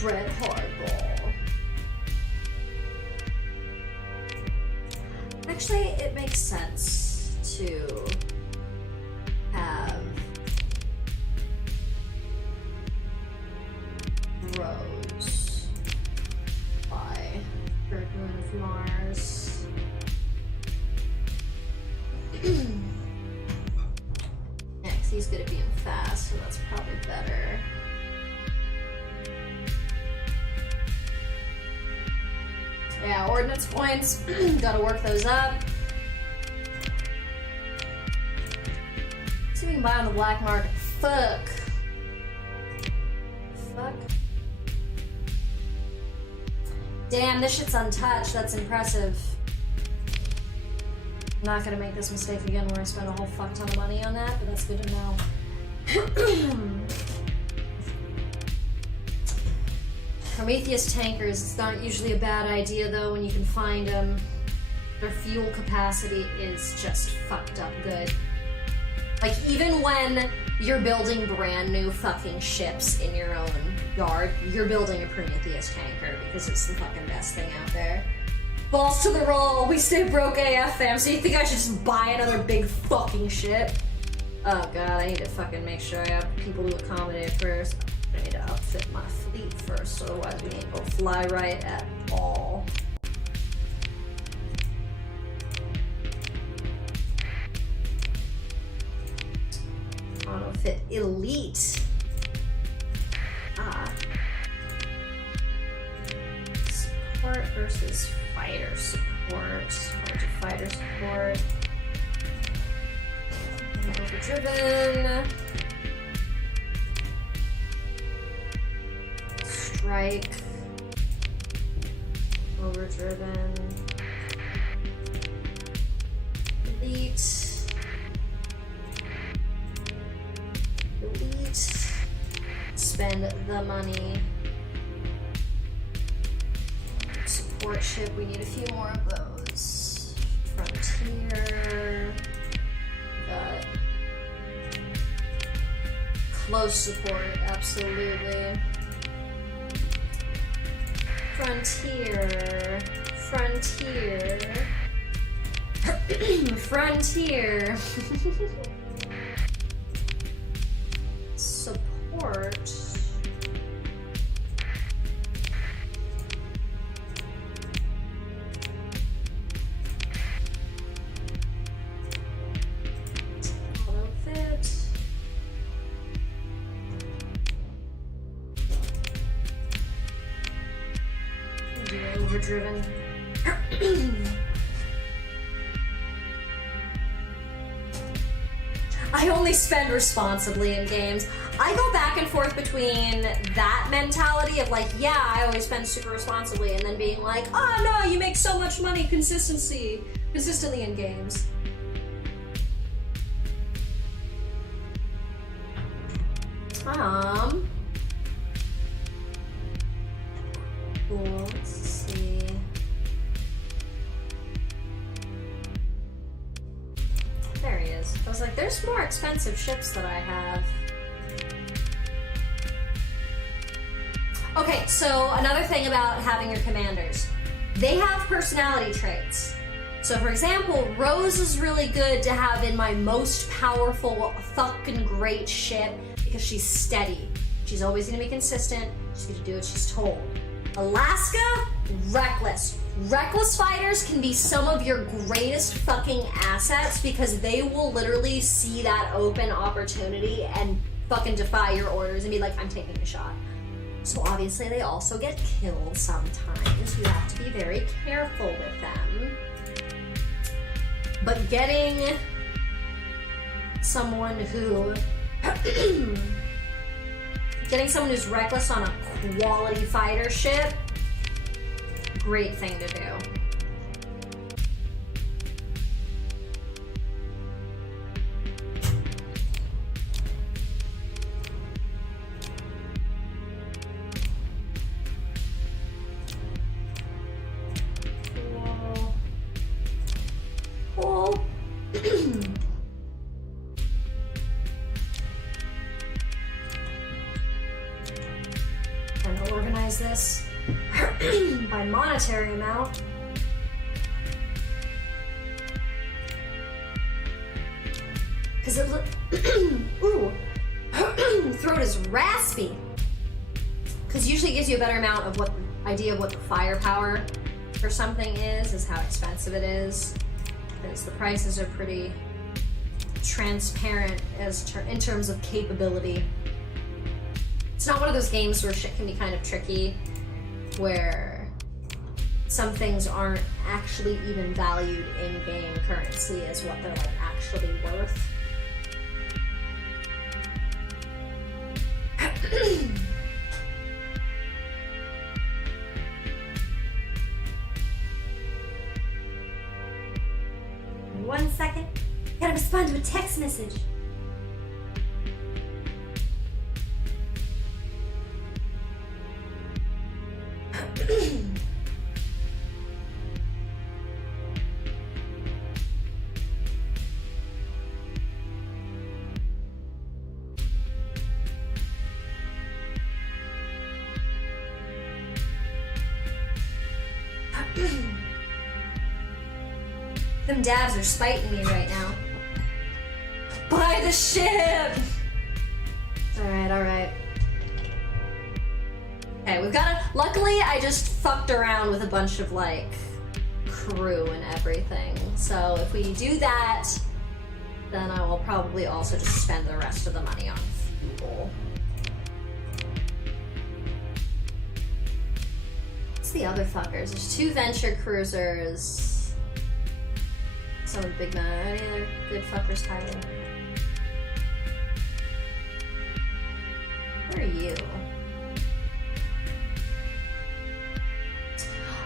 Bread hardball. Actually, it makes sense to have Rose by Third Moon of Mars. Yeah, 'cause he's good at being fast, so that's probably better. Yeah, ordnance points. Gotta work those up. See if we can buy on the black market. Fuck. Fuck. Damn, this shit's untouched. That's impressive. I'm not gonna make this mistake again where I spend a whole fuck ton of money on that, but that's good to know. Prometheus tankers aren't usually a bad idea though when you can find them. Their fuel capacity is just fucked up good. Like even when you're building brand new fucking ships in your own yard, you're building a Prometheus tanker because it's the fucking best thing out there. Balls to the roll, we stay broke AF fam, so you think I should just buy another big fucking ship? Oh god, I need to fucking make sure I have people to accommodate first. I need to outfit my fleet first, so otherwise we ain't gonna fly right at all. Auto-fit elite. Support versus fighter support. Fighter support. Overdriven. Strike. Overdriven. Elite. Elite. Spend the money. Support ship, we need a few more of those. Frontier. Got close support, absolutely. Frontier. Frontier. Frontier. Support. Auto-fit. Overdriven. I only spend responsibly in games. I go back and forth between that mentality of like, yeah, I always spend super responsibly, and then being like, oh no, you make so much money consistently in games. Cool, let's see. I was like, there's more expensive ships that I have. Okay, so another thing about having your commanders. They have personality traits. So for example, Rose is really good to have in my most powerful fucking great ship because she's steady. She's always gonna be consistent. She's gonna do what she's told. Alaska, reckless. Reckless fighters can be some of your greatest fucking assets because they will literally see that open opportunity and fucking defy your orders and be like, I'm taking a shot. So obviously they also get killed sometimes. You have to be very careful with them. But getting someone who getting someone who's reckless on a quality fighter ship, great thing to do. Cool. And I'll organize this by monetary amount. Because it ooh, throat is raspy. Because usually it gives you a better amount of what idea of what the firepower for something is how expensive it is. Because the prices are pretty transparent in terms of capability. It's not one of those games where shit can be kind of tricky, where some things aren't actually even valued in-game currency as what they're like actually worth. One second. Gotta respond to a text message. Them dabs are spiting me right now. Buy the ship! Alright. Okay, we've got luckily I just fucked around with a bunch of like crew and everything. So if we do that, then I will probably also just spend the rest of the money on fuel. What's the other fuckers? There's 2 venture cruisers. Some of the big men. Any other good fuckers, Tyler? Where are you?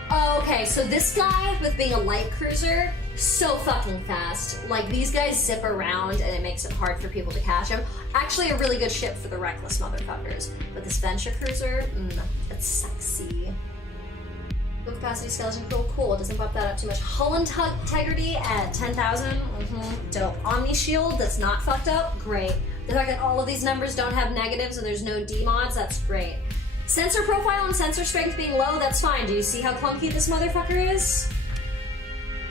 Oh, okay, so this guy with being a light cruiser, so fucking fast. Like, these guys zip around and it makes it hard for people to catch him. Actually, a really good ship for the reckless motherfuckers. But this venture cruiser, that's sexy. Low capacity skeleton cool. It doesn't bump that up too much. Hull integrity at 10,000. Dope. Omni shield that's not fucked up. Great. The fact that all of these numbers don't have negatives and there's no D mods. That's great. Sensor profile and sensor strength being low. That's fine. Do you see how clunky this motherfucker is?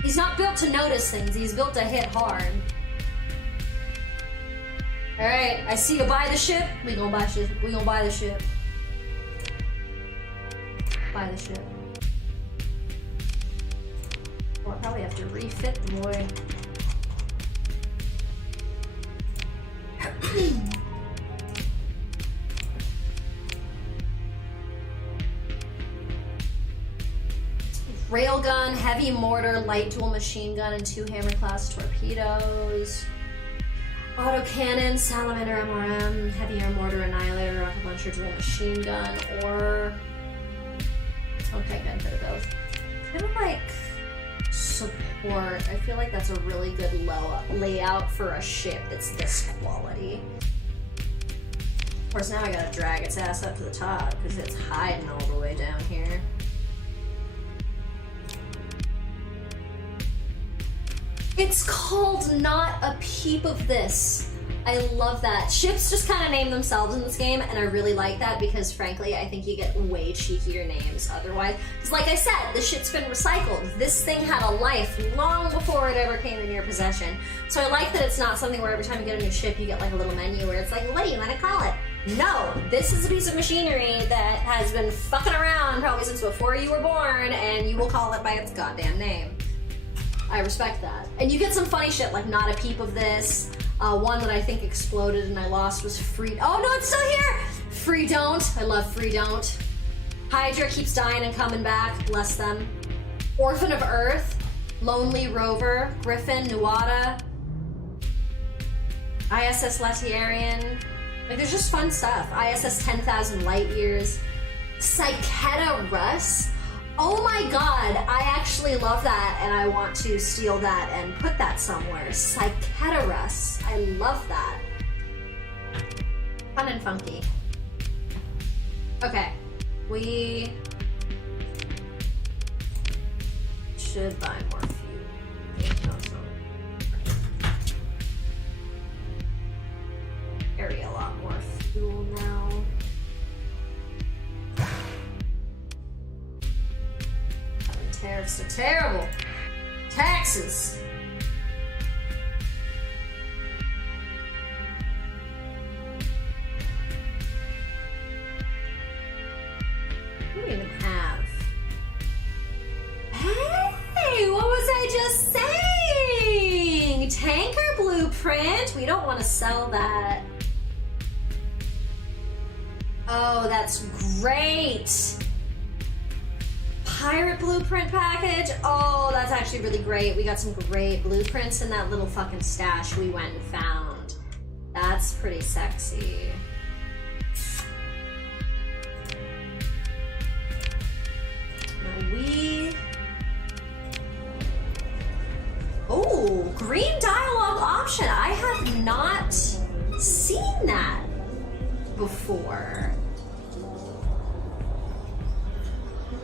He's not built to notice things. He's built to hit hard. All right. I see you buy the ship. We gonna buy ship. We gonna buy the ship. Buy the ship. Well, I'll probably have to refit the boy. Railgun, heavy mortar, light dual machine gun, and 2 hammer class torpedoes. Autocannon, salamander MRM, heavy air mortar, annihilator, rocket launcher, dual machine gun, or... Okay, good for both. Kind of like... support. I feel like that's a really good layout for a ship that's this quality. Of course, now I gotta drag its ass up to the top because it's hiding all the way down here. It's called Not a Peep of This. I love that. Ships just kind of name themselves in this game, and I really like that because, frankly, I think you get way cheekier names otherwise. Because, like I said, the shit's been recycled. This thing had a life long before it ever came in your possession. So I like that it's not something where every time you get a new ship, you get like a little menu where it's like, what do you want to call it? No, this is a piece of machinery that has been fucking around probably since before you were born, and you will call it by its goddamn name. I respect that. And you get some funny shit like Not a Peep of This. One that I think exploded and I lost was Free... Oh no, it's still here! Free Don't. I love Free Don't. Hydra keeps dying and coming back. Bless them. Orphan of Earth. Lonely Rover. Griffin. Nuada. ISS Letarian. Like, there's just fun stuff. ISS 10,000 Light Years. Psycheta Russ. Oh my god, I actually love that, and I want to steal that and put that somewhere. Psycheta Russ. I love that. Fun and funky. Okay, we should buy more fuel. Carry a lot more fuel now. Tariffs are terrible. Taxes. What do we even have? Hey, what was I just saying? Tanker blueprint? We don't want to sell that. Oh, that's great. Pirate blueprint package? Oh, that's actually really great. We got some great blueprints in that little fucking stash we went and found. That's pretty sexy. Now oh, green dialogue option. I have not seen that before.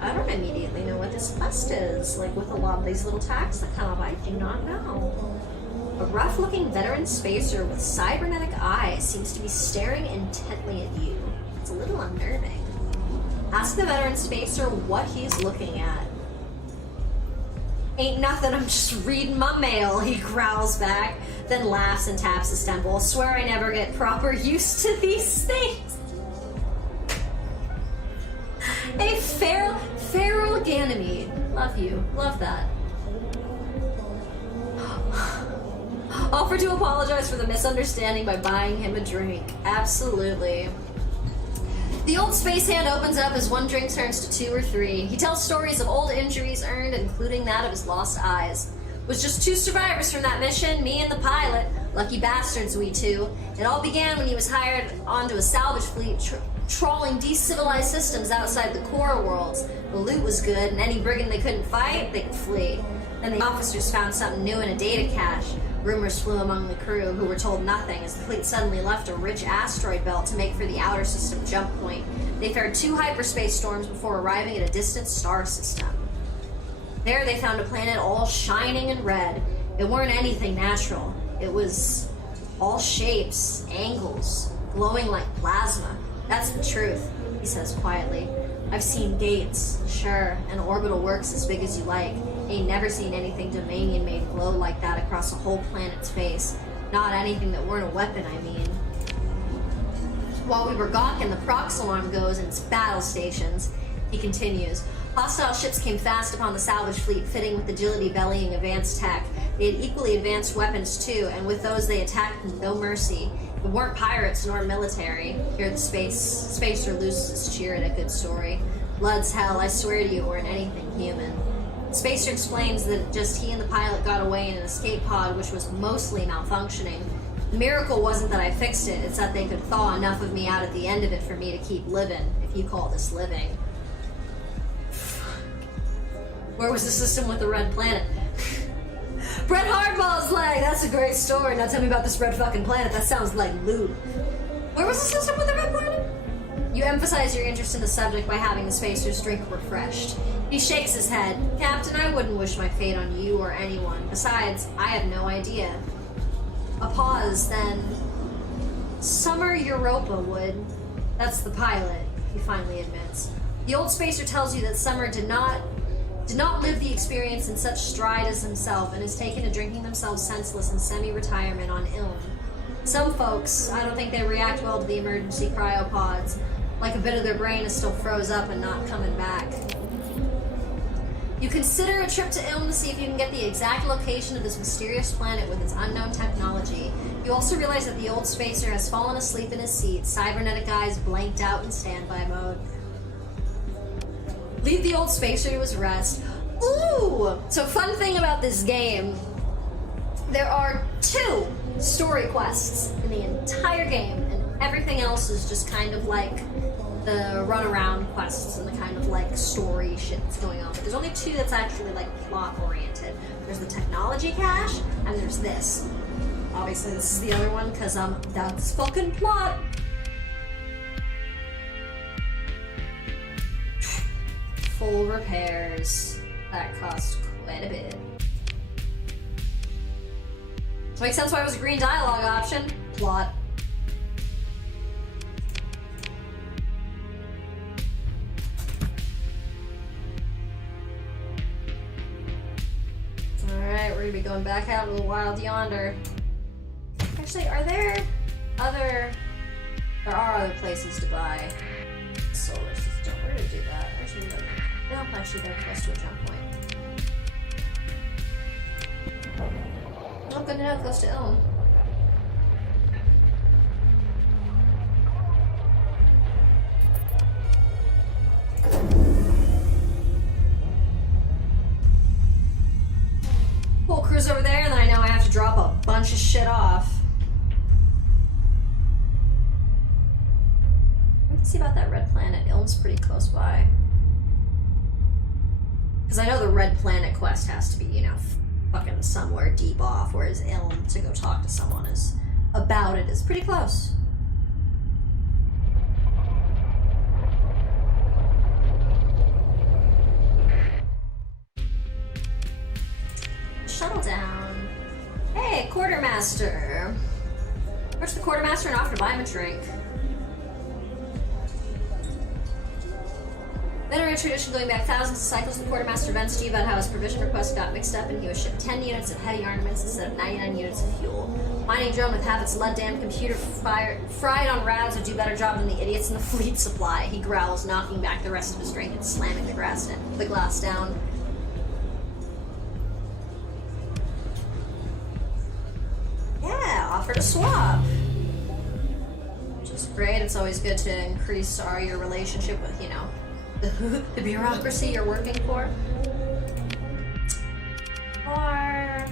I don't immediately know what this quest is. Like, with a lot of these little tags that come up, I do not know. A rough-looking veteran spacer with cybernetic eyes seems to be staring intently at you. It's a little unnerving. Ask the veteran spacer what he's looking at. Ain't nothing, I'm just reading my mail, he growls back, then laughs and taps his temple. Swear I never get proper used to these things. A feral Ganymede. Love you. Love that. Offer to apologize for the misunderstanding by buying him a drink. Absolutely. The old space hand opens up as one drink turns to 2 or 3. He tells stories of old injuries earned, including that of his lost eyes. Was just 2 survivors from that mission, me and the pilot. Lucky bastards, we two. It all began when he was hired onto a salvage fleet trawling decivilized systems outside the core worlds. The loot was good, and any brigand they couldn't fight, they could flee. Then the officers found something new in a data cache. Rumors flew among the crew, who were told nothing, as the fleet suddenly left a rich asteroid belt to make for the outer system jump point. They fared 2 hyperspace storms before arriving at a distant star system. There they found a planet all shining and red. It weren't anything natural. It was all shapes, angles, glowing like plasma. That's the truth, he says quietly. I've seen gates, sure, and orbital works as big as you like. Ain't never seen anything Dominion made glow like that across a whole planet's face. Not anything that weren't a weapon, I mean. While we were gawking, the prox alarm goes in its battle stations. He continues. Hostile ships came fast upon the salvage fleet, fitting with agility bellying advanced tech. They had equally advanced weapons too, and with those they attacked with no mercy. It weren't pirates nor military. Here the spacer loses his cheer at a good story. Blood's hell, I swear to you, weren't anything human. Spacer explains that just he and the pilot got away in an escape pod which was mostly malfunctioning. The miracle wasn't that I fixed it, it's that they could thaw enough of me out at the end of it for me to keep living, if you call this living. Where was the system with the red planet? Brett Hardball's like, that's a great story. Now tell me about this red fucking planet. That sounds like loot. Where was the system with the red planet? You emphasize your interest in the subject by having the spacers drink refreshed. He shakes his head. Captain, I wouldn't wish my fate on you or anyone. Besides, I have no idea. A pause, then. Summer Europa would. That's the pilot, he finally admits. The old spacer tells you that Summer did not live the experience in such stride as himself and has taken to drinking themselves senseless in semi-retirement on Ilm. Some folks, I don't think they react well to the emergency cryopods, like a bit of their brain is still froze up and not coming back. You consider a trip to Ilm to see if you can get the exact location of this mysterious planet with its unknown technology. You also realize that the old spacer has fallen asleep in his seat, cybernetic eyes blanked out in standby mode. Leave the old spacer to his rest. Ooh! So fun thing about this game, there are 2 story quests in the entire game, and everything else is just kind of like the runaround quests and the kind of like story shit that's going on. But there's only 2 that's actually like plot oriented. There's the technology cache, and there's this. Obviously this is the other one, because that's fucking plot. Full repairs. That cost quite a bit. So makes sense why it was a green dialogue option. Plot. Alright, we're gonna be going back out to the wild yonder. Actually, are there other... There are other places to buy solar system. We're gonna do that. Actually, no. Nope, actually they're close to a jump point. Oh, good to know, close to Ilm. Whole crew's over there, and then I know I have to drop a bunch of shit off. Let's see about that red planet. Ilm's pretty close by. Because I know the red planet quest has to be, you know, fucking somewhere deep off, whereas Ilm to go talk to someone is about it is pretty close. Shuttle down. Hey, quartermaster. Where's the quartermaster and offer to buy him a drink? Venerate tradition going back thousands of cycles, the quartermaster vents to you about how his provision request got mixed up and he was shipped 10 units of heavy armaments instead of 99 units of fuel. Mining drone with half its lead-damned computer fried on rads would do better job than the idiots in the fleet supply. He growls, knocking back the rest of his drink and slamming the glass down. Yeah, offer to swap. Which is great. It's always good to increase your relationship with, you know, the bureaucracy you're working for. Or...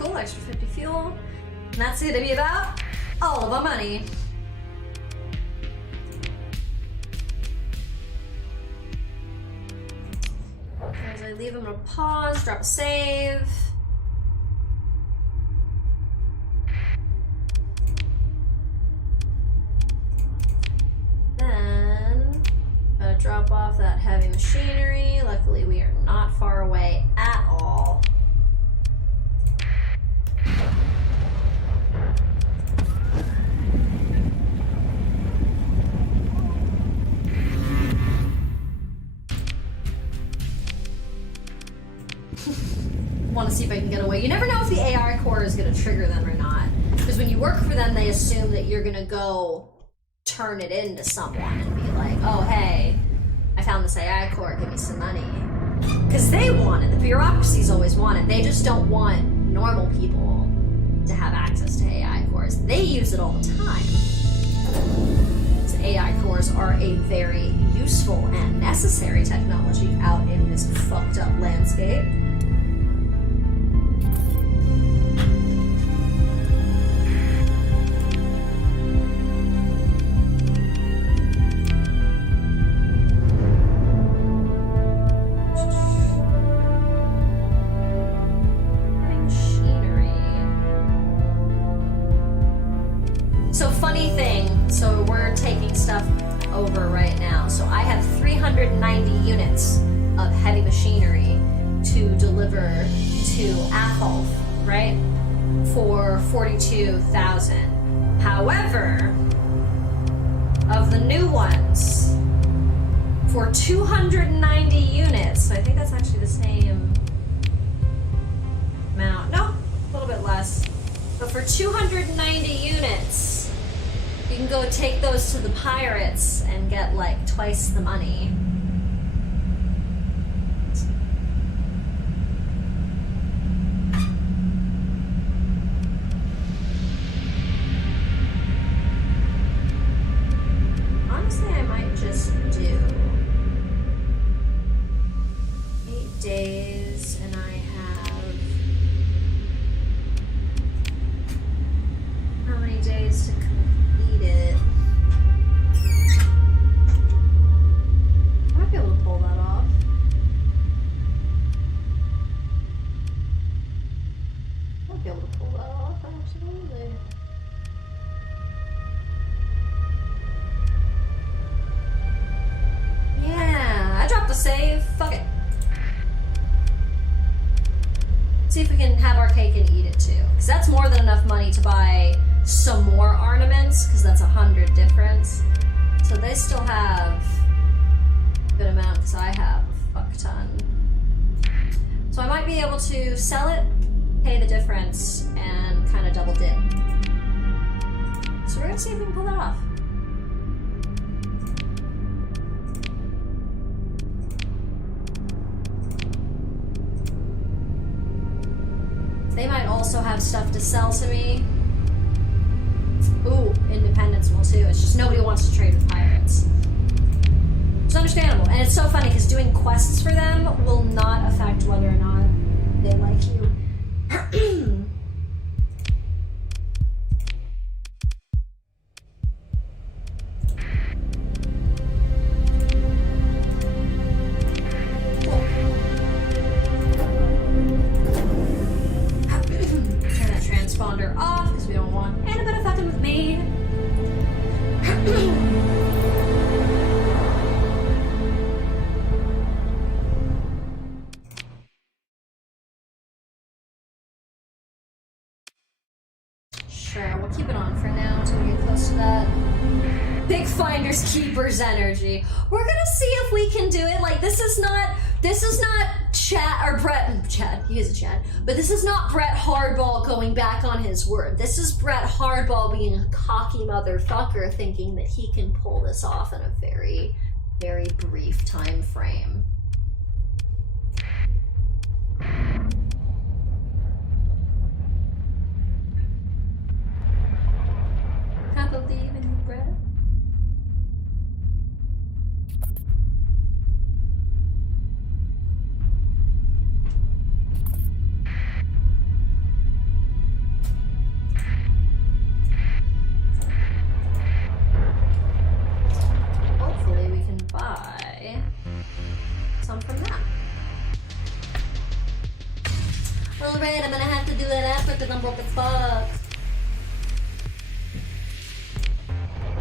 cool, extra 50 fuel. And that's gonna be about all of our money. Leave him to pause, drop a save. Then, drop off that heavy machinery. Luckily, we are not far away at all. Want to see if I can get away. You never know if the AI core is going to trigger them or not. Because when you work for them, they assume that you're going to go turn it into someone and be like, oh, hey, I found this AI core, give me some money. Because they want it. The bureaucracies always want it. They just don't want normal people to have access to AI cores. They use it all the time. Because AI cores are a very useful and necessary technology out in this fucked up landscape. to deliver to Atholf, right? For 42,000. However, of the new ones, for 290 units, I think that's actually the same amount. No, a little bit less. But for 290 units, you can go take those to the pirates and get like twice the money. Honestly, I might just do 8 days, and I have how many days to complete it? I might be able to pull that off. I might be able to pull that off, absolutely. Yeah, I dropped the save. Fuck it. See if we can have our cake and eat it too. Because that's more than enough money to buy some more ornaments, because that's 100 difference. So they still have a good amount, because I have a fuck ton. So I might be able to sell it, pay the difference, and kind of double dip. So we're gonna see if we can pull that off. They might also have stuff to sell to me. Ooh, Independence will too. It's just nobody wants to trade with pirates. It's understandable. And it's so funny because doing quests for them will not affect whether or not they like you. Transponder off because we don't want anybody fucking with me. Sure, we'll keep it on for now until we get close to that. Big Finders Keepers energy. We're gonna see if we can do it. Like, this is not Chad, or Brett, Chad, he is a Chad, but this is not Brett Hardball going back on his word. This is Brett Hardball being a cocky motherfucker thinking that he can pull this off in a very, very brief time frame. I believe in you, Brett. Hopefully we can buy some from that. Alright, I'm gonna have to do an effort because I'm broke as fuck.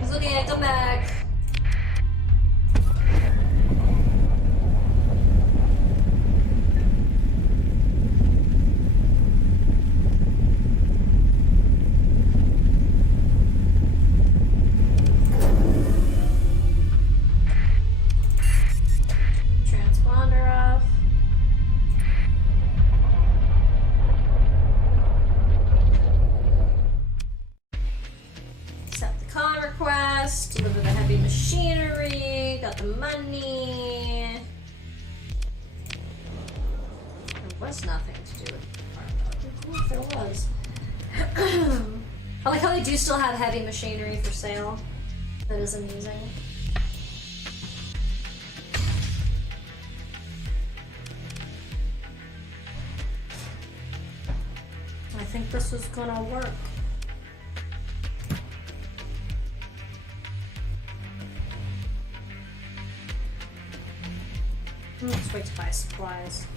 It's okay, come back. Transponder off. Accept the con request, deliver the heavy machinery, got the money. There was nothing to do with the car. Cool if there was. I like how they do still have heavy machinery for sale. That is amusing. I think this is gonna work. Let's wait to buy supplies.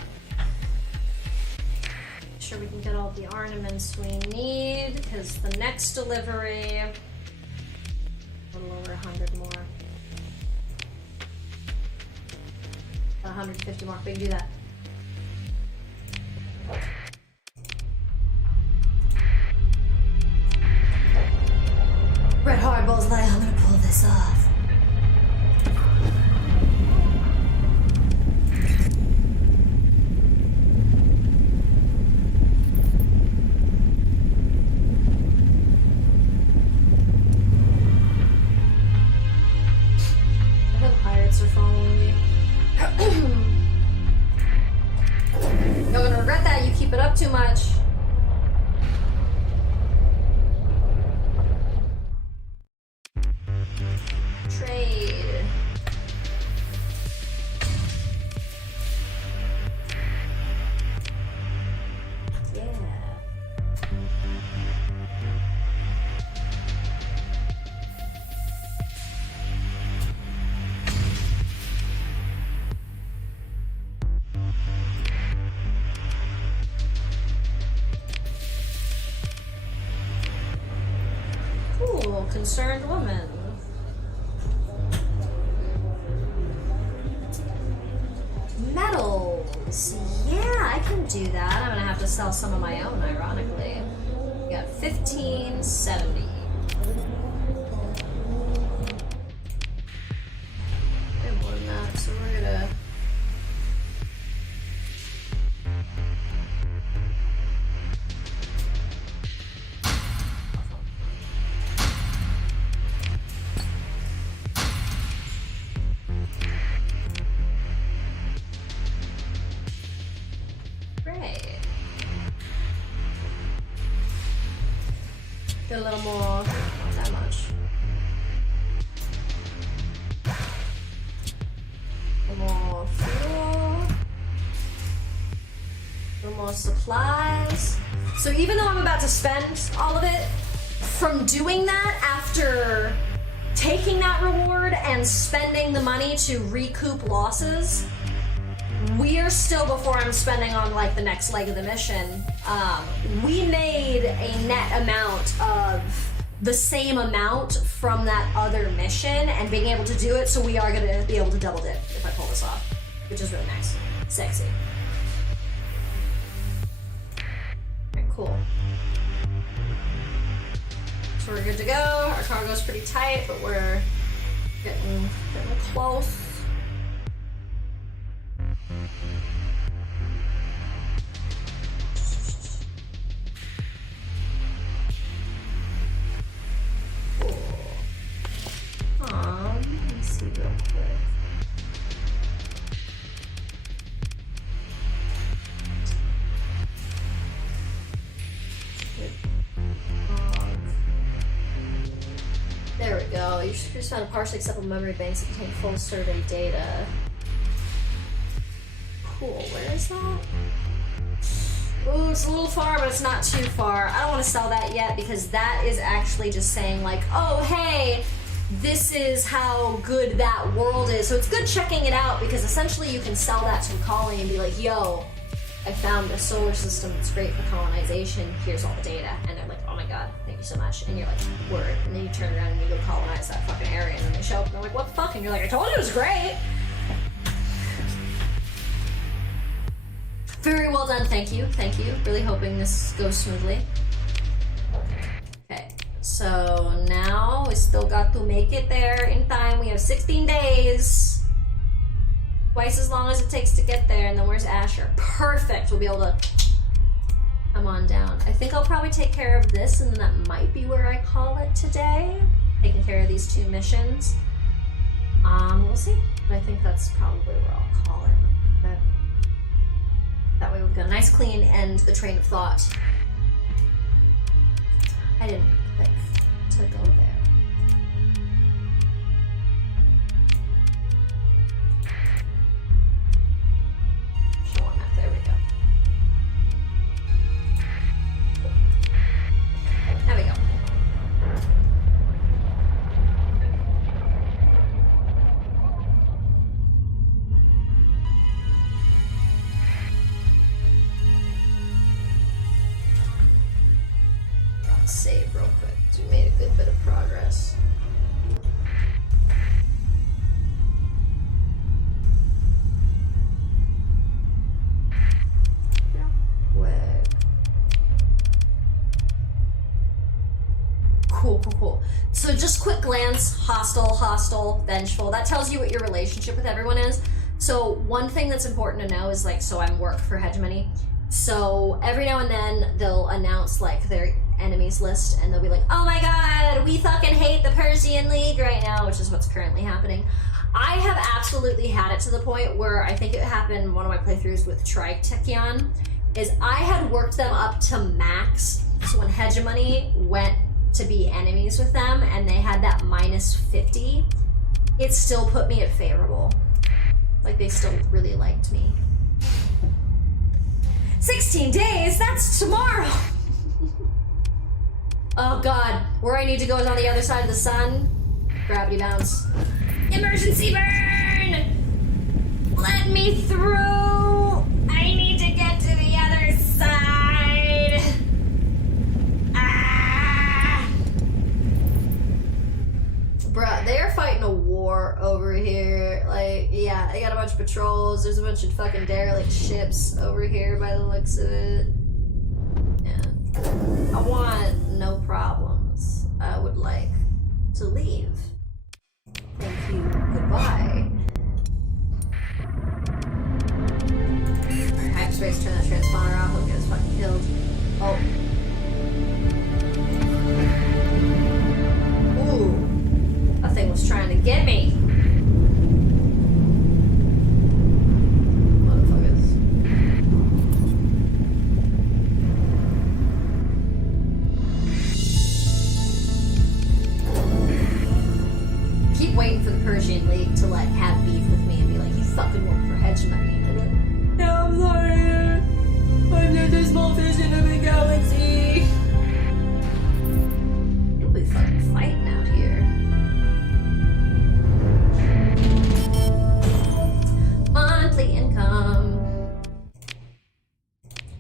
Make sure we can get all the ornaments we need, because the next delivery, a little over 100 more. 150 more, we can do that. Brett Hardball's like, I'm gonna pull this off. I think pirates are following me. You're gonna regret that, you keep it up too much. Trade. Yeah. Cool, concerned woman. Metals. Yeah, I can do that. I'm gonna have to sell some of my own, ironically. We got 1570. And more than that, so we're gonna. Get a little more, not that much. A little more fuel. A little more supplies. So even though I'm about to spend all of it, from doing that after taking that reward and spending the money to recoup losses, we are still, before I'm spending on like the next leg of the mission, we made a net amount of the same amount from that other mission and being able to do it, so we are gonna be able to double dip if I pull this off, which is really nice. Sexy. Alright, cool. So we're good to go. Our cargo's pretty tight, but we're getting close. Let me see real quick. There we go. You just found a partially acceptable memory banks that contain full survey data. Cool. Where is that? Ooh, it's a little far, but it's not too far. I don't want to sell that yet because that is actually just saying like, oh, hey, this is how good that world is. So it's good checking it out because essentially you can sell that to a colony and be like, yo, I found a solar system that's great for colonization. Here's all the data. And they're like, oh my God, thank you so much. And you're like, word. And then you turn around and you go colonize that fucking area. And then they show up and they're like, what the fuck? And you're like, I told you it was great. Very well done, thank you, thank you. Really hoping this goes smoothly. Okay, so now we still got to make it there in time. We have 16 days. Twice as long as it takes to get there, and then where's Asher? Perfect, we'll be able to come on down. I think I'll probably take care of this, and then that might be where I call it today. Taking care of these two missions. We'll see. But I think that's probably where I'll call it. But that way we've got a nice clean end to the train of thought. I didn't click to go there. Show on that, there we go. There we go. Save real quick. So we made a good bit of progress. Yeah. Well. cool. So just quick glance, hostile, vengeful. That tells you what your relationship with everyone is. So one thing that's important to know is like, so I work for Hegemony. So every now and then they'll announce like their enemies list and they'll be like, oh my god, we fucking hate the Persian League right now, which is what's currently happening. I have absolutely had it to the point where I think it happened in one of my playthroughs with Tritekion, is I had worked them up to max, so when Hegemony went to be enemies with them and they had that -50, it still put me at favorable. Like, they still really liked me. 16 days? That's tomorrow! Oh god, where I need to go is on the other side of the sun. Gravity bounce. Emergency burn! Let me through! I need to get to the other side! Ah! Bruh, they're fighting a war over here. Like, yeah, they got a bunch of patrols. There's a bunch of fucking derelict ships over here by the looks of it. Yeah. I want no problems. I would like to leave. Thank you. Goodbye. Alright, hyperspace, turn that transponder off. He'll get us fucking killed. Oh. Ooh. That thing was trying to get me. Motherfuckers. Keep waiting for the Persian League to like have beef with me and be like, you fucking work for Hegemony. And I'd be like, no, I'm sorry. I'm just a small fish in a big galaxy. You'll be fucking fighting out here. Monthly income.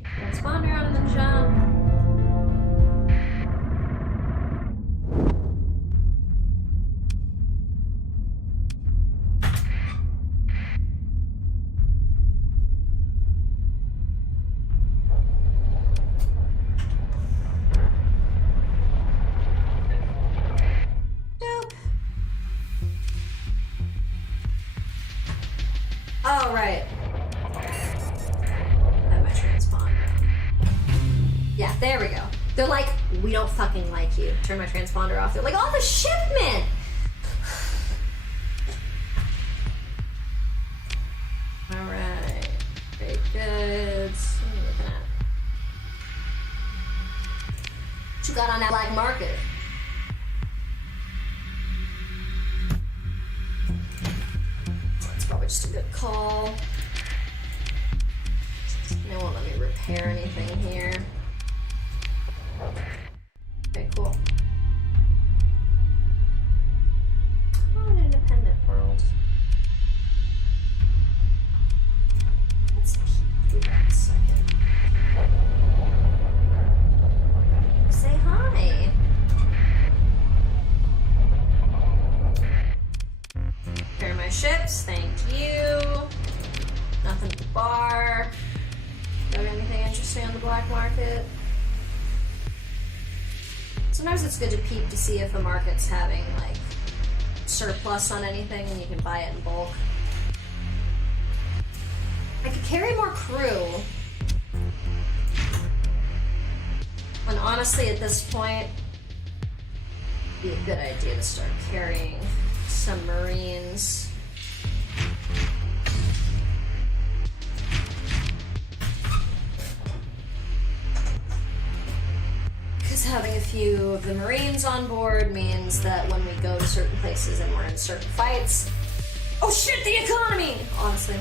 Transponder on the jump. Oh, right. I have my transponder. Yeah, there we go. They're like, we don't fucking like you. Turn my transponder off. They're like, oh, the shipment! Alright. Very good. What are you looking at? What you got on that black market? Probably just a good call. They won't let me repair anything here. Okay, cool. Oh, an independent world. Let's keep that a second. Say hi. Repair my ships, thank you. Nothing at the bar. Got anything interesting on the black market? Sometimes it's good to peep to see if the market's having like surplus on anything and you can buy it in bulk. I could carry more crew. And honestly at this point, it'd be a good idea to start carrying some Marines. Because having a few of the Marines on board means that when we go to certain places and we're in certain fights, oh shit, the economy! Honestly.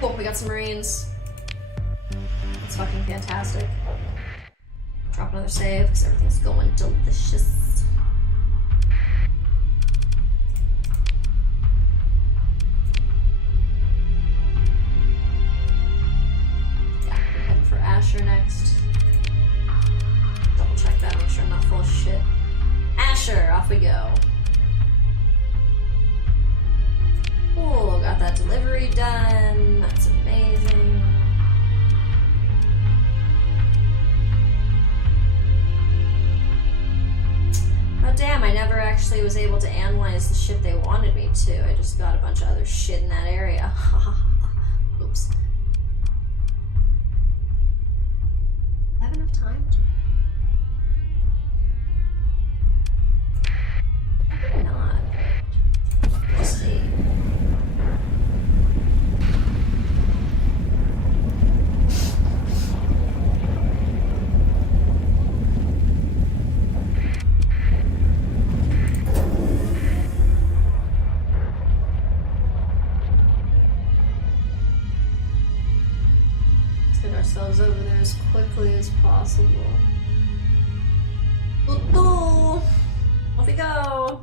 Cool, we got some Marines. That's fucking fantastic. Drop another save because everything's going delicious. Asher next. Double check that, make sure I'm not full of shit. Asher, off we go. Cool, got that delivery done. That's amazing. actually was able to analyze the shit they wanted me to. I just got a bunch of other shit in that area. Oops. I have enough time to... Maybe not. We'll see. Ourselves over there as quickly as possible. Ooh, off we go.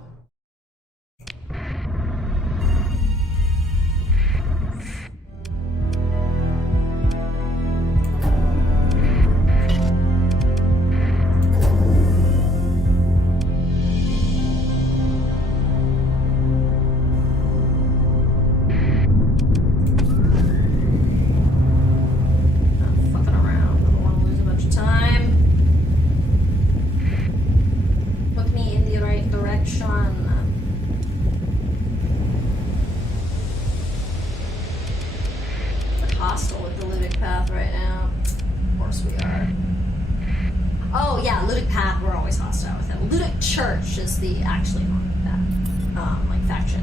Is the actually that like faction.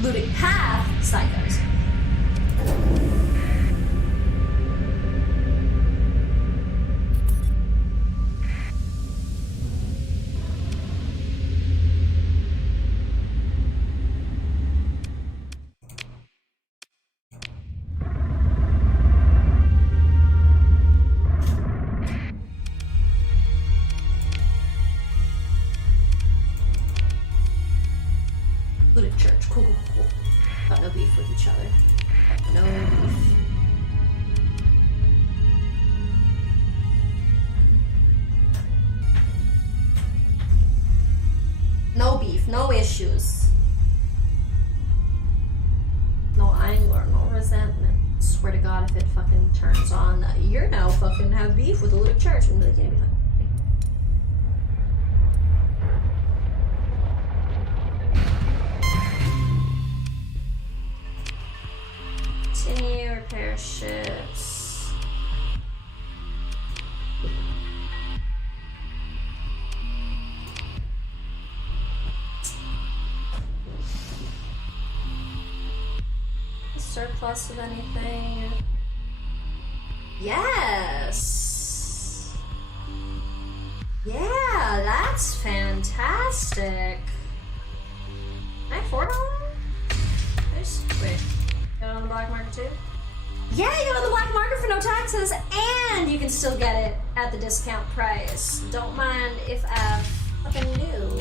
Ludic Path, psychos. No issues. No anger, no resentment. Swear to God, if it fucking turns on, you're now fucking have beef with the Ludic Church, and they can't be fine. Continue, repair ships. Surplus of anything? Yes! Yeah, that's fantastic. Can I afford all that? Nice. Wait, got it on the black market too? Yeah, you got it on the black market for no taxes, and you can still get it at the discount price. Don't mind if I fucking knew.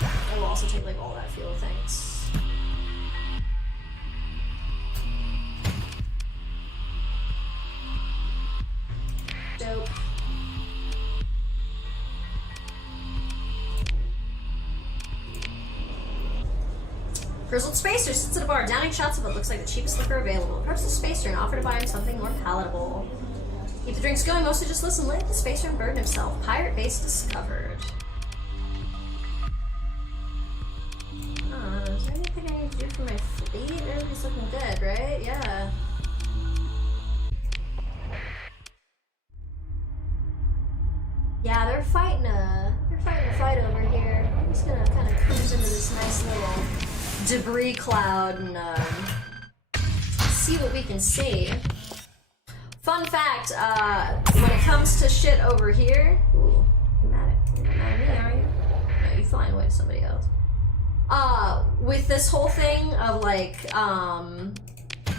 I will also take like all that fuel, thanks. Dope. Grizzled Spacer sits at a bar, downing shots of what looks like the cheapest liquor available. Approach the Spacer and offer to buy him something more palatable. Keep the drinks going, mostly just listen lit. The Spacer and burden himself. Pirate base discovered. Is there anything I need to do for my fleet? Everything's looking good, right? Yeah. Yeah, they're fighting a fight over here. I'm just gonna kind of cruise into this nice little debris cloud and see what we can see. Fun fact, when it comes to shit over here, ooh, you're mad at me, are you? No, you flying away to somebody else. With this whole thing of like,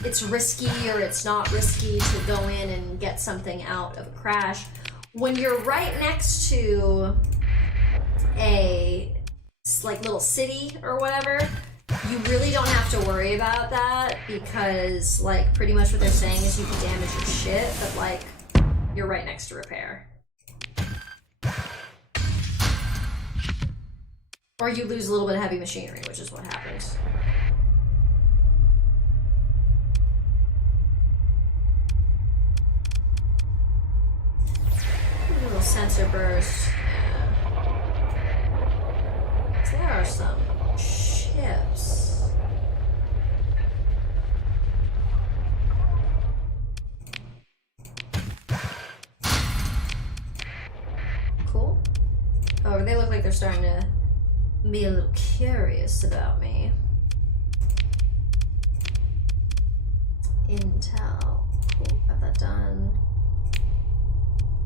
it's risky or it's not risky to go in and get something out of a crash. When you're right next to a like little city or whatever, you really don't have to worry about that because like pretty much what they're saying is you can damage your shit, but like you're right next to repair. Or you lose a little bit of heavy machinery, which is what happens. sensor burst. Yeah. There are some ships. Cool. Oh, they look like they're starting to be a little curious about me. Intel. Cool, got that done.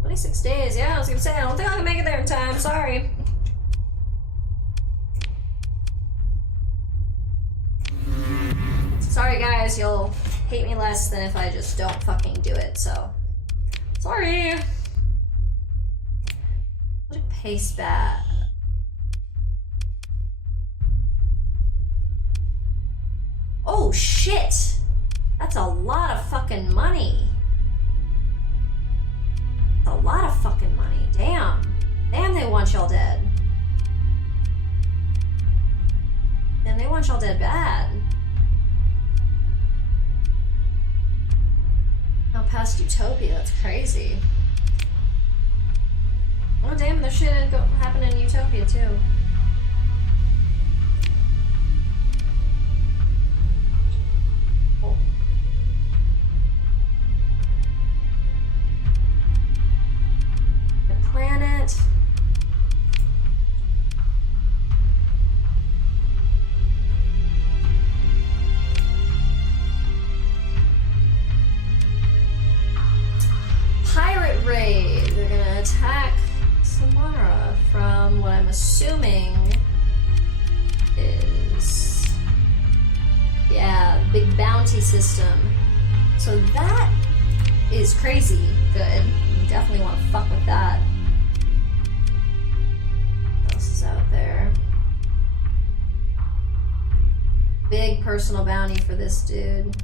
26 days, yeah, I was gonna say, I don't think I can make it there in time, sorry. Sorry guys, you'll hate me less than if I just don't fucking do it, so. Sorry. What a paste bat. Oh shit! That's a lot of fucking money. That's a lot of fucking money. Damn. Damn, they want y'all dead. Damn, they want y'all dead bad. Now past Utopia, that's crazy. Oh damn, there's shit happening in Utopia too. Cool. The planet. Pirate raid. They're gonna attack Samara from what I'm assuming is, yeah, big bounty system. So that is crazy good. You definitely want to fuck with that. What else is out there? Big personal bounty for this dude.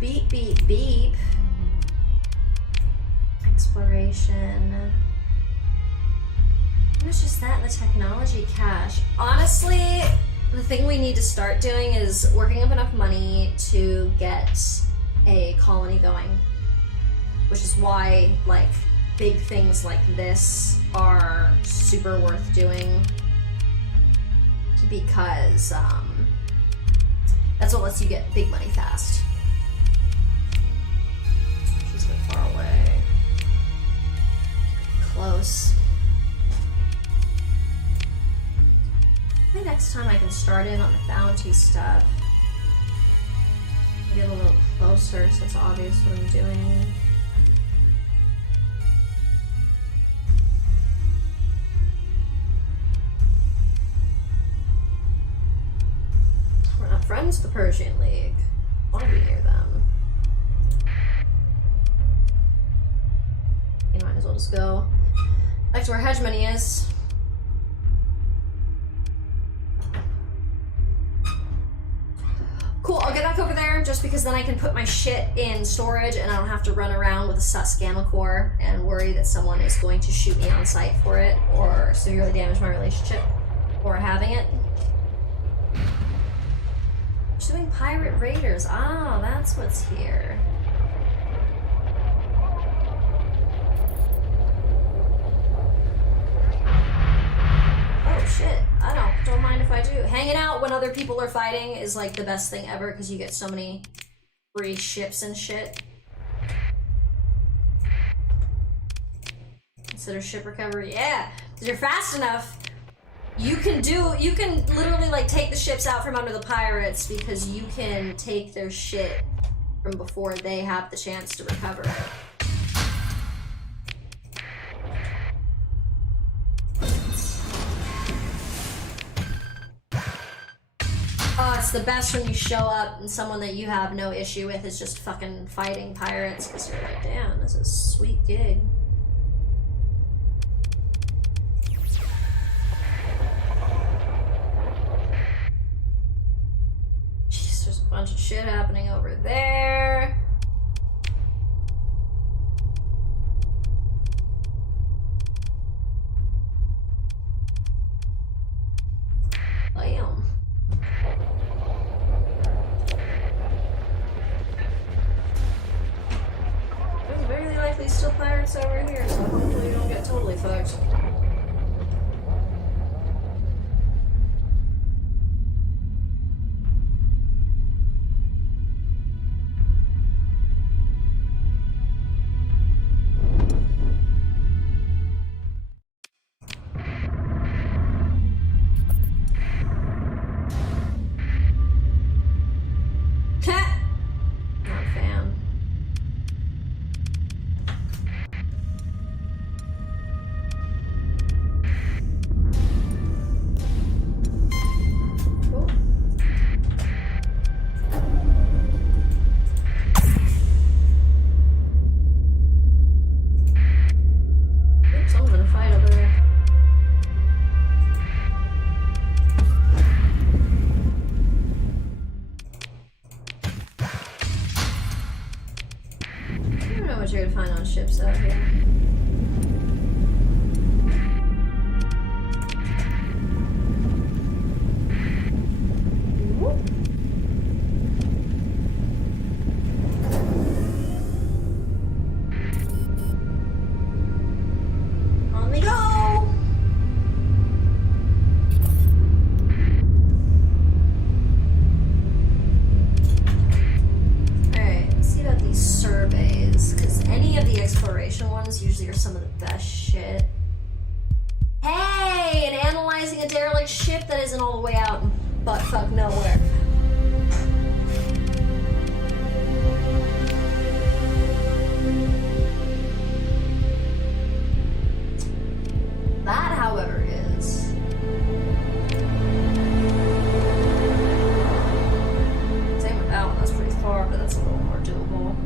Beep, beep, beep. Exploration. It was just that and the technology cache. Honestly, the thing we need to start doing is working up enough money to get a colony going. Which is why, like, big things like this are super worth doing. Because, that's what lets you get big money fast. Far away. Close. Maybe next time I can start in on the bounty stuff. Get a little closer so it's obvious what I'm doing. We're not friends with the Persian League. I want to be near them. You might as well just go back to where hegemony is. Cool, I'll get back over there just because then I can put my shit in storage and I don't have to run around with a sus gamma core and worry that someone is going to shoot me on sight for it or severely damage my relationship for having it. Pursuing pirate raiders. Ah, that's what's here. Oh shit, I don't mind if I do. Hanging out when other people are fighting is like the best thing ever because you get so many free ships and shit. Consider ship recovery, yeah. If you're fast enough, you can literally like take the ships out from under the pirates because you can take their shit from before they have the chance to recover it. Oh, it's the best when you show up and someone that you have no issue with is just fucking fighting pirates because you're like, damn, this is a sweet gig. Jeez, there's a bunch of shit happening over there. Damn. still pirates over here, so hopefully you don't get totally fucked. You're to find on ships out here. On we go! Ones usually are some of the best shit. Hey, and analyzing a derelict ship that isn't all the way out in buttfuck nowhere. That, however, is same with that one. That's pretty far, but that's a little more doable.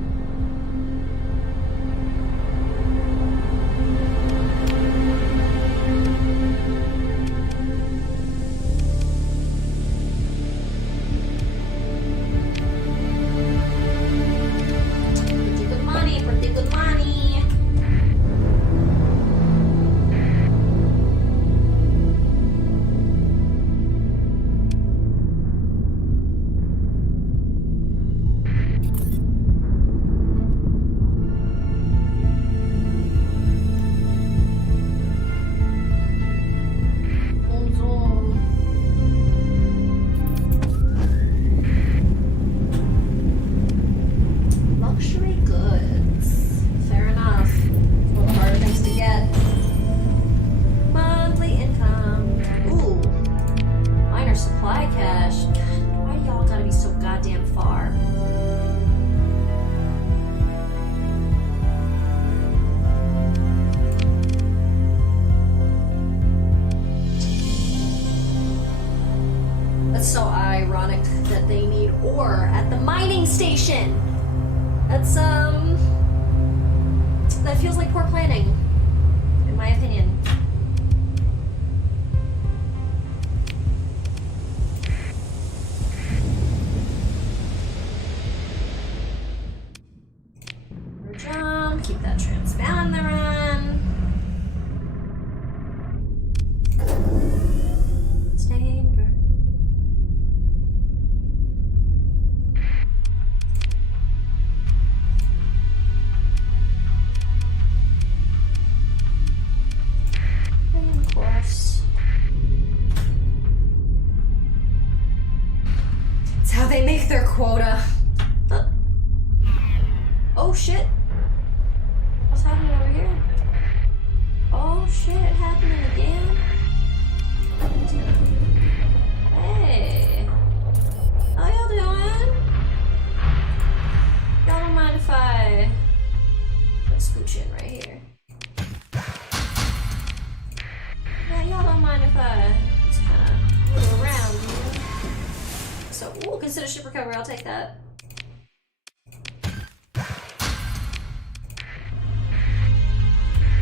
So ironic that they need ore at the mining station. That's that feels like poor planning, in my opinion. Jump, keep that transpan on the run. They make their quota. Oh shit. What's happening over here? Oh shit, happening again? Hey. How y'all doing? Y'all don't mind if I scooch in right here? Yeah, y'all don't mind if I just kinda move around, you know? So, ooh, consider ship recovery, I'll take that.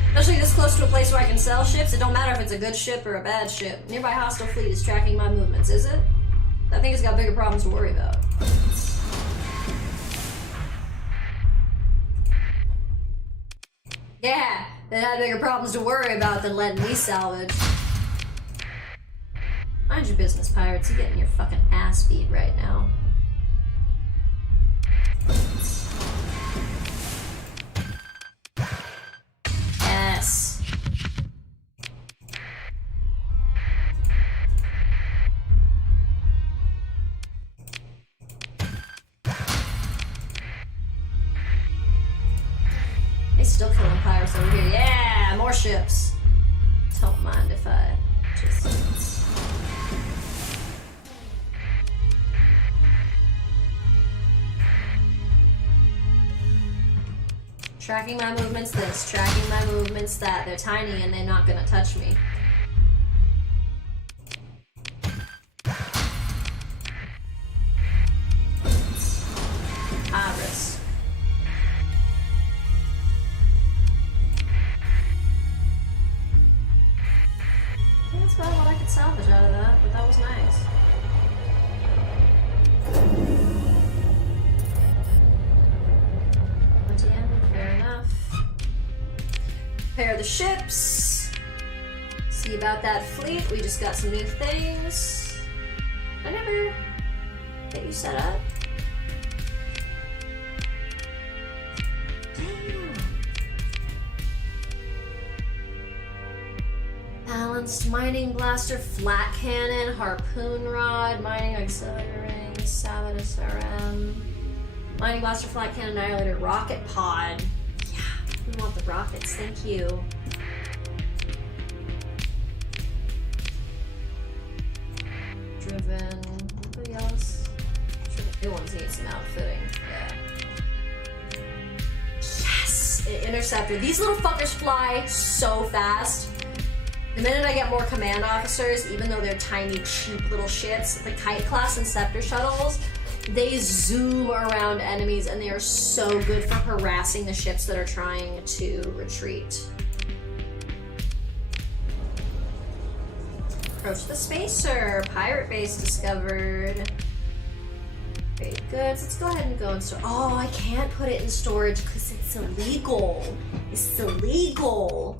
Especially this close to a place where I can sell ships, it don't matter if it's a good ship or a bad ship. Nearby hostile fleet is tracking my movements, is it? I think it's got bigger problems to worry about. Yeah, it had bigger problems to worry about than letting me salvage. Mind your business, pirates. You're getting your fucking ass beat right now. still killing pirates over here. Yeah, more ships. Don't mind if I just... Tracking my movements this, tracking my movements that. They're tiny and they're not gonna touch me. Iris. I think that's about what I could salvage out of that, but that was nice. Fair enough. Repair the ships. See about that fleet. We just got some new things. I never get you set up. Damn. Balanced mining blaster, flat cannon, harpoon rod, mining auxiliary ring, Sabatus RM. Mining blaster, flat cannon, annihilator, rocket pod. Yeah, we want the rockets, thank you. Driven, anybody else? I'm sure the new ones need some outfitting, yeah. Yes! Interceptor. These little fuckers fly so fast. The minute I get more command officers, even though they're tiny, cheap little shits, the Kite class and Scepter shuttles, they zoom around enemies and they are so good for harassing the ships that are trying to retreat. Approach the spacer. Pirate base discovered. Great goods. Let's go ahead and go in store. Oh, I can't put it in storage because it's illegal. It's illegal.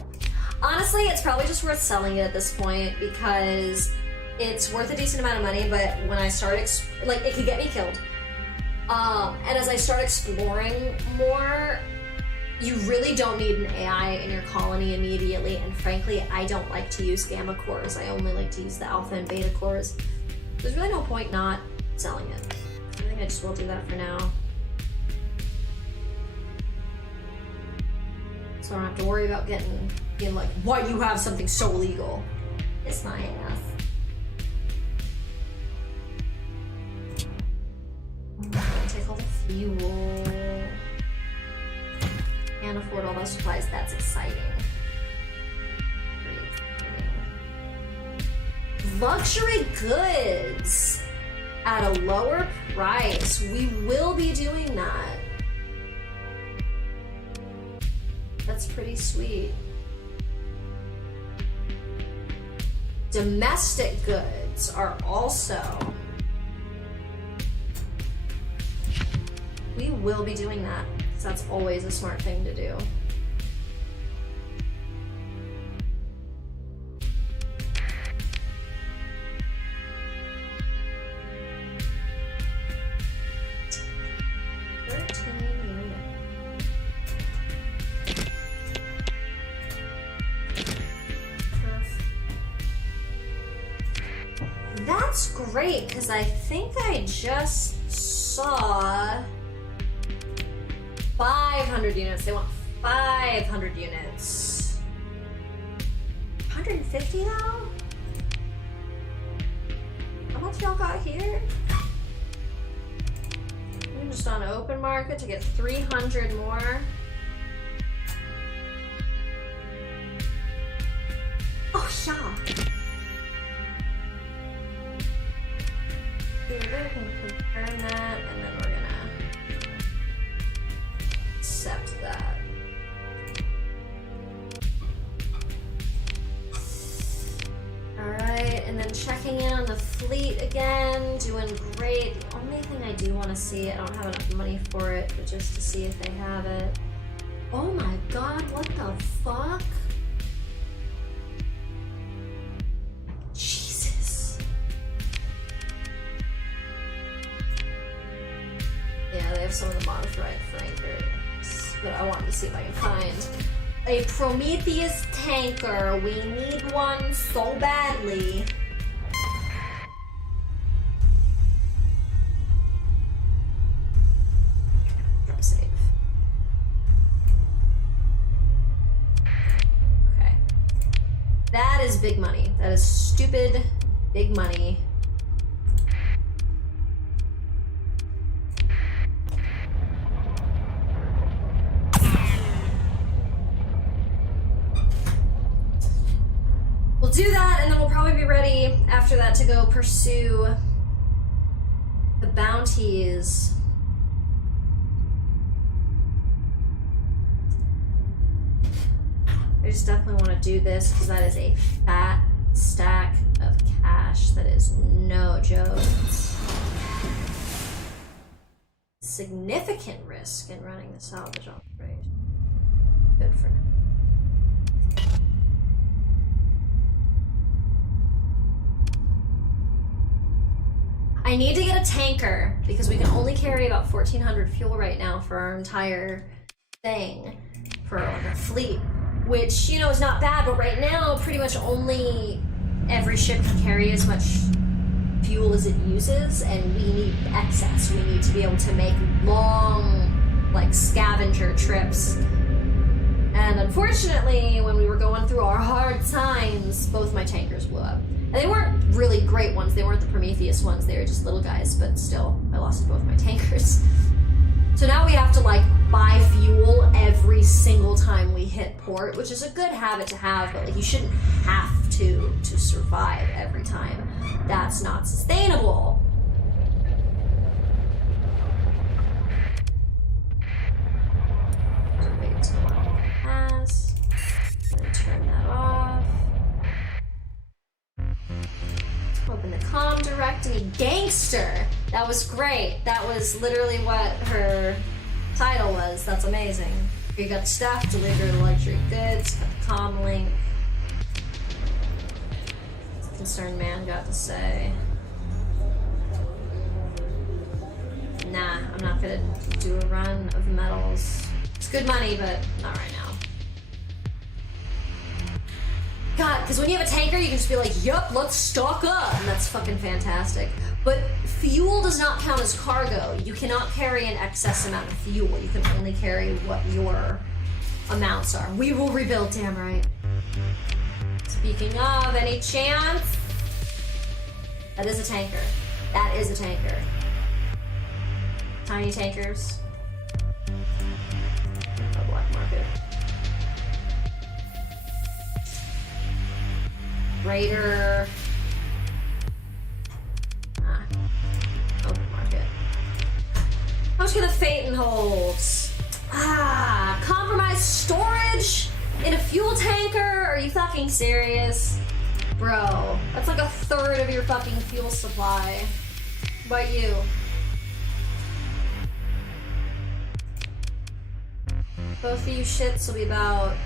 Honestly, it's probably just worth selling it at this point because it's worth a decent amount of money, but when I start, it could get me killed. And as I start exploring more, you really don't need an AI in your colony immediately, and frankly, I don't like to use gamma cores. I only like to use the alpha and beta cores. There's really no point not selling it. I think I just will do that for now. So I don't have to worry about being like, why you have something so illegal? It's not enough. Take all the fuel. Can't afford all those supplies. That's exciting. Great. Luxury goods at a lower price. We will be doing that. That's pretty sweet. Domestic goods are also... We will be doing that, because that's always a smart thing to do. That's great, because I think I just saw 500 units. They want 500 units. 150 now? How much y'all got here? I'm just on open market to get 300 more. Oh, yeah. We're gonna confirm that, and then we're gonna accept that. Alright, and then checking in on the fleet again, doing great. The only thing I do want to see, I don't have enough money for it, but just to see if they have it. Oh my god, what the fuck? Jesus. Yeah, they have some of the modified frankers, but I wanted to see if I can find a Prometheus tanker. We need one so badly. Drop save. big money. That is stupid big money. We'll do that, and then we'll probably be ready after that to go pursue the bounties. I just definitely want to do this because that is a fat stack of cash. That is no joke. Significant risk in running the salvage operation. Good for now. I need to get a tanker because we can only carry about 1,400 fuel right now for our entire thing, for like our fleet, which, you know, is not bad, but right now pretty much only every ship can carry as much fuel as it uses, and we need excess. We need to be able to make long, like, scavenger trips. And unfortunately, when we were going through our hard times, both my tankers blew up. And they weren't really great ones. They weren't the Prometheus ones. They were just little guys, but still, I lost both my tankers. So now we have to, like, buy fuel every single time we hit port, which is a good habit to have, but, like, you shouldn't have to survive every time. That's not sustainable. Wait till it pass. Then turn that off. Open the comm direct me gangster. That was great. That was literally what her title was. That's amazing. You got stuff, deliver the luxury goods, got the comm link. Concerned man got to say. Nah, I'm not gonna do a run of metals. It's good money, but not right now. God, because when you have a tanker, you can just be like, yup, let's stock up, and that's fucking fantastic. But fuel does not count as cargo. You cannot carry an excess amount of fuel. You can only carry what your amounts are. We will rebuild, damn right. Speaking of, any chance? That is a tanker. That is a tanker. Tiny tankers. Oh, black market. Raider. Open market. How much can a Phaeton hold? Compromised storage in a fuel tanker? Are you fucking serious? Bro, that's like 1/3 of your fucking fuel supply. What about you? Both of you shits will be about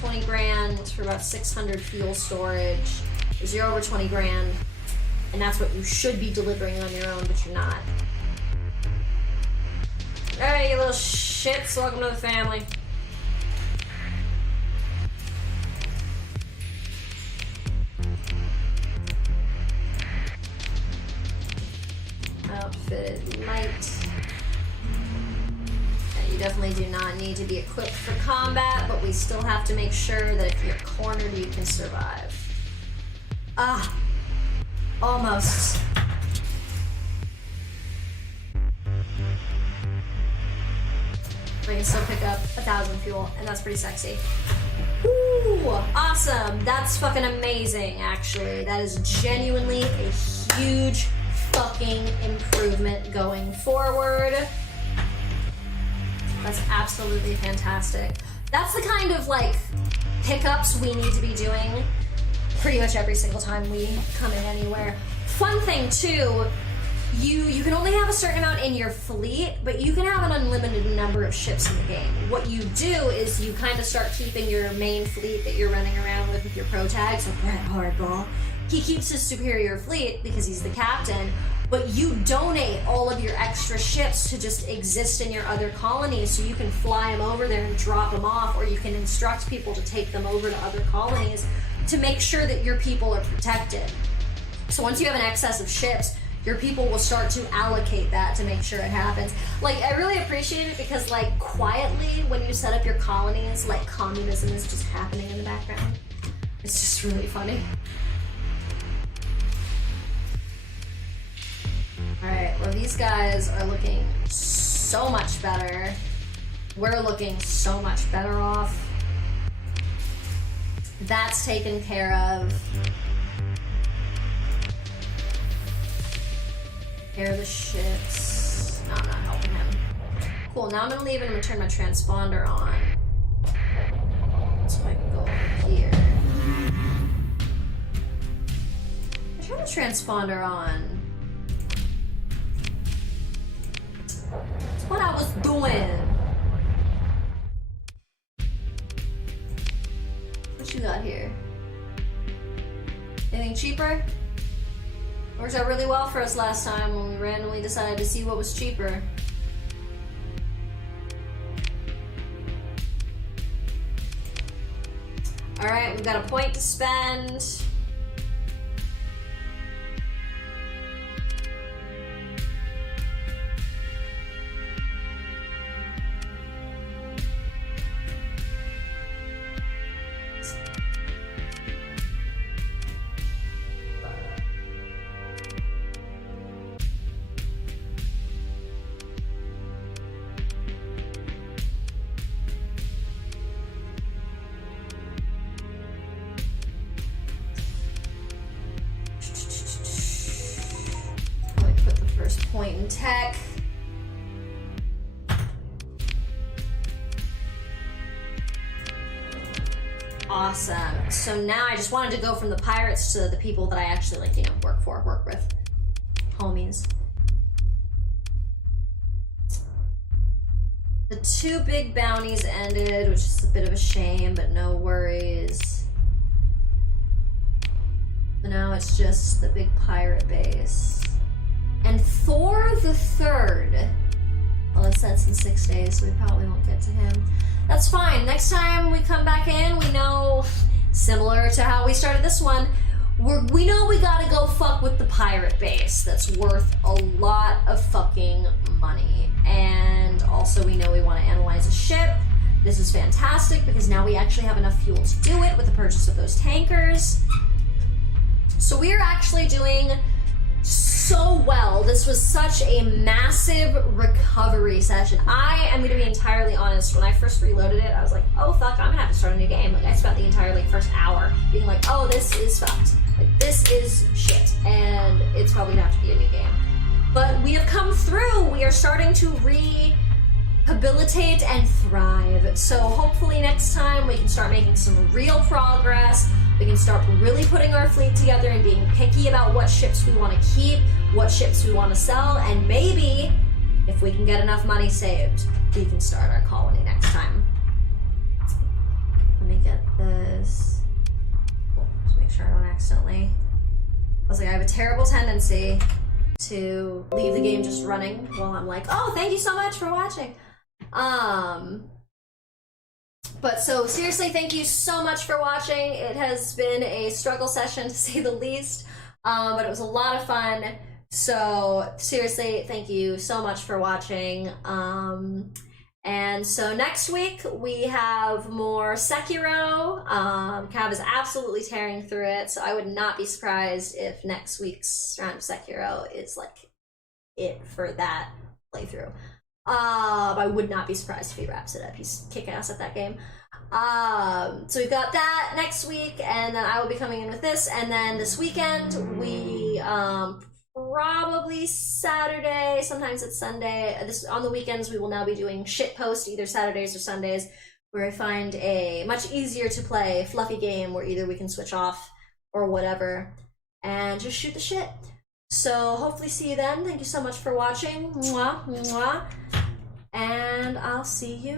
20 grand for about 600 fuel storage. You're over 20 grand. And that's what you should be delivering on your own, but you're not. Alright, you little shits, welcome to the family. Outfit light. Yeah, you definitely do not need to be equipped for combat, but we still have to make sure that if you're cornered, you can survive. Almost. We can still pick up 1,000 fuel, and that's pretty sexy. Ooh, awesome. That's fucking amazing, actually. That is genuinely a huge fucking improvement going forward. That's absolutely fantastic. That's the kind of, like, pickups we need to be doing pretty much every single time we come in anywhere. Fun thing, too, you can only have a certain amount in your fleet, but you can have an unlimited number of ships in the game. What you do is you kind of start keeping your main fleet that you're running around with your pro tags, so Brett Hardball. He keeps his superior fleet because he's the captain, but you donate all of your extra ships to just exist in your other colonies, so you can fly them over there and drop them off, or you can instruct people to take them over to other colonies to make sure that your people are protected. So once you have an excess of ships, your people will start to allocate that to make sure it happens. Like, I really appreciate it because, like, quietly when you set up your colonies, like, communism is just happening in the background. It's just really funny. Alright, well these guys are looking so much better. We're looking so much better off. That's taken care of. Repair the ships. No, I'm not helping him. Cool, now I'm gonna leave and I'm gonna turn my transponder on. So I can go over here. Turn the transponder on. That's what I was doing. What you got here? Anything cheaper? Worked out really well for us last time when we randomly decided to see what was cheaper. Alright, we've got a point to spend. Point in tech. Awesome. So now I just wanted to go from the pirates to the people that I actually like, you know, work with. Homies. The 2 big bounties ended, which is a bit of a shame, but no worries. So now it's just the big pirate base. And Thor the Third. Well, it says in 6 days, so we probably won't get to him. That's fine. Next time we come back in, we know, similar to how we started this one, we know we gotta go fuck with the pirate base that's worth a lot of fucking money. And also we know we want to analyze a ship. This is fantastic because now we actually have enough fuel to do it with the purchase of those tankers. So we are actually doing so well. This was such a massive recovery session. I am going to be entirely honest. When I first reloaded it, I was like, oh fuck, I'm gonna have to start a new game. Like, I spent the entire like first hour being like, oh, this is fucked. Like, this is shit, and it's probably gonna have to be a new game. But we have come through. We are starting to rehabilitate and thrive. So hopefully next time we can start making some real progress. We can start really putting our fleet together and being picky about what ships we want to keep, what ships we want to sell, and maybe, if we can get enough money saved, we can start our colony next time. Let me get this. Just make sure I don't accidentally. I was like, I have a terrible tendency to leave the game just running while I'm like, oh, thank you so much for watching. But so seriously, thank you so much for watching. It has been a struggle session to say the least, but it was a lot of fun. So seriously, thank you so much for watching. And so next week we have more Sekiro. Cav is absolutely tearing through it, so I would not be surprised if next week's round of Sekiro is like it for that playthrough. I would not be surprised if he wraps it up. He's kicking ass at that game. So we've got that next week, and then I will be coming in with this, and then this weekend we probably Saturday, sometimes it's Sunday. On the weekends we will now be doing shitpost, either Saturdays or Sundays, where I find a much easier to play fluffy game where either we can switch off or whatever and just shoot the shit. So hopefully see you then. Thank you so much for watching. Mwah, mwah. And I'll see you